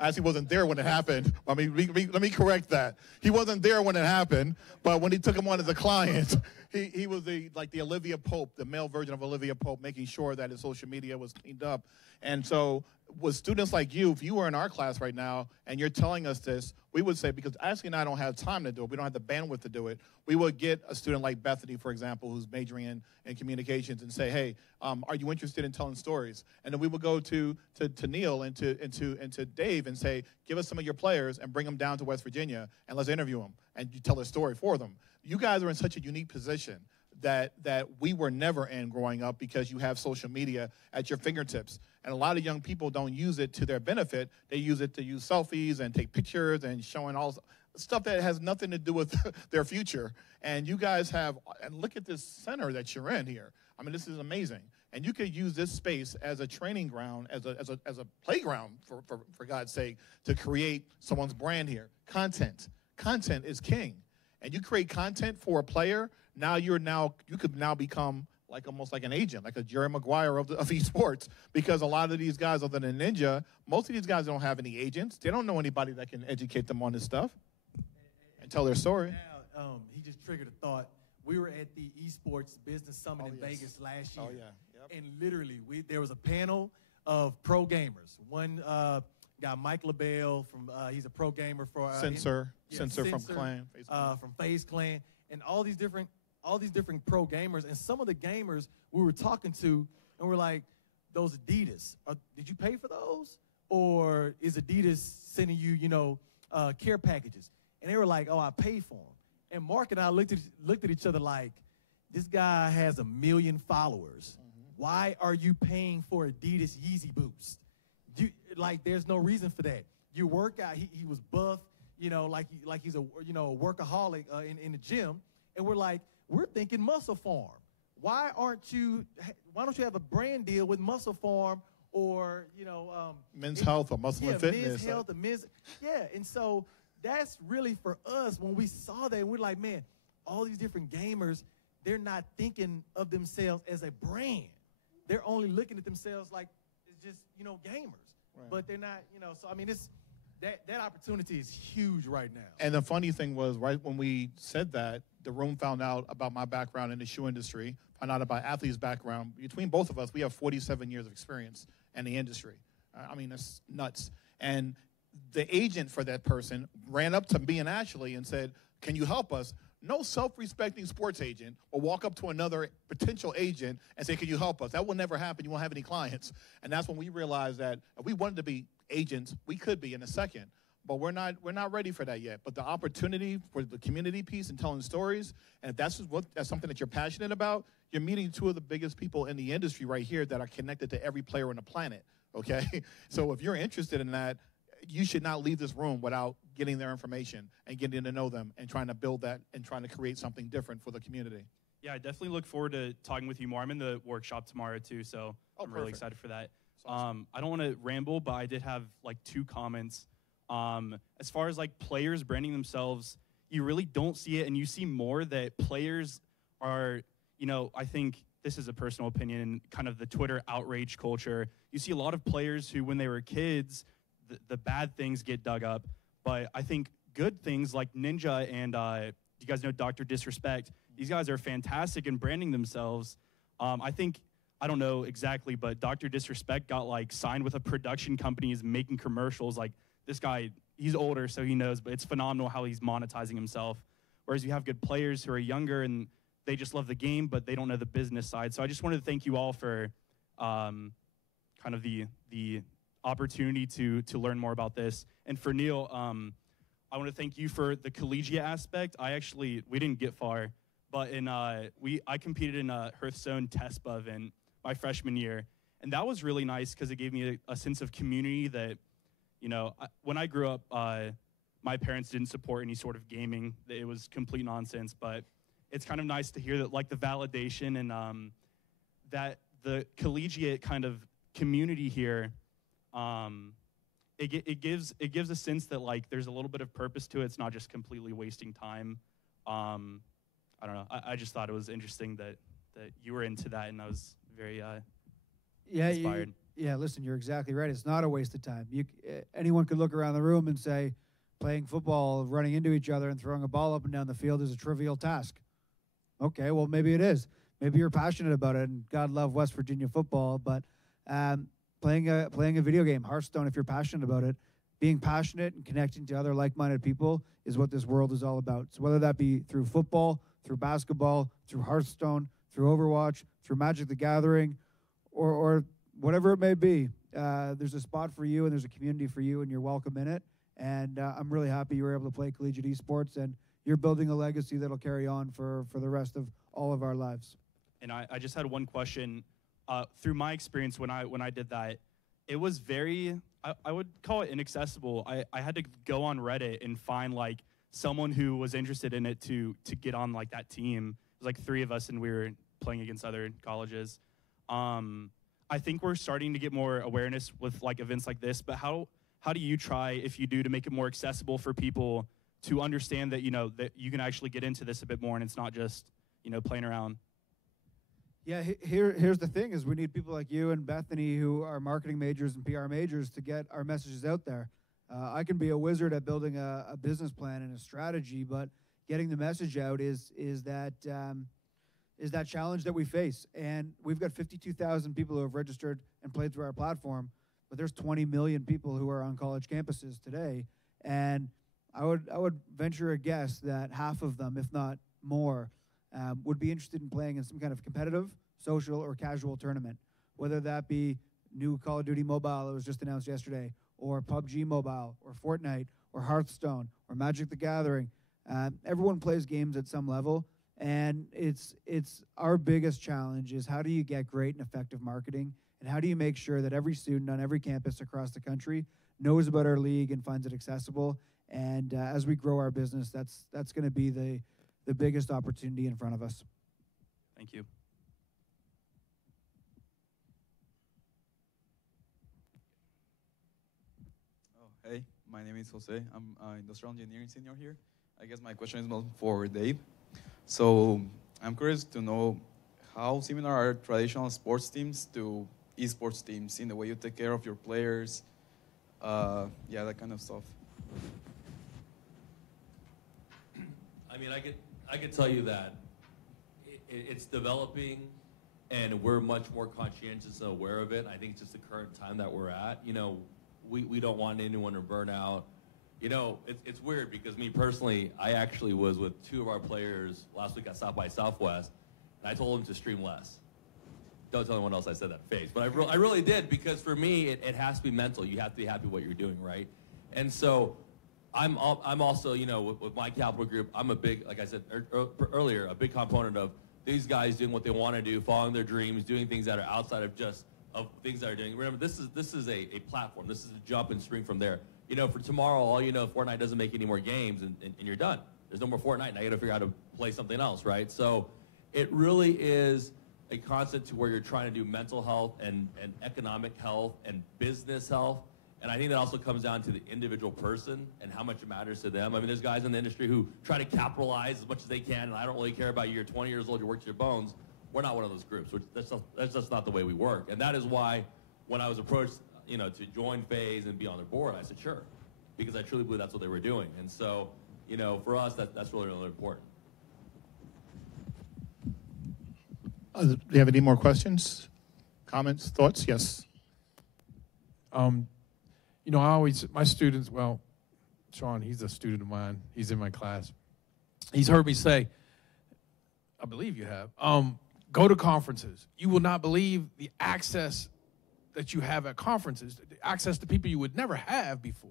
Ashley wasn't there when it happened. I mean, let me correct that. He wasn't there when it happened, but when he took him on as a client, he was like the Olivia Pope, the male version of Olivia Pope, making sure that his social media was cleaned up. And so with students like you, if you were in our class right now and you're telling us this, we would say, because Ashley and I don't have time to do it, we don't have the bandwidth to do it, we would get a student like Bethany, for example, who's majoring in communications, and say, hey, are you interested in telling stories? And then we would go to Neil and to Dave and say, give us some of your players and bring them down to West Virginia and let's interview them, and you tell a story for them. You guys are in such a unique position that we were never in growing up, because you have social media at your fingertips. And a lot of young people don't use it to their benefit. They use it to use selfies and take pictures and showing all stuff that has nothing to do with their future. And you guys have, and look at this center that you're in here. I mean, this is amazing. And you could use this space as a training ground, as a playground, for God's sake, to create someone's brand here. Content is king. And you create content for a player, you could now become like almost like an agent, like a Jerry Maguire of esports, because a lot of these guys, other than Ninja, most of these guys don't have any agents. They don't know anybody that can educate them on this stuff and tell their story. Now, he just triggered a thought. We were at the Esports Business Summit in Vegas last year. Oh, yeah. Yep. And literally, there was a panel of pro gamers. One guy, Mike LaBelle, he's a pro gamer for Censor from Clan. From FaZe Clan, and all these different pro gamers. And some of the gamers we were talking to, and we're like, those Adidas, did you pay for those? Or is Adidas sending you, care packages? And they were like, oh, I paid for them. And Mark and I looked at each other like, this guy has 1 million followers. Mm-hmm. Why are you paying for Adidas Yeezy Boost? There's no reason for that. You work out. He was buff, like he's a workaholic in the gym. And we're thinking Muscle Farm. Why don't you have a brand deal with Muscle Farm or Men's Health or Muscle and Fitness? Men's Health or Men's. Yeah, and so that's really for us when we saw that. We're like, man, all these different gamers, they're not thinking of themselves as a brand. They're only looking at themselves like it's just gamers. Right. But they're not, So I mean, that opportunity is huge right now. And the funny thing was, right when we said that, the room found out about my background in the shoe industry, found out about athletes' background. Between both of us, we have 47 years of experience in the industry. I mean, that's nuts. And the agent for that person ran up to me and Ashley and said, can you help us? No self-respecting sports agent will walk up to another potential agent and say, can you help us? That will never happen. You won't have any clients. And that's when we realized that if we wanted to be agents, we could be in a second. But we're not ready for that yet. But the opportunity for the community piece and telling stories, and if that's something that you're passionate about, you're meeting two of the biggest people in the industry right here that are connected to every player on the planet, okay? So if you're interested in that, you should not leave this room without getting their information and getting to know them and trying to build that and trying to create something different for the community. Yeah, I definitely look forward to talking with you more. I'm in the workshop tomorrow too, so I'm really excited for that. Awesome. I don't want to ramble, but I did have 2 comments. As far as players branding themselves, you really don't see it, and you see more that players are, I think this is a personal opinion, kind of the Twitter outrage culture. You see a lot of players who, when they were kids, the bad things get dug up. But I think good things like Ninja and you guys know Dr. Disrespect, these guys are fantastic in branding themselves. I think, I don't know exactly, but Dr. Disrespect got like signed with a production company, is making commercials. Like this guy, he's older, so he knows, but it's phenomenal how he's monetizing himself. Whereas you have good players who are younger and they just love the game, but they don't know the business side. So I just wanted to thank you all for kind of the opportunity to learn more about this. And for Neil, I want to thank you for the collegiate aspect. We didn't get far, but I competed in a Hearthstone TESPA event my freshman year, and that was really nice because it gave me a sense of community that, you know, when I grew up, my parents didn't support any sort of gaming. It was complete nonsense, but it's kind of nice to hear that, like, the validation and that the collegiate kind of community here, it gives a sense that, like, there's a little bit of purpose to it. It's not just completely wasting time. I don't know. I just thought it was interesting that you were into that, and I was very inspired. Yeah, listen, you're exactly right. It's not a waste of time. Anyone could look around the room and say, playing football, running into each other and throwing a ball up and down the field is a trivial task. Okay, well, maybe it is. Maybe you're passionate about it, and God love West Virginia football, but playing a video game, Hearthstone, if you're passionate about it, being passionate and connecting to other like-minded people is what this world is all about. So whether that be through football, through basketball, through Hearthstone, through Overwatch, through Magic the Gathering, or whatever it may be, there's a spot for you and there's a community for you, and you're welcome in it. And I'm really happy you were able to play collegiate esports, and you're building a legacy that'll carry on for the rest of all of our lives. And I just had one question. Through my experience when I did that, it was very, I would call it inaccessible. I had to go on Reddit and find like someone who was interested in it to get on like that team. It was like 3 of us, and we were playing against other colleges. I think we're starting to get more awareness with like events like this, but how do you try, if you do, to make it more accessible for people to understand that, you know, that you can actually get into this a bit more and it's not just, you know, playing around? Yeah, here's the thing is we need people like you and Bethany who are marketing majors and PR majors to get our messages out there. I can be a wizard at building a business plan and a strategy, but getting the message out is that challenge that we face. And we've got 52,000 people who have registered and played through our platform, but there's 20 million people who are on college campuses today. And I would venture a guess that half of them, if not more, would be interested in playing in some kind of competitive, social, or casual tournament, whether that be new Call of Duty Mobile that was just announced yesterday, or PUBG Mobile, or Fortnite, or Hearthstone, or Magic the Gathering. Everyone plays games at some level, and it's our biggest challenge is how do you get great and effective marketing, and how do you make sure that every student on every campus across the country knows about our league and finds it accessible. And as we grow our business, that's going to be the biggest opportunity in front of us. Thank you. Oh, hey, my name is Jose. I'm an industrial engineering senior here. I guess my question is more for Dave. So I'm curious to know how similar are traditional sports teams to esports teams in the way you take care of your players, yeah, that kind of stuff. I mean, I could tell you that it's developing, and we're much more conscientious and aware of it. I think it's just the current time that we're at. You know, we don't want anyone to burn out. You know, it's weird because me personally, I actually was with 2 of our players last week at South by Southwest, and I told them to stream less. Don't tell anyone else I said that face, but I really did, because for me, it has to be mental. You have to be happy with what you're doing, right? And so I'm also, you know, with my capital group, I'm a big, like I said earlier, a big component of these guys doing what they want to do, following their dreams, doing things that are outside of just of things that are doing. Remember, this is a platform. This is a jump and spring from there. You know, for tomorrow, all you know, Fortnite doesn't make any more games, and you're done. There's no more Fortnite. Now you got to figure out how to play something else, right? So it really is a concept to where you're trying to do mental health and economic health and business health. And I think that also comes down to the individual person and how much it matters to them. I mean, there's guys in the industry who try to capitalize as much as they can, and I don't really care about you. You're 20 years old, you work to your bones. We're not one of those groups. That's just not the way we work. And that is why when I was approached, to join FaZe and be on their board, I said, sure, because I truly believe that's what they were doing. And so, for us, that's really, really important. Do you have any more questions, comments, thoughts? Yes. My students, well, Sean, he's a student of mine. He's in my class. He's heard me say, I believe you have, go to conferences. You will not believe the access that you have at conferences, access to people you would never have before.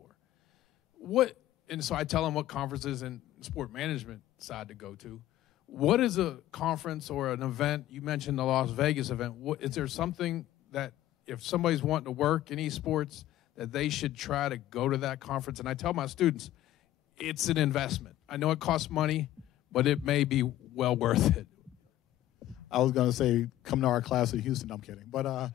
And so I tell him what conferences and sport management side to go to. What is a conference or an event? You mentioned the Las Vegas event. Is there something that if somebody's wanting to work in esports that they should try to go to that conference? And I tell my students, it's an investment. I know it costs money, but it may be well worth it. I was going to say, come to our class in Houston. I'm kidding. But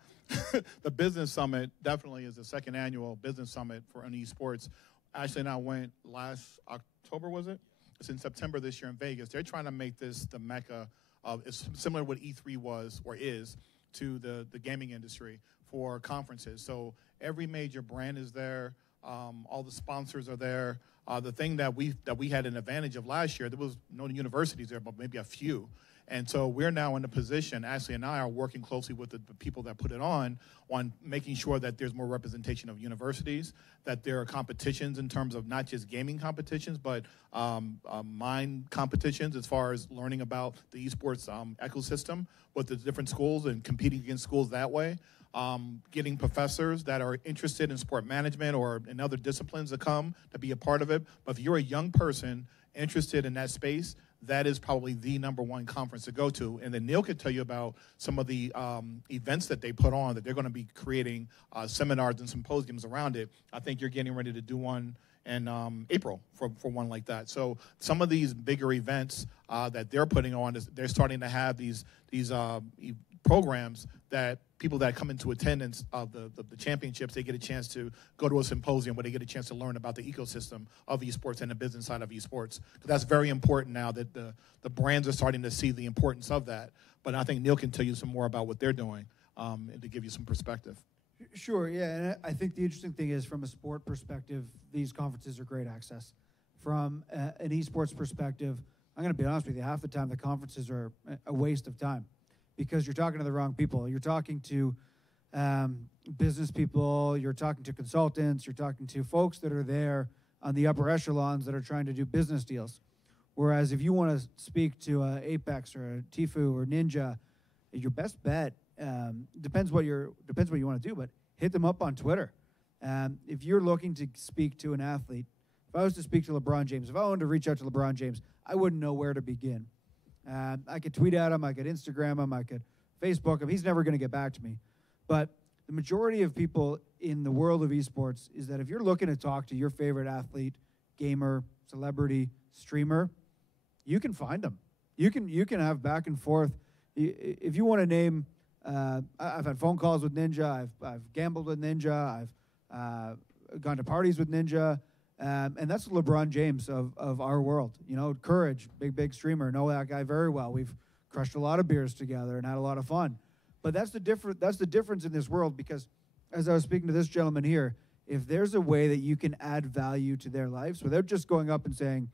the Business Summit definitely is the second annual Business Summit for esports. Ashley and I went last October, was it? It's in September this year in Vegas. They're trying to make this the mecca of, it's similar to what E3 was or is to the gaming industry for conferences. So every major brand is there. All the sponsors are there. The thing that we had an advantage of last year, there was no universities there, but maybe a few. And so we're now in a position, Ashley and I are working closely with the people that put it on making sure that there's more representation of universities, that there are competitions in terms of not just gaming competitions, but mind competitions as far as learning about the esports ecosystem with the different schools and competing against schools that way. Getting professors that are interested in sport management or in other disciplines to come to be a part of it. But if you're a young person interested in that space, that is probably the #1 conference to go to. And then Neil could tell you about some of the events that they put on, that they're going to be creating seminars and symposiums around it. I think you're getting ready to do one in April for one like that. So some of these bigger events that they're putting on, they're starting to have these programs that people that come into attendance of the championships, they get a chance to go to a symposium where they get a chance to learn about the ecosystem of esports and the business side of esports. That's very important now that the brands are starting to see the importance of that. But I think Neil can tell you some more about what they're doing and to give you some perspective. Sure, yeah, and I think the interesting thing is from a sport perspective, these conferences are great access. From an esports perspective, I'm going to be honest with you, half the time the conferences are a waste of time, because you're talking to the wrong people. You're talking to business people, you're talking to consultants, you're talking to folks that are there on the upper echelons that are trying to do business deals. Whereas if you want to speak to Apex or a Tfue or Ninja, your best bet, depends what you want to do, but hit them up on Twitter. If you're looking to speak to an athlete, if I was to speak to LeBron James, if I wanted to reach out to LeBron James, I wouldn't know where to begin. I could tweet at him, I could Instagram him, I could Facebook him. He's never going to get back to me. But the majority of people in the world of esports is that if you're looking to talk to your favorite athlete, gamer, celebrity, streamer, you can find them. You can have back and forth. If you want to name, I've had phone calls with Ninja, I've gambled with Ninja, I've gone to parties with Ninja. And that's LeBron James of our world. You know, Courage, big streamer, know that guy very well. We've crushed a lot of beers together and had a lot of fun. But that's the difference in this world, because as I was speaking to this gentleman here, if there's a way that you can add value to their lives without just going up and saying,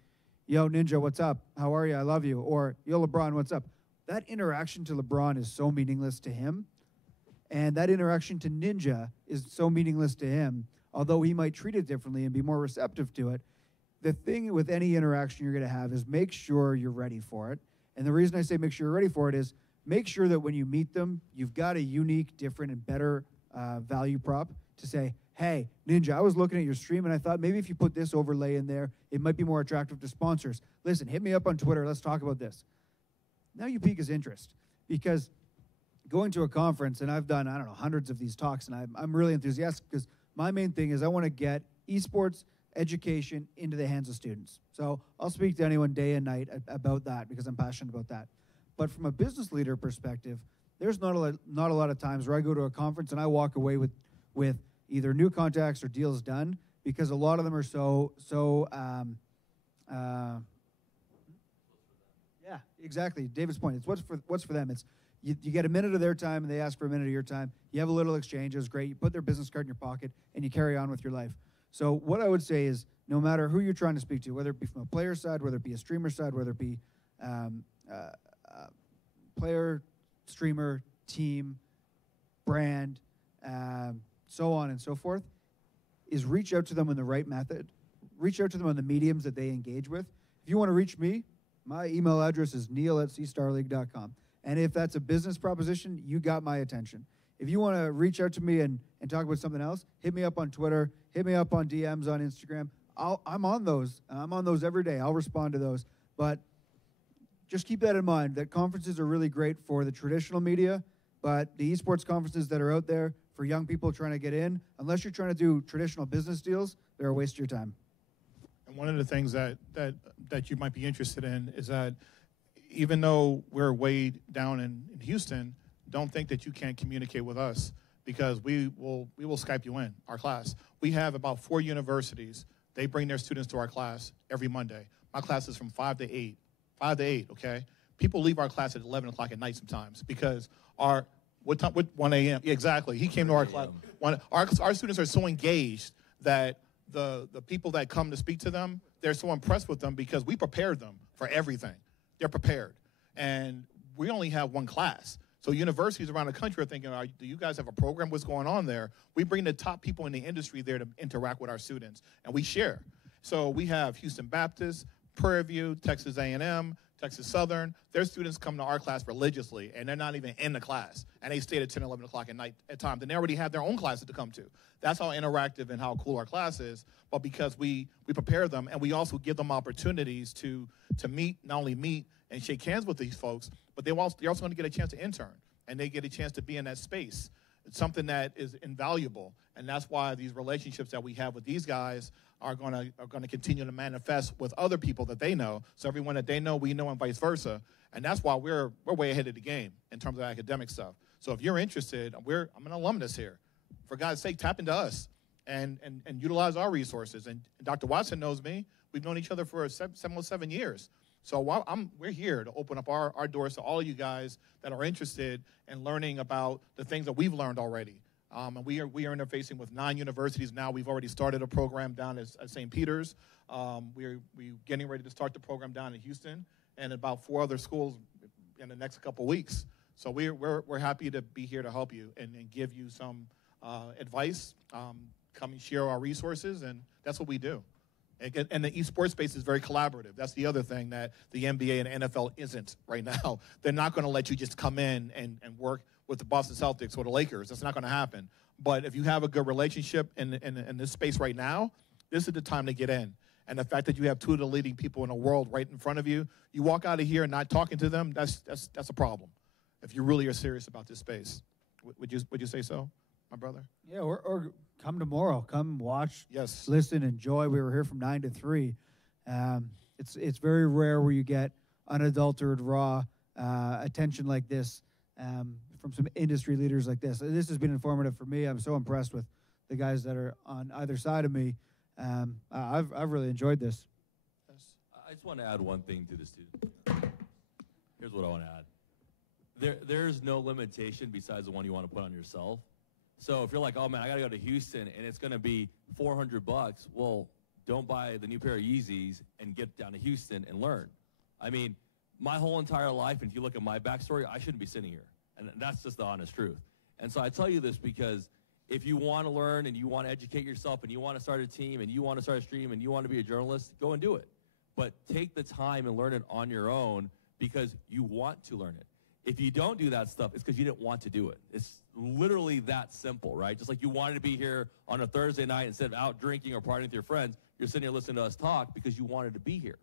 yo, Ninja, what's up? How are you? I love you. Or, yo, LeBron, what's up? That interaction to LeBron is so meaningless to him. And that interaction to Ninja is so meaningless to him. Although he might treat it differently and be more receptive to it, the thing with any interaction you're going to have is make sure you're ready for it. And the reason I say make sure you're ready for it is make sure that when you meet them, you've got a unique, different, and better value prop to say, hey, Ninja, I was looking at your stream, and I thought maybe if you put this overlay in there, it might be more attractive to sponsors. Listen, hit me up on Twitter. Let's talk about this. Now you pique his interest, because going to a conference, and I've done, I don't know, hundreds of these talks, and I'm really enthusiastic because my main thing is I want to get esports education into the hands of students. So I'll speak to anyone day and night about that because I'm passionate about that. But from a business leader perspective, there's not a lot of times where I go to a conference and I walk away with either new contacts or deals done, because a lot of them are yeah, exactly. David's point. It's what's for them. It's you get a minute of their time, and they ask for a minute of your time. You have a little exchange. It was great. You put their business card in your pocket, and you carry on with your life. So what I would say is, no matter who you're trying to speak to, whether it be from a player side, whether it be a streamer side, whether it be player, streamer, team, brand, so on and so forth, is reach out to them in the right method. Reach out to them on the mediums that they engage with. If you want to reach me, my email address is neil@cstarleague.com. And if that's a business proposition, you got my attention. If you want to reach out to me and talk about something else, hit me up on Twitter, hit me up on DMs on Instagram. I'm on those, and I'm on those every day. I'll respond to those. But just keep that in mind, that conferences are really great for the traditional media, but the esports conferences that are out there for young people trying to get in, unless you're trying to do traditional business deals, they're a waste of your time. And one of the things that you might be interested in is that even though we're way down in Houston, don't think that you can't communicate with us, because we will Skype you in, our class. We have about 4 universities. They bring their students to our class every Monday. My class is from 5 to 8. 5 to 8, okay? People leave our class at 11 o'clock at night sometimes because what 1 a.m.? Yeah, exactly. He came to our class. Our students are so engaged that the people that come to speak to them, they're so impressed with them because we prepared them for everything. They're prepared. And we only have 1 class. So universities around the country are thinking, do you guys have a program? What's going on there? We bring the top people in the industry there to interact with our students, and we share. So we have Houston Baptist, Prairie View, Texas A&M, Texas Southern. Their students come to our class religiously, and they're not even in the class, and they stay at 10, 11 o'clock at night at times. And they already have their own classes to come to. That's how interactive and how cool our class is. But because we prepare them, and we also give them opportunities to meet, not only meet and shake hands with these folks, but they're also going to get a chance to intern, and they get a chance to be in that space. It's something that is invaluable, and that's why these relationships that we have with these guys are going to continue to manifest with other people that they know. So everyone that they know, we know, and vice versa. And that's why we're way ahead of the game in terms of academic stuff. So if you're interested, I'm an alumnus here. For God's sake, tap into us and utilize our resources. And Dr. Watson knows me. We've known each other for 7 years. So we're here to open up our doors to all of you guys that are interested in learning about the things that we've learned already. And we are interfacing with 9 universities now. We've already started a program down at St. Peter's. We're getting ready to start the program down in Houston, and about 4 other schools in the next couple weeks. So we're happy to be here to help you and give you some advice. Come and share our resources, and that's what we do. And the esports space is very collaborative. That's the other thing that the NBA and the NFL isn't right now. They're not going to let you just come in and work with the Boston Celtics or the Lakers. That's not going to happen. But if you have a good relationship in this space right now, this is the time to get in. And the fact that you have 2 of the leading people in the world right in front of you, you walk out of here and not talking to them, that's a problem. If you really are serious about this space, would you say so, my brother? Yeah, or come tomorrow. Come watch, yes, listen, enjoy. We were here from 9 to 3. It's very rare where you get unadulterated, raw attention like this from some industry leaders like this. This has been informative for me. I'm so impressed with the guys that are on either side of me. I've really enjoyed this. I just want to add one thing to this, too. Here's what I want to add. There's no limitation besides the one you want to put on yourself. So if you're like, oh, man, I got to go to Houston, and it's going to be $400, well, don't buy the new pair of Yeezys and get down to Houston and learn. I mean, my whole entire life, and if you look at my backstory, I shouldn't be sitting here. And that's just the honest truth. And so I tell you this because if you want to learn and you want to educate yourself and you want to start a team and you want to start a stream and you want to be a journalist, go and do it. But take the time and learn it on your own because you want to learn it. If you don't do that stuff, it's because you didn't want to do it. It's literally that simple, right? Just like you wanted to be here on a Thursday night instead of out drinking or partying with your friends, you're sitting here listening to us talk because you wanted to be here,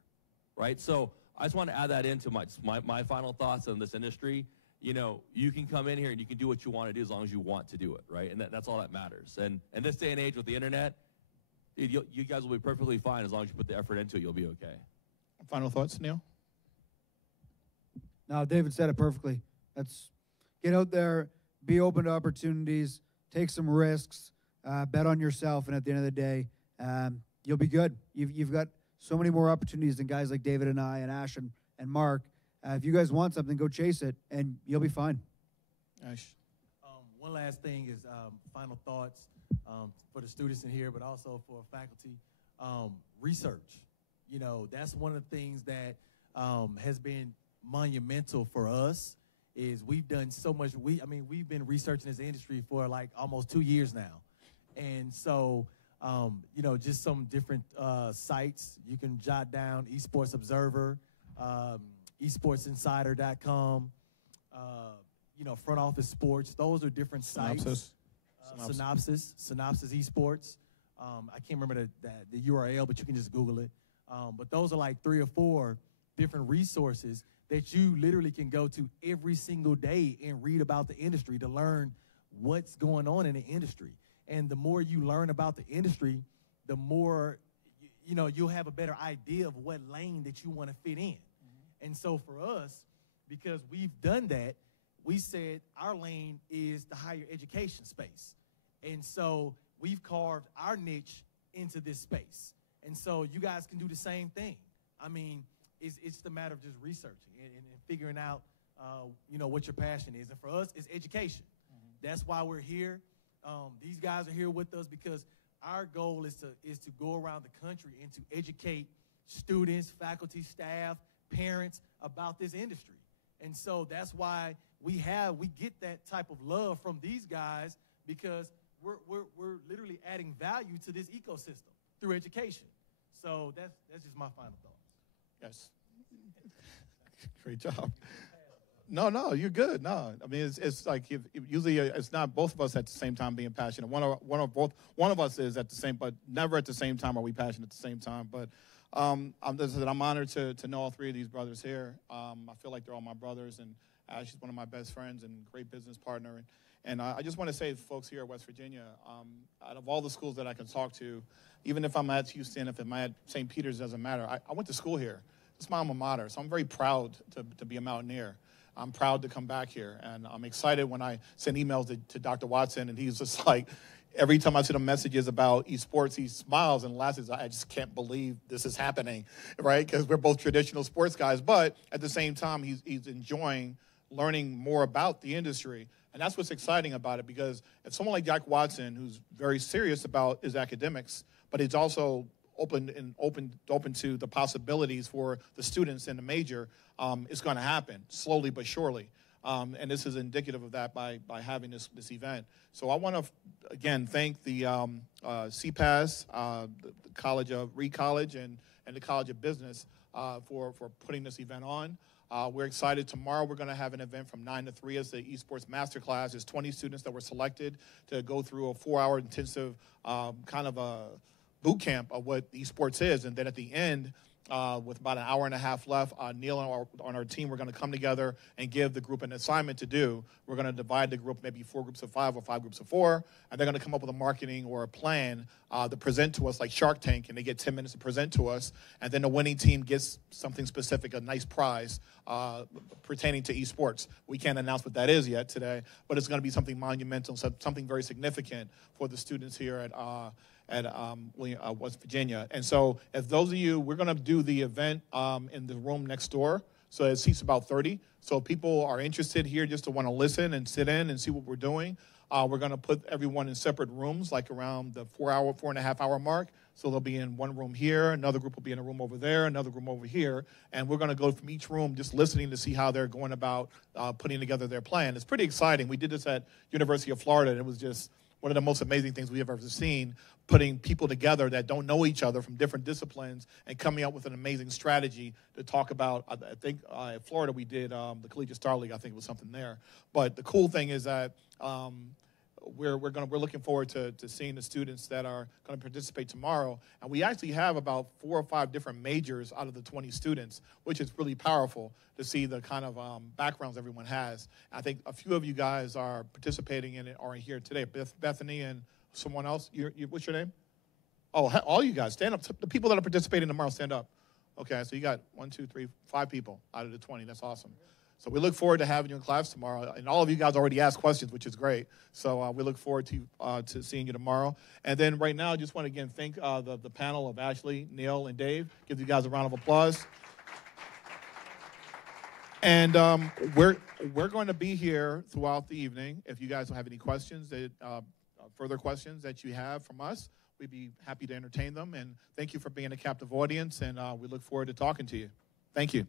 right? So I just want to add that into my final thoughts on this industry. You know, you can come in here and you can do what you want to do as long as you want to do it, right? And that's all that matters. And in this day and age with the internet, you guys will be perfectly fine as long as you put the effort into it. You'll be okay. Final thoughts, Neil? No, David said it perfectly. Let's get out there, be open to opportunities, take some risks, bet on yourself, and at the end of the day, you'll be good. You've got so many more opportunities than guys like David and I and Ash and Mark. If you guys want something, go chase it, and you'll be fine. Ash. One last thing is final thoughts for the students in here, but also for faculty. Research. You know, that's one of the things that has been monumental for us. Is we've done so much. We've been researching this industry for like almost 2 years now, and so you know, just some different sites you can jot down: Esports Observer, esportsinsider.com, you know, Front Office Sports. Those are different sites. Synopsis Esports. I can't remember the URL, but you can just Google it. But those are like 3 or 4 different resources that you literally can go to every single day and read about the industry to learn what's going on in the industry. And the more you learn about the industry, the more, you know, you'll have a better idea of what lane that you want to fit in. And so for us, because we've done that, we said our lane is the higher education space. And so we've carved our niche into this space. And so you guys can do the same thing. I mean, it's the matter of just researching and figuring out, you know, what your passion is. And for us, it's education. That's why we're here. These guys are here with us because our goal is to go around the country and to educate students, faculty, staff, parents about this industry. And so that's why we get that type of love from these guys, because we're literally adding value to this ecosystem through education. So that's just my final thoughts. Yes. Great job. No, you're good. No, I mean it's like usually it's not both of us at the same time being passionate. One of us is at the same, but never at the same time are we passionate at the same time. But I'm honored to know all 3 of these brothers here. I feel like they're all my brothers, and Ash is one of my best friends and great business partner. And I just want to say, folks here at West Virginia, out of all the schools that I can talk to, even if I'm at Houston, if I'm at St. Peter's, doesn't matter. I went to school here. It's my alma mater, so I'm very proud to be a Mountaineer. I'm proud to come back here, and I'm excited when I send emails to Dr. Watson, and he's just like, every time I send him messages about esports, he smiles and laughs. I just can't believe this is happening, right? Because we're both traditional sports guys, but at the same time, he's enjoying learning more about the industry. And that's what's exciting about it, because if someone like Dr. Watson, who's very serious about his academics, but he's also open to the possibilities for the students in the major, it's going to happen slowly but surely. And this is indicative of that by having this event. So I want to, again, thank the CPAS, the College of Reed College, and the College of Business for putting this event on. We're excited. Tomorrow we're going to have an event from 9 to 3 as the Esports Masterclass. There's 20 students that were selected to go through a 4-hour intensive kind of a boot camp of what esports is. And then at the end, with about an hour and a half left, Neil and on our team, we're going to come together and give the group an assignment to do. We're going to divide the group maybe 4 groups of 5 or 5 groups of 4, and they're going to come up with a marketing or a plan to present to us like Shark Tank, and they get 10 minutes to present to us, and then the winning team gets something specific, a nice prize pertaining to esports. We can't announce what that is yet today, but it's going to be something monumental, something very significant for the students here at West Virginia. And so if those of you, we're going to do the event in the room next door. So it seats about 30. So if people are interested here just to want to listen and sit in and see what we're doing, we're going to put everyone in separate rooms, like around the 4.5 hour mark. So they'll be in one room here, another group will be in a room over there, another room over here, and we're going to go from each room just listening to see how they're going about putting together their plan. It's pretty exciting. We did this at University of Florida, and it was just one of the most amazing things we have ever seen, putting people together that don't know each other from different disciplines and coming up with an amazing strategy to talk about. I think in Florida we did the Collegiate Star League. I think it was something there. But the cool thing is that we're looking forward to seeing the students that are going to participate tomorrow. And we actually have about 4 or 5 different majors out of the 20 students, which is really powerful to see the kind of backgrounds everyone has. I think a few of you guys are participating in it or are here today. Bethany and someone else. What's your name? Oh, all you guys, stand up. The people that are participating tomorrow, stand up. Okay, so you got 1, 2, 3, 5 people out of the 20. That's awesome. So we look forward to having you in class tomorrow. And all of you guys already asked questions, which is great. So we look forward to seeing you tomorrow. And then right now, I just want to, again, thank the panel of Ashley, Neil, and Dave. Give you guys a round of applause. And we're going to be here throughout the evening. If you guys have any questions, further questions that you have from us, we'd be happy to entertain them. And thank you for being a captive audience, and we look forward to talking to you. Thank you.